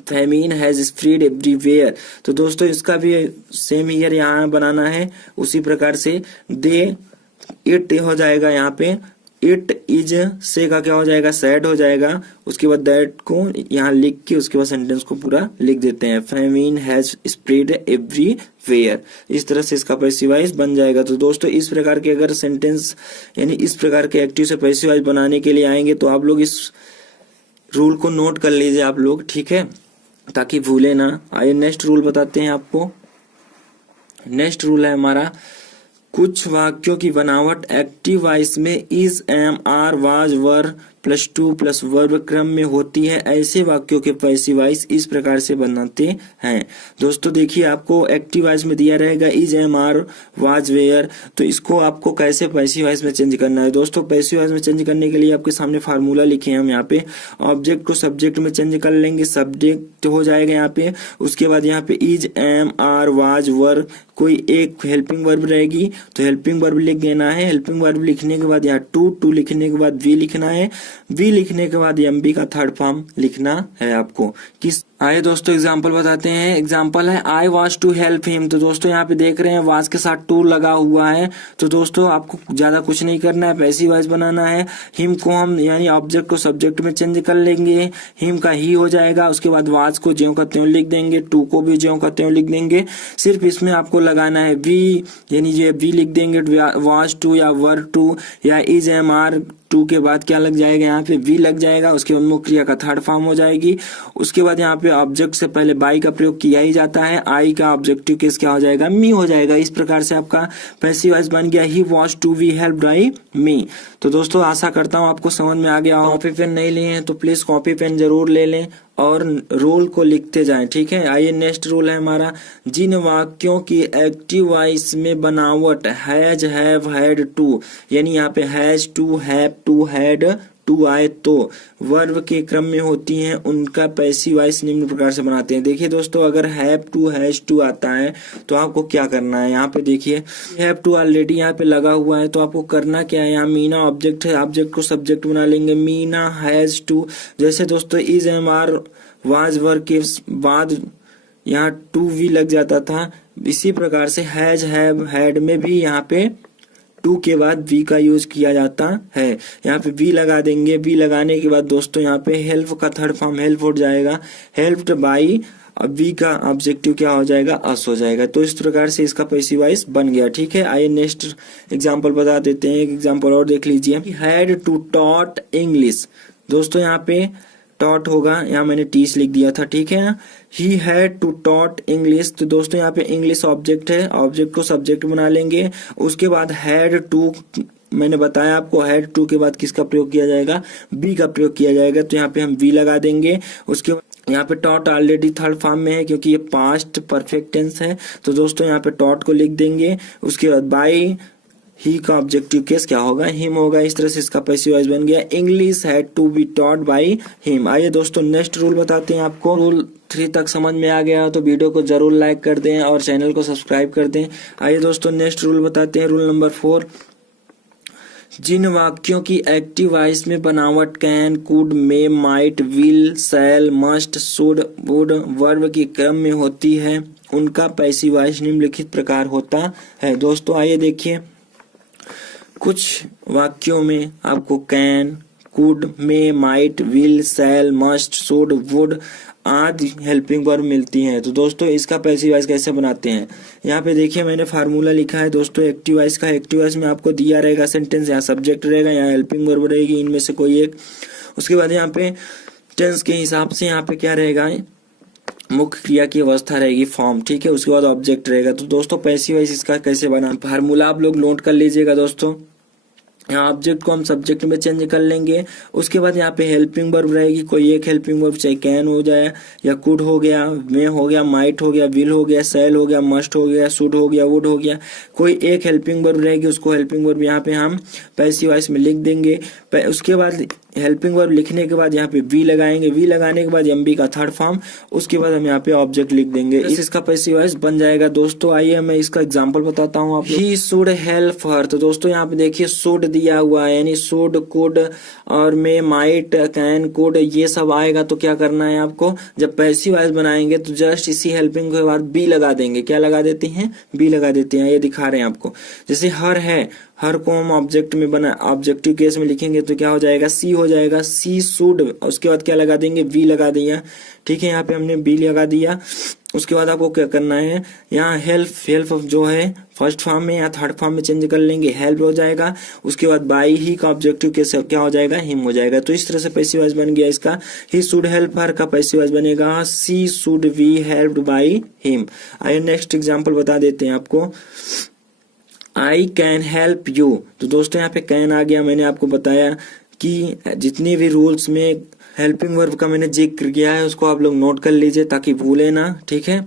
famine has spread everywhere. तो दोस्तों इसका भी सेम हीयर यहाँ बनाना है, उसी प्रकार से दे इट हो जाएगा, यहाँ पे इट इज से का क्या हो जाएगा, सैड हो जाएगा। उसके बाद दैट को यहाँ लिख के उसके बाद सेंटेंस को पूरा लिख देते हैं, फेमिन हैज स्प्रेड एवरीवेयर। इस तरह से इसका पैसिव वॉइस बन जाएगा। तो दोस्तों इस प्रकार के अगर सेंटेंस यानी इस प्रकार के एक्टिव से पैसिव वॉइस बनाने के लिए आएंगे तो आप लोग इस रूल को नोट कर लीजिए आप लोग, ठीक है, ताकि भूले ना। आइए नेक्स्ट रूल बताते हैं आपको। नेक्स्ट रूल है हमारा, कुछ वाक्यों की बनावट एक्टिव वॉइस में is, am, are, was, were plus to plus verb क्रम में होती है। ऐसे वाक्यों के पैसिव वॉइस इस प्रकार से बनाते हैं। दोस्तों देखिए आपको एक्टिव वॉइस में दिया रहेगा is, am, are, was, were. तो इसको आपको कैसे पैसिव वॉइस में चेंज करना है। दोस्तों पैसिव वॉइस में चेंज करने के लिए आपके सामने फार्मूला लिखे हैं हम यहाँ पे। ऑब्जेक्ट को सब्जेक्ट में चेंज कर लेंगे, सब्जेक्ट हो जाएगा यहाँ पे। उसके बाद यहाँ पे इज, एम, आर, वाज, वर कोई एक हेल्पिंग वर्ब रहेगी तो हेल्पिंग वर्ब लिख देना है। हेल्पिंग वर्ब लिखने के बाद यहाँ टू लिखने के बाद वी लिखना है, वी लिखने के बाद एमबी का थर्ड फॉर्म लिखना है आपको। किस आइए दोस्तों एग्जांपल बताते हैं। एग्जांपल है I was to help him. तो दोस्तों यहाँ पे देख रहे हैं वाज के साथ टू लगा हुआ है। तो दोस्तों आपको ज्यादा कुछ नहीं करना है, पैसिव वॉइस बनाना है। हिम को हम यानी ऑब्जेक्ट को सब्जेक्ट में चेंज कर लेंगे, हिम का ही हो जाएगा। उसके बाद वाज को ज्यों का त्यों लिख देंगे, टू को भी ज्यों का त्यों लिख देंगे। सिर्फ इसमें आपको लगाना है वी, यानी ये वी लिख देंगे, वाज टू या वर टू या इज, एम, आर टू के बाद क्या लग जाएगा, यहाँ पे वी लग जाएगा। उसके बाद मुख्य क्रिया का थर्ड फॉर्म हो जाएगी। उसके बाद यहाँ पे ऑब्जेक्ट से पहले बाई का प्रयोग किया ही जाता है, आई का ऑब्जेक्टिव केस क्या हो जाएगा, मी हो जाएगा। इस प्रकार से आपका पैसिव वॉइस बन गया, he was to be helped by me. तो दोस्तों आशा करता हूँ आपको समझ में आ गया हो। कॉपी पेन नहीं लिए हैं तो प्लीज कॉपी पेन जरूर ले लें और रूल को लिखते जाएं, ठीक है। आइए नेक्स्ट रूल है हमारा, जिन वाक्यों की एक्टिव वॉइस में बनावट हैज, हैव, हैड, टू यानी यहाँ पे has to, have to, had to आए तो वर्ब के क्रम में होती हैं, उनका पैसिव वॉइस निम्न प्रकार से बनाते हैं। देखिए दोस्तों, अगर हैव टू हैज टू आता है तो आपको क्या करना है, यहाँ पे देखिए हैव टू ऑलरेडी यहाँ पे लगा हुआ है, तो आपको करना क्या है, यहाँ मीना ऑब्जेक्ट है, ऑब्जेक्ट को सब्जेक्ट बना लेंगे, मीना हैज टू। जैसे दोस्तों is am are was were के बाद यहाँ टू वी लग जाता था, इसी प्रकार से हैज हैव हैड में भी यहाँ पे टू के बाद वी का यूज किया जाता है। यहाँ पे वी लगा देंगे, वी लगाने के बाद दोस्तों यहाँ पे हेल्प का थर्ड फॉर्म हेल्प हो जाएगा, हेल्प्ड बाई, अब वी का ऑब्जेक्टिव क्या हो जाएगा, अस हो जाएगा। तो इस प्रकार से इसका पैसिव वॉइस बन गया। ठीक है, आइए नेक्स्ट एग्जाम्पल बता देते हैं। एक एग्जाम्पल और देख लीजिए, हैड टू टॉट इंग्लिश। दोस्तों यहाँ पे टॉट होगा, यहाँ मैंने टीच लिख दिया था, ठीक है ना। He had to taught English, तो दोस्तों यहाँ पे इंग्लिश ऑब्जेक्ट है, ऑब्जेक्ट को सब्जेक्ट बना लेंगे। उसके बाद हैड टू, मैंने बताया आपको हैड टू के बाद किसका प्रयोग किया जाएगा, बी का प्रयोग किया जाएगा, तो यहाँ पे हम बी लगा देंगे। उसके बाद यहाँ पे टॉट ऑलरेडी थर्ड फॉर्म में है क्योंकि ये पास्ट परफेक्ट टेंस है, तो दोस्तों यहाँ पे टॉट को लिख देंगे। उसके बाद बाई, ही का ऑब्जेक्टिव केस क्या होगा, हिम होगा। इस तरह से इसका पैसिव वॉइस बन गया, English had to be taught by him. आइए दोस्तों नेक्स्ट रूल बताते हैं आपको। रूल 3 तक समझ में आ गया तो वीडियो को जरूर लाइक कर दें और चैनल को सब्सक्राइब कर दें। आइए दोस्तों नेक्स्ट रूल बताते हैं, रूल नंबर 4। जिन वाक्यों की एक्टिव वॉइस में बनावट can, could, may, might, will, shall, must, should, would verb के क्रम में होती है, उनका पैसिव वॉइस निम्नलिखित प्रकार होता है। दोस्तों आइए देखिए, कुछ वाक्यों में आपको can, could, may, might, will, shall, must, should, would आदि हेल्पिंग वर्ब मिलती हैं। तो दोस्तों इसका पैसिव वॉइस कैसे बनाते हैं, यहाँ पे देखिए मैंने फार्मूला लिखा है दोस्तों एक्टिव वॉइस का। एक्टिव वॉइस में आपको दिया रहेगा सेंटेंस, यहाँ सब्जेक्ट रहेगा, यहाँ हेल्पिंग वर्ब रहेगी, इनमें से कोई एक। उसके बाद यहाँ पे टेंस के हिसाब से यहाँ पे क्या रहेगा, मुख्य क्रिया की अवस्था रहेगी फॉर्म, ठीक है। उसके बाद ऑब्जेक्ट रहेगा। तो दोस्तों पैसिव वॉइस इसका कैसे बना, फार्मूला आप लोग नोट कर लीजिएगा दोस्तों। यहाँ ऑब्जेक्ट को हम सब्जेक्ट में चेंज कर लेंगे। उसके बाद यहाँ पे हेल्पिंग वर्ब रहेगी, कोई एक हेल्पिंग वर्ब, चाहे कैन हो जाए या कुड हो गया, मे हो गया, माइट हो गया, विल हो गया, शैल हो गया, मस्ट हो गया, शुड हो गया, वुड हो गया, कोई एक हेल्पिंग वर्ब रहेगी, उसको हेल्पिंग वर्ब यहाँ पे हम पैसिव वॉइस में लिख देंगे। उसके बाद हेल्पिंग वर्ब लिखने के बाद यहाँ पे वी लगाएंगे, वी लगाने के बाद एमबी का थर्ड फॉर्म, उसके बाद हम यहाँ पे ऑब्जेक्ट लिख देंगे, इसका पैसिव वॉइस बन जाएगा। दोस्तों आइए मैं इसका एग्जांपल बताता हूँ आपको। ही शुड हेल्प हर, तो दोस्तों यहाँ पे देखिए शुड दिया हुआ है, यानी शुड, कुड और मे, माइट, कैन, कुड ये सब आएगा। तो क्या करना है आपको, जब पैसिव वॉइस बनाएंगे तो जस्ट इसी हेल्पिंग के बाद बी लगा देंगे। क्या लगा देते हैं, बी लगा देते हैं, ये दिखा रहे हैं आपको। जैसे हर है, हर को हम ऑब्जेक्ट में बना ऑब्जेक्टिव केस में लिखेंगे तो क्या हो जाएगा, सी हो जाएगा, सी शुड। उसके बाद क्या लगा देंगे, वी लगा दिया, ठीक है। यहाँ पे हमने बी लगा दिया। उसके बाद आपको क्या करना है, यहाँ हेल्प जो है फर्स्ट फॉर्म में या थर्ड फॉर्म में चेंज कर लेंगे, हेल्प हो जाएगा। उसके बाद बाई, ही का ऑब्जेक्टिव केस क्या हो जाएगा, हिम हो जाएगा। तो इस तरह से पैसिव वॉइस बन गया इसका। ही शुड हेल्प हर का पैसिव वॉइस बनेगा, she should be helped by him. आइए नेक्स्ट एग्जाम्पल बता देते हैं आपको। आई कैन हेल्प यू, तो दोस्तों यहाँ पे कैन आ गया। मैंने आपको बताया कि जितने भी रूल्स में हेल्पिंग वर्ब का मैंने जिक्र किया है उसको आप लोग नोट कर लीजिए ताकि भूले ना, ठीक है।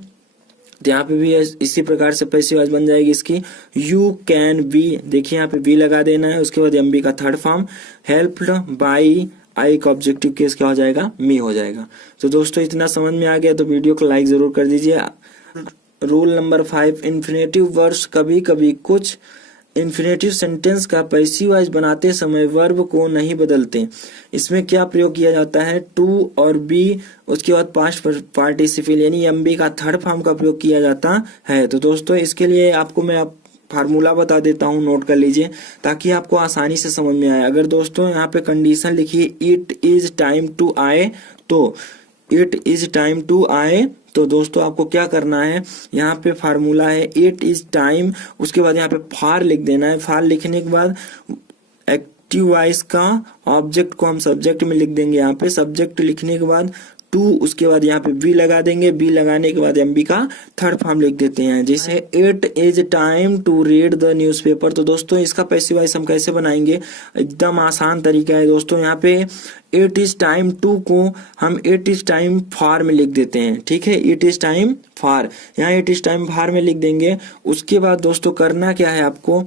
तो यहाँ पे भी इसी प्रकार से पैसिव वॉइस बन जाएगी इसकी। यू कैन बी, देखिए यहाँ पे बी लगा देना है। उसके बाद एमबी का third form, helped by I का ऑब्जेक्टिव केस क्या हो जाएगा, मी हो जाएगा। तो दोस्तों इतना समझ में आ गया तो वीडियो को लाइक जरूर कर दीजिए। रूल नंबर 5, इन्फिनेटिव वर्ब्स कभी कभी कुछ इन्फिनेटिव सेंटेंस का पैसिव वॉइस बनाते समय वर्ब को नहीं बदलते। इसमें क्या प्रयोग किया जाता है, टू और बी, उसके बाद पास्ट पार्टिसिपल यानी एमबी का थर्ड फॉर्म का प्रयोग किया जाता है। तो दोस्तों इसके लिए आपको मैं फार्मूला बता देता हूँ, नोट कर लीजिए ताकि आपको आसानी से समझ में आए। अगर दोस्तों यहाँ पे कंडीशन लिखिए इट इज टाइम टू आए, तो इट इज टाइम टू आए, तो दोस्तों आपको क्या करना है, यहाँ पे फार्मूला है इट इज टाइम, उसके बाद यहाँ पे फार लिख देना है। फार लिखने के बाद एक्टिव वॉइस का ऑब्जेक्ट को हम सब्जेक्ट में लिख देंगे। यहाँ पे सब्जेक्ट लिखने के बाद टू, उसके बाद यहाँ पे बी लगा देंगे। बी लगाने के बाद एमबी का थर्ड फॉर्म लिख देते हैं, जैसे it is time to read the newspaper. तो दोस्तों इसका पैसिव वॉइस हम कैसे बनाएंगे, एकदम आसान तरीका है दोस्तों। यहाँ पे इट इज टाइम टू को हम इट इज टाइम फॉर में लिख देते हैं, ठीक है। इट इज टाइम फॉर, यहाँ इट इज टाइम फॉर में लिख देंगे। उसके बाद दोस्तों करना क्या है आपको,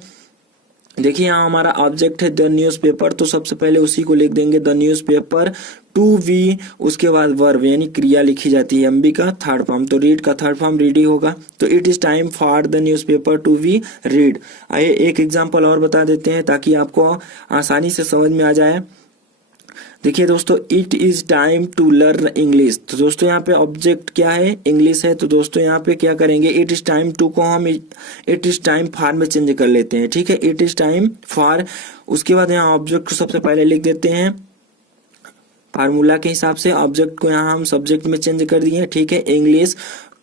देखिए यहाँ हमारा ऑब्जेक्ट है द न्यूज़पेपर, तो सबसे पहले उसी को लिख देंगे द न्यूज़पेपर टू वी, उसके बाद वर्ब यानी क्रिया लिखी जाती है एमबी का थर्ड फॉर्म, तो रीड का थर्ड फॉर्म रीड ही होगा। तो it is time for the newspaper to we read. आइए एक एग्जांपल और बता देते हैं ताकि आपको आसानी से समझ में आ जाए। देखिए दोस्तों, it is time to learn English, तो दोस्तों यहाँ पे ऑब्जेक्ट क्या है, इंग्लिश है। तो दोस्तों यहाँ पे क्या करेंगे, इट इज टाइम टू को हम इट इज टाइम फॉर में चेंज कर लेते हैं, ठीक है, इट इज टाइम फॉर। उसके बाद यहाँ ऑब्जेक्ट को सबसे पहले लिख देते हैं फार्मूला के हिसाब से, ऑब्जेक्ट को यहाँ हम सब्जेक्ट में चेंज कर दिए, ठीक है, इंग्लिश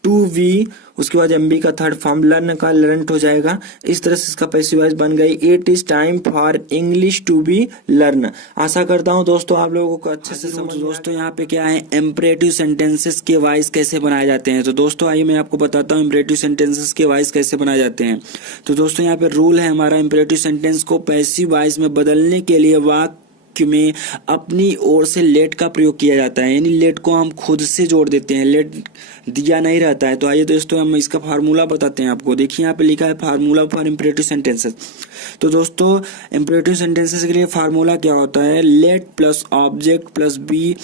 टू वी, उसके बाद एमबी का थर्ड फॉर्म लर्न का लर्नट हो जाएगा। इस तरह से इसका पैसिव वॉइस बन गई, it is time for English to be learn. आशा करता हूं दोस्तों आप लोगों को अच्छे से समझ। दोस्तों यहाँ पे क्या है, इम्परेटिव सेंटेंसेस के वॉइस कैसे बनाए जाते हैं। तो दोस्तों आइए मैं आपको बताता हूँ इम्परेटिव सेंटेंसेस के वॉइस कैसे बनाए जाते हैं। तो दोस्तों यहाँ पे रूल है हमारा, इम्परेटिव सेंटेंस को पैसिव वॉइस में बदलने के लिए वाक्य में अपनी ओर से लेट का प्रयोग किया जाता है, यानी लेट को हम खुद से जोड़ देते हैं, लेट दिया नहीं रहता है। तो आइए दोस्तों हम इसका फार्मूला बताते हैं आपको। देखिए यहाँ पे लिखा है फार्मूला फॉर इम्परेटिव सेंटेंसेस। तो दोस्तों इम्परेटिव सेंटेंसेस के लिए फार्मूला क्या होता है, let plus object plus be,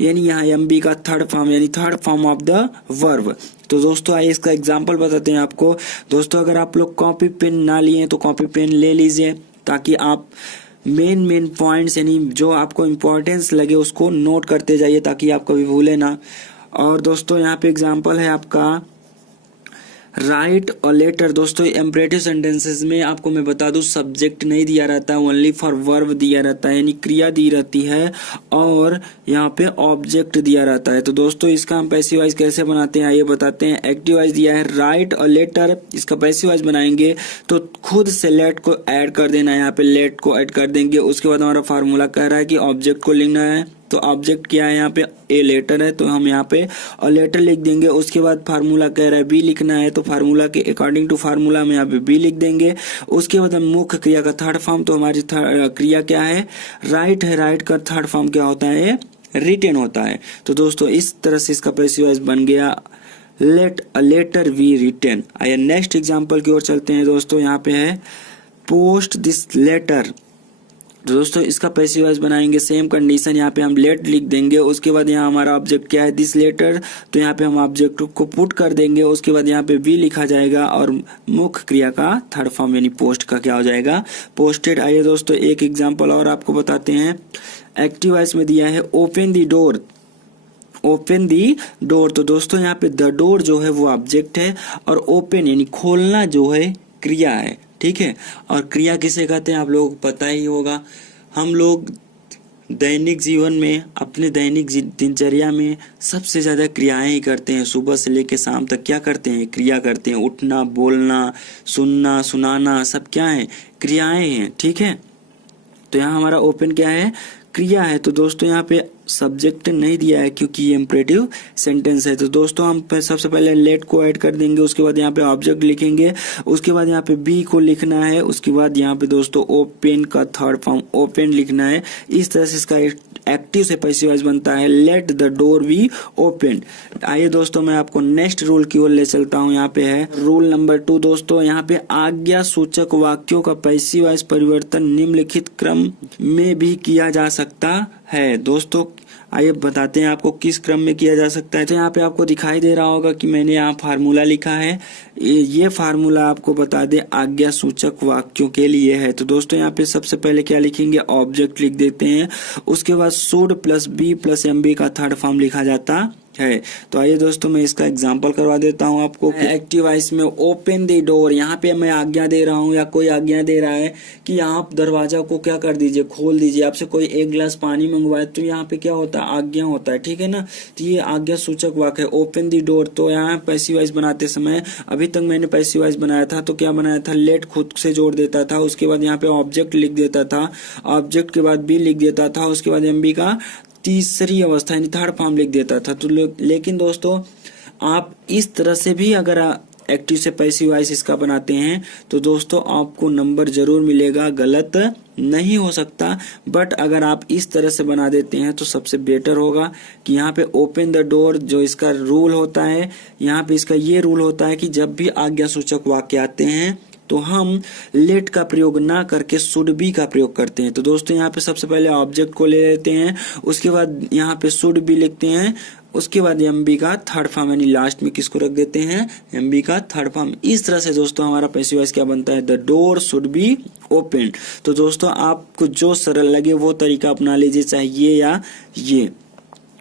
यानी यहाँ एम बी का थर्ड फॉर्म यानी third form of the verb. तो दोस्तों आइए इसका एग्जाम्पल बताते हैं आपको। दोस्तों अगर आप लोग कॉपी पेन ना लिए तो कॉपी पेन ले लीजिए, ताकि आप मेन पॉइंट्स यानी जो आपको इम्पोर्टेंस लगे उसको नोट करते जाइए, ताकि आप कभी भूले ना। और दोस्तों यहाँ पे एग्जांपल है आपका राइट और लेटर। दोस्तों इम्परेटिव सेंटेंसेस में आपको मैं बता दूं सब्जेक्ट नहीं दिया रहता है, ओनली फॉर वर्ब दिया रहता है, यानी क्रिया दी रहती है, और यहाँ पे ऑब्जेक्ट दिया रहता है। तो दोस्तों इसका हम पैसिव वॉइस कैसे बनाते हैं आइए बताते हैं। एक्टिव वॉइस दिया है राइट और लेटर, इसका पैसिव वॉइस बनाएंगे तो खुद से लेट को ऐड कर देना है, यहाँ पे लेट को ऐड कर देंगे। उसके बाद हमारा फार्मूला कह रहा है कि ऑब्जेक्ट को लिखना है, तो ऑब्जेक्ट क्या है यहाँ पे ए लेटर है, तो हम यहाँ पे और लेटर लिख देंगे। उसके बाद फार्मूला कह रहा है बी लिखना है, तो फार्मूला के अकॉर्डिंग टू फार्मूला हम यहाँ पे बी लिख देंगे। उसके बाद हम मुख्य क्रिया का थर्ड फॉर्म, तो हमारी क्रिया क्या है, राइट है, राइट का थर्ड फॉर्म क्या होता है, रिटेन होता है। तो दोस्तों इस तरह से इसका पैसिव वॉइस बन गया let a letter we written. आइए नेक्स्ट एग्जाम्पल की ओर चलते हैं। दोस्तों यहाँ पे है पोस्ट दिस लेटर, तो दोस्तों इसका पैसिव वॉइस बनाएंगे सेम कंडीशन, यहाँ पे हम लेट लिख देंगे। उसके बाद यहाँ हमारा ऑब्जेक्ट क्या है, दिस लेटर, तो यहाँ पे हम ऑब्जेक्ट को पुट कर देंगे। उसके बाद यहाँ पे वी लिखा जाएगा और मुख्य क्रिया का थर्ड फॉर्म यानी पोस्ट का क्या हो जाएगा, पोस्टेड। आइए दोस्तों एक एग्जाम्पल और आपको बताते हैं। एक्टिव वॉइस में दिया है ओपन दी डोर, ओपन दी डोर, तो दोस्तों यहाँ पे द डोर जो है वो ऑब्जेक्ट है और ओपन यानी खोलना जो है क्रिया है, ठीक है। और क्रिया किसे कहते हैं आप लोगों को पता ही होगा। हम लोग दैनिक जीवन में अपने दैनिक दिनचर्या में सबसे ज्यादा क्रियाएं ही करते हैं, सुबह से लेकर शाम तक क्या करते हैं, क्रिया करते हैं। उठना, बोलना, सुनना, सुनाना, सब क्या है, क्रियाएं हैं, ठीक है। तो यहाँ हमारा ओपन क्या है, क्रिया है। तो दोस्तों यहाँ पे सब्जेक्ट नहीं दिया है क्योंकि ये इम्परेटिव सेंटेंस है। तो दोस्तों हम सबसे पहले लेट को ऐड कर देंगे, उसके बाद यहाँ पे ऑब्जेक्ट लिखेंगे, उसके बाद यहाँ पे बी को लिखना है, उसके बाद यहाँ पे दोस्तों ओपन का थर्ड फॉर्म ओपन लिखना है। इस तरह से इसका एक्टिव से पैसिव वॉइस बनता है let the door be open. आइए दोस्तों मैं आपको नेक्स्ट रूल की ओर ले चलता हूँ। यहाँ पे है रूल नंबर 2। दोस्तों यहाँ पे आज्ञा सूचक वाक्यों का पैसिव वॉइस परिवर्तन निम्नलिखित क्रम में भी किया जा सकता है। दोस्तों आइए बताते हैं आपको किस क्रम में किया जा सकता है। तो यहाँ पे आपको दिखाई दे रहा होगा कि मैंने यहाँ फार्मूला लिखा है, ये फार्मूला आपको बता दे आज्ञा सूचक वाक्यों के लिए है। तो दोस्तों यहाँ पे सबसे पहले क्या लिखेंगे, ऑब्जेक्ट लिख देते हैं, उसके बाद should plus be plus M B का थर्ड फॉर्म लिखा जाता है। तो आइए दोस्तों मैं इसका एग्जांपल करवा देता हूं आपको। एक्टिव वॉइस में ओपन द डोर, यहाँ पे मैं आज्ञा दे रहा हूं या कोई आज्ञा दे रहा है कि आप दरवाजा को क्या कर दीजिए, खोल दीजिए। आपसे कोई एक गिलास पानी मंगवाए तो यहाँ पे क्या होता है, आज्ञा होता है, ठीक है ना। तो ये आज्ञा सूचक वाक्य है ओपन द डोर। तो यहाँ पैसिव वॉइस बनाते समय अभी तक मैंने पैसिव वॉइस बनाया था तो क्या बनाया था, लेट खुद से जोड़ देता था, उसके बाद यहाँ पे ऑब्जेक्ट लिख देता था, ऑब्जेक्ट के बाद बी लिख देता था, उसके बाद एम बी का तीसरी अवस्था यानी थर्ड फॉर्म लिख देता था। तो लेकिन दोस्तों आप इस तरह से भी अगर एक्टिव से पैसिव वॉइस इसका बनाते हैं तो दोस्तों आपको नंबर जरूर मिलेगा, गलत नहीं हो सकता। बट अगर आप इस तरह से बना देते हैं तो सबसे बेटर होगा कि यहाँ पे ओपन द डोर जो इसका रूल होता है, यहाँ पे इसका ये रूल होता है कि जब भी आज्ञा सूचक वाक्य आते हैं तो हम लेट का प्रयोग ना करके शुड बी का प्रयोग करते हैं। तो दोस्तों यहाँ पे सबसे पहले ऑब्जेक्ट को ले लेते हैं, उसके बाद यहाँ पे शुड बी लिखते हैं, उसके बाद एम बी का थर्ड फॉर्म यानी लास्ट में किसको रख देते हैं, एम बी का थर्ड फॉर्म। इस तरह से दोस्तों हमारा पैसिव वॉइस क्या बनता है, the door should be open. तो दोस्तों आपको जो सरल लगे वो तरीका अपना लीजिए, चाहे ये या ये।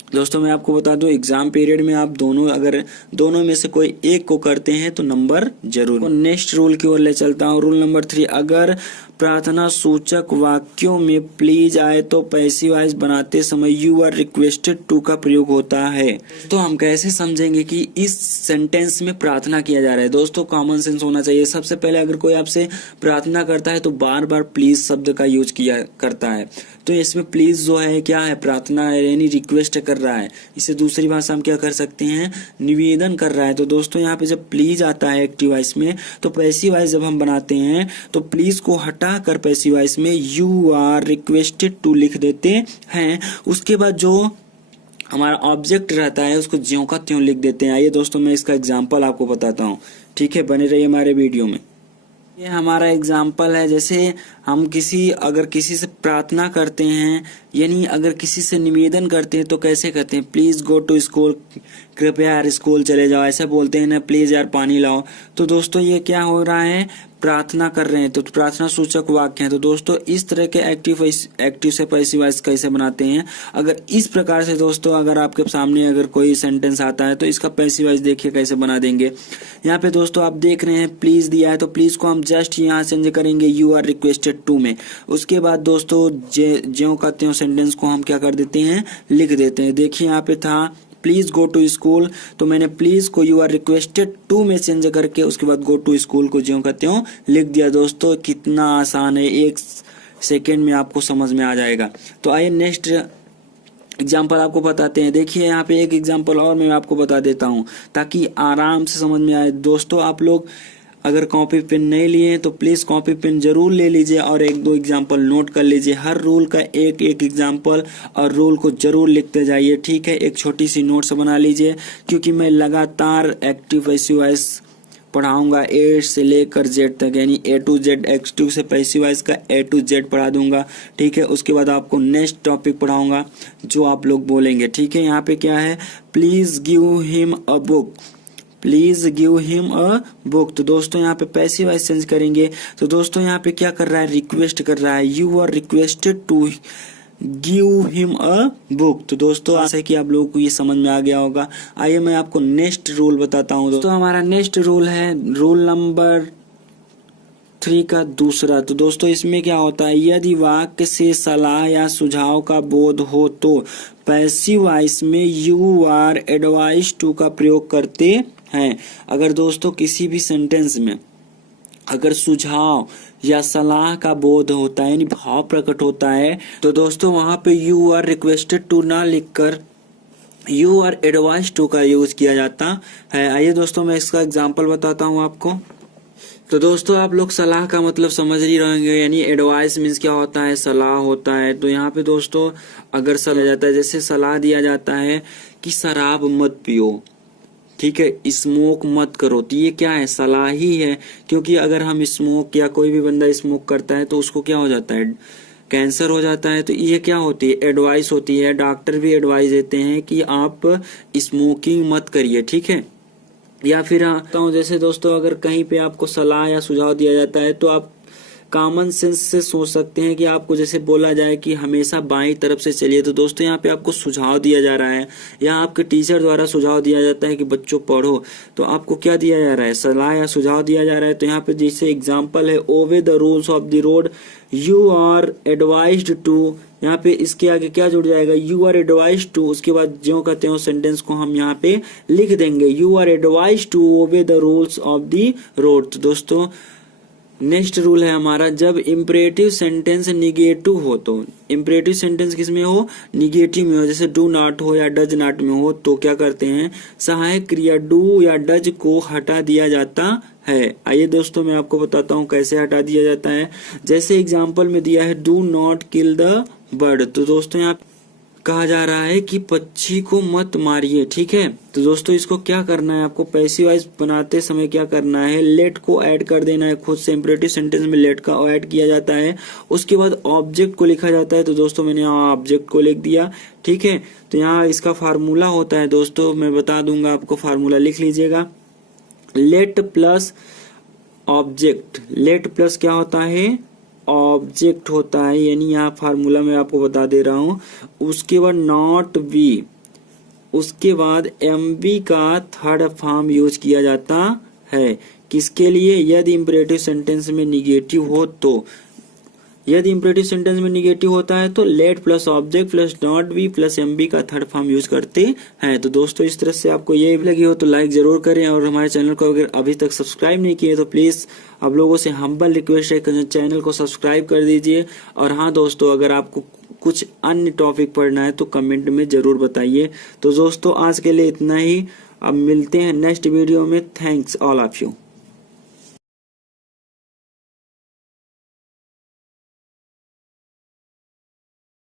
दोस्तों मैं आपको बता दूं एग्जाम पीरियड में आप अगर दोनों में से कोई एक को करते हैं तो नंबर जरूर। नेक्स्ट रूल की ओर ले चलता हूं, रूल नंबर 3। अगर प्रार्थना सूचक वाक्यों में प्लीज आए तो पैसिव वॉइस बनाते समय यू आर रिक्वेस्टेड टू का प्रयोग होता है। तो हम कैसे समझेंगे कि इस सेंटेंस में प्रार्थना किया जा रहा है। दोस्तों कॉमन सेंस होना चाहिए। सबसे पहले अगर कोई आपसे प्रार्थना करता है तो बार बार प्लीज शब्द का यूज किया करता है, तो इसमें प्लीज जो है क्या है, प्रार्थना है यानी रिक्वेस्ट कर रहा है। इसे दूसरी भाषा हम क्या कर सकते हैं, निवेदन कर रहा है। तो दोस्तों यहाँ पे जब प्लीज आता है एक्टिव वॉइस में, तो पैसिव वॉइस जब हम बनाते हैं तो प्लीज को हटा कर पैसिव वॉइस में यू आर रिक्वेस्टेड टू लिख देते हैं। उसके बाद जो हमारा ऑब्जेक्ट रहता है उसको ज्यों का त्यों लिख देते हैं। आइए दोस्तों मैं इसका एग्जांपल आपको बताता हूँ, ठीक है, बने रहिए हमारे वीडियो में। ये हमारा एग्जाम्पल है, जैसे हम अगर किसी से प्रार्थना करते हैं यानी अगर किसी से निवेदन करते हैं तो कैसे करते हैं, प्लीज गो टू स्कूल, कृपया यार स्कूल चले जाओ, ऐसे बोलते हैं ना, प्लीज यार पानी लाओ। तो दोस्तों ये क्या हो रहा है, प्रार्थना कर रहे हैं, तो प्रार्थना सूचक वाक्य है। तो दोस्तों इस तरह के एक्टिव से पैसिव वॉइस कैसे बनाते हैं, अगर इस प्रकार से दोस्तों अगर आपके सामने अगर कोई सेंटेंस आता है तो इसका पैसिव वॉइस देखिए कैसे बना देंगे। यहाँ पे दोस्तों आप देख रहे हैं प्लीज दिया है, तो प्लीज को हम जस्ट यहाँ चेंज करेंगे यू आर रिक्वेस्टेड टू में। उसके बाद दोस्तों ज्यों का त्यों सेंटेंस को हम क्या कर देते हैं, लिख देते हैं। देखिए यहाँ पे था प्लीज गो टू स्कूल, तो मैंने प्लीज को यू आर रिक्वेस्टेड टू में चेंज करके उसके बाद गो टू स्कूल को ज्यों का त्यों लिख दिया। दोस्तों कितना आसान है, 1 सेकेंड में आपको समझ में आ जाएगा। तो आइए नेक्स्ट एग्जाम्पल आपको बताते हैं। देखिए यहाँ पे एक एग्जाम्पल और मैं आपको बता देता हूँ ताकि आराम से समझ में आए। दोस्तों आप लोग अगर कॉपी पेन नहीं लिए तो प्लीज कॉपी पेन जरूर ले लीजिए और 1-2 एग्जाम्पल नोट कर लीजिए। हर रूल का एक एग्जाम्पल और रूल को जरूर लिखते जाइए, ठीक है। एक छोटी सी नोट्स बना लीजिए क्योंकि मैं लगातार एक्टिव पैसिव वॉइस पढ़ाऊंगा ए से लेकर जेड तक, यानी A to Z एक्टिव से पैसिव वॉइस का A to Z पढ़ा दूंगा, ठीक है। उसके बाद आपको नेक्स्ट टॉपिक पढ़ाऊंगा जो आप लोग बोलेंगे, ठीक है। यहाँ पे क्या है, please give him a book, please give him a book. तो दोस्तों यहाँ पे पैसिव वॉइस चेंज करेंगे। तो दोस्तों यहाँ पे क्या कर रहा है, रिक्वेस्ट कर रहा है, you are requested to give him a book. तो दोस्तों आशा है कि आप लोगों को ये समझ में आ गया होगा। आइए मैं आपको नेक्स्ट रूल बताता हूँ। दोस्तों हमारा नेक्स्ट रूल है रूल नंबर 3 का दूसरा। तो दोस्तों इसमें क्या होता है, यदि वाक्य से सलाह या सुझाव का बोध हो तो पैसिव वॉइस में यू आर एडवाइज टू का प्रयोग करते हैं। अगर दोस्तों किसी भी सेंटेंस में अगर सुझाव या सलाह का बोध होता है यानी भाव प्रकट होता है तो दोस्तों वहां पे यू आर रिक्वेस्टेड टू ना लिखकर यू आर एडवाइज टू का यूज किया जाता है। आइए दोस्तों मैं इसका एग्जांपल बताता हूं आपको। तो दोस्तों आप लोग सलाह का मतलब समझ ही रहेंगे, यानी एडवाइस मीन्स क्या होता है, सलाह होता है। तो यहाँ पे दोस्तों अगर सलाह जाता है, जैसे सलाह दिया जाता है कि शराब मत पियो, ठीक है, स्मोक मत करो, तो ये क्या है, सलाह ही है। क्योंकि अगर हम स्मोक या कोई भी बंदा स्मोक करता है तो उसको क्या हो जाता है, कैंसर हो जाता है। तो ये क्या होती है, एडवाइस होती है। डॉक्टर भी एडवाइस देते हैं कि आप स्मोकिंग मत करिए, ठीक है। या फिर जैसे दोस्तों अगर कहीं पे आपको सलाह या सुझाव दिया जाता है तो आप कॉमन सेंस से सोच सकते हैं कि आपको जैसे बोला जाए कि हमेशा बाईं तरफ से चलिए। तो दोस्तों यहाँ पे आपको सुझाव दिया जा रहा है या आपके टीचर द्वारा सुझाव दिया जाता है कि बच्चों पढ़ो, तो आपको क्या दिया जा रहा है, सलाह या सुझाव दिया जा रहा है। तो यहाँ पे जैसे एग्जाम्पल है obey the rules of the road you are advised to, यहाँ पे इसके आगे क्या जुड़ जाएगा, यू आर एडवाइज्ड टू, उसके बाद ज्यों का त्यों सेंटेंस को हम यहाँ पे लिख देंगे, you are advised to obey the rules of the road. तो दोस्तों नेक्स्ट रूल है हमारा, जब इम्परेटिव सेंटेंस निगेटिव हो, तो इम्परेटिव सेंटेंस किसमें हो, निगेटिव में हो, जैसे डू नॉट हो या डज नॉट में हो, तो क्या करते हैं, सहायक क्रिया डू या डज को हटा दिया जाता है। आइए दोस्तों मैं आपको बताता हूँ कैसे हटा दिया जाता है। जैसे एग्जाम्पल में दिया है do not kill the bird, तो दोस्तों यहाँ कहा जा रहा है कि पक्षी को मत मारिए, ठीक है। तो दोस्तों इसको क्या करना है, आपको पैसिव वॉइस बनाते समय क्या करना है, लेट को ऐड कर देना है। खुद से इंपरेटिव सेंटेंस में लेट का ऐड किया जाता है, उसके बाद ऑब्जेक्ट को लिखा जाता है। तो दोस्तों मैंने यहाँ ऑब्जेक्ट को लिख दिया, ठीक है। तो यहाँ इसका फार्मूला होता है दोस्तों, मैं बता दूंगा आपको, फार्मूला लिख लीजिएगा। Late plus object, late plus क्या होता है, ऑब्जेक्ट होता है, यानी यहाँ फार्मूला मैं आपको बता दे रहा हूँ। उसके बाद नॉट बी, उसके बाद एम बी का थर्ड फॉर्म यूज किया जाता है। किसके लिए, यदि इंपरेटिव सेंटेंस में निगेटिव हो तो, यदि इंपरेटिव सेंटेंस में निगेटिव होता है तो let plus object plus not be plus M B का थर्ड फॉर्म यूज करते हैं। तो दोस्तों इस तरह से आपको ये लगी हो तो लाइक जरूर करें, और हमारे चैनल को अगर अभी तक सब्सक्राइब नहीं किए तो प्लीज आप लोगों से हम्बल रिक्वेस्ट है कि चैनल को सब्सक्राइब कर दीजिए। और हाँ दोस्तों, अगर आपको कुछ अन्य टॉपिक पढ़ना है तो कमेंट में जरूर बताइए। तो दोस्तों आज के लिए इतना ही, अब मिलते हैं नेक्स्ट वीडियो में। Thanks all of you.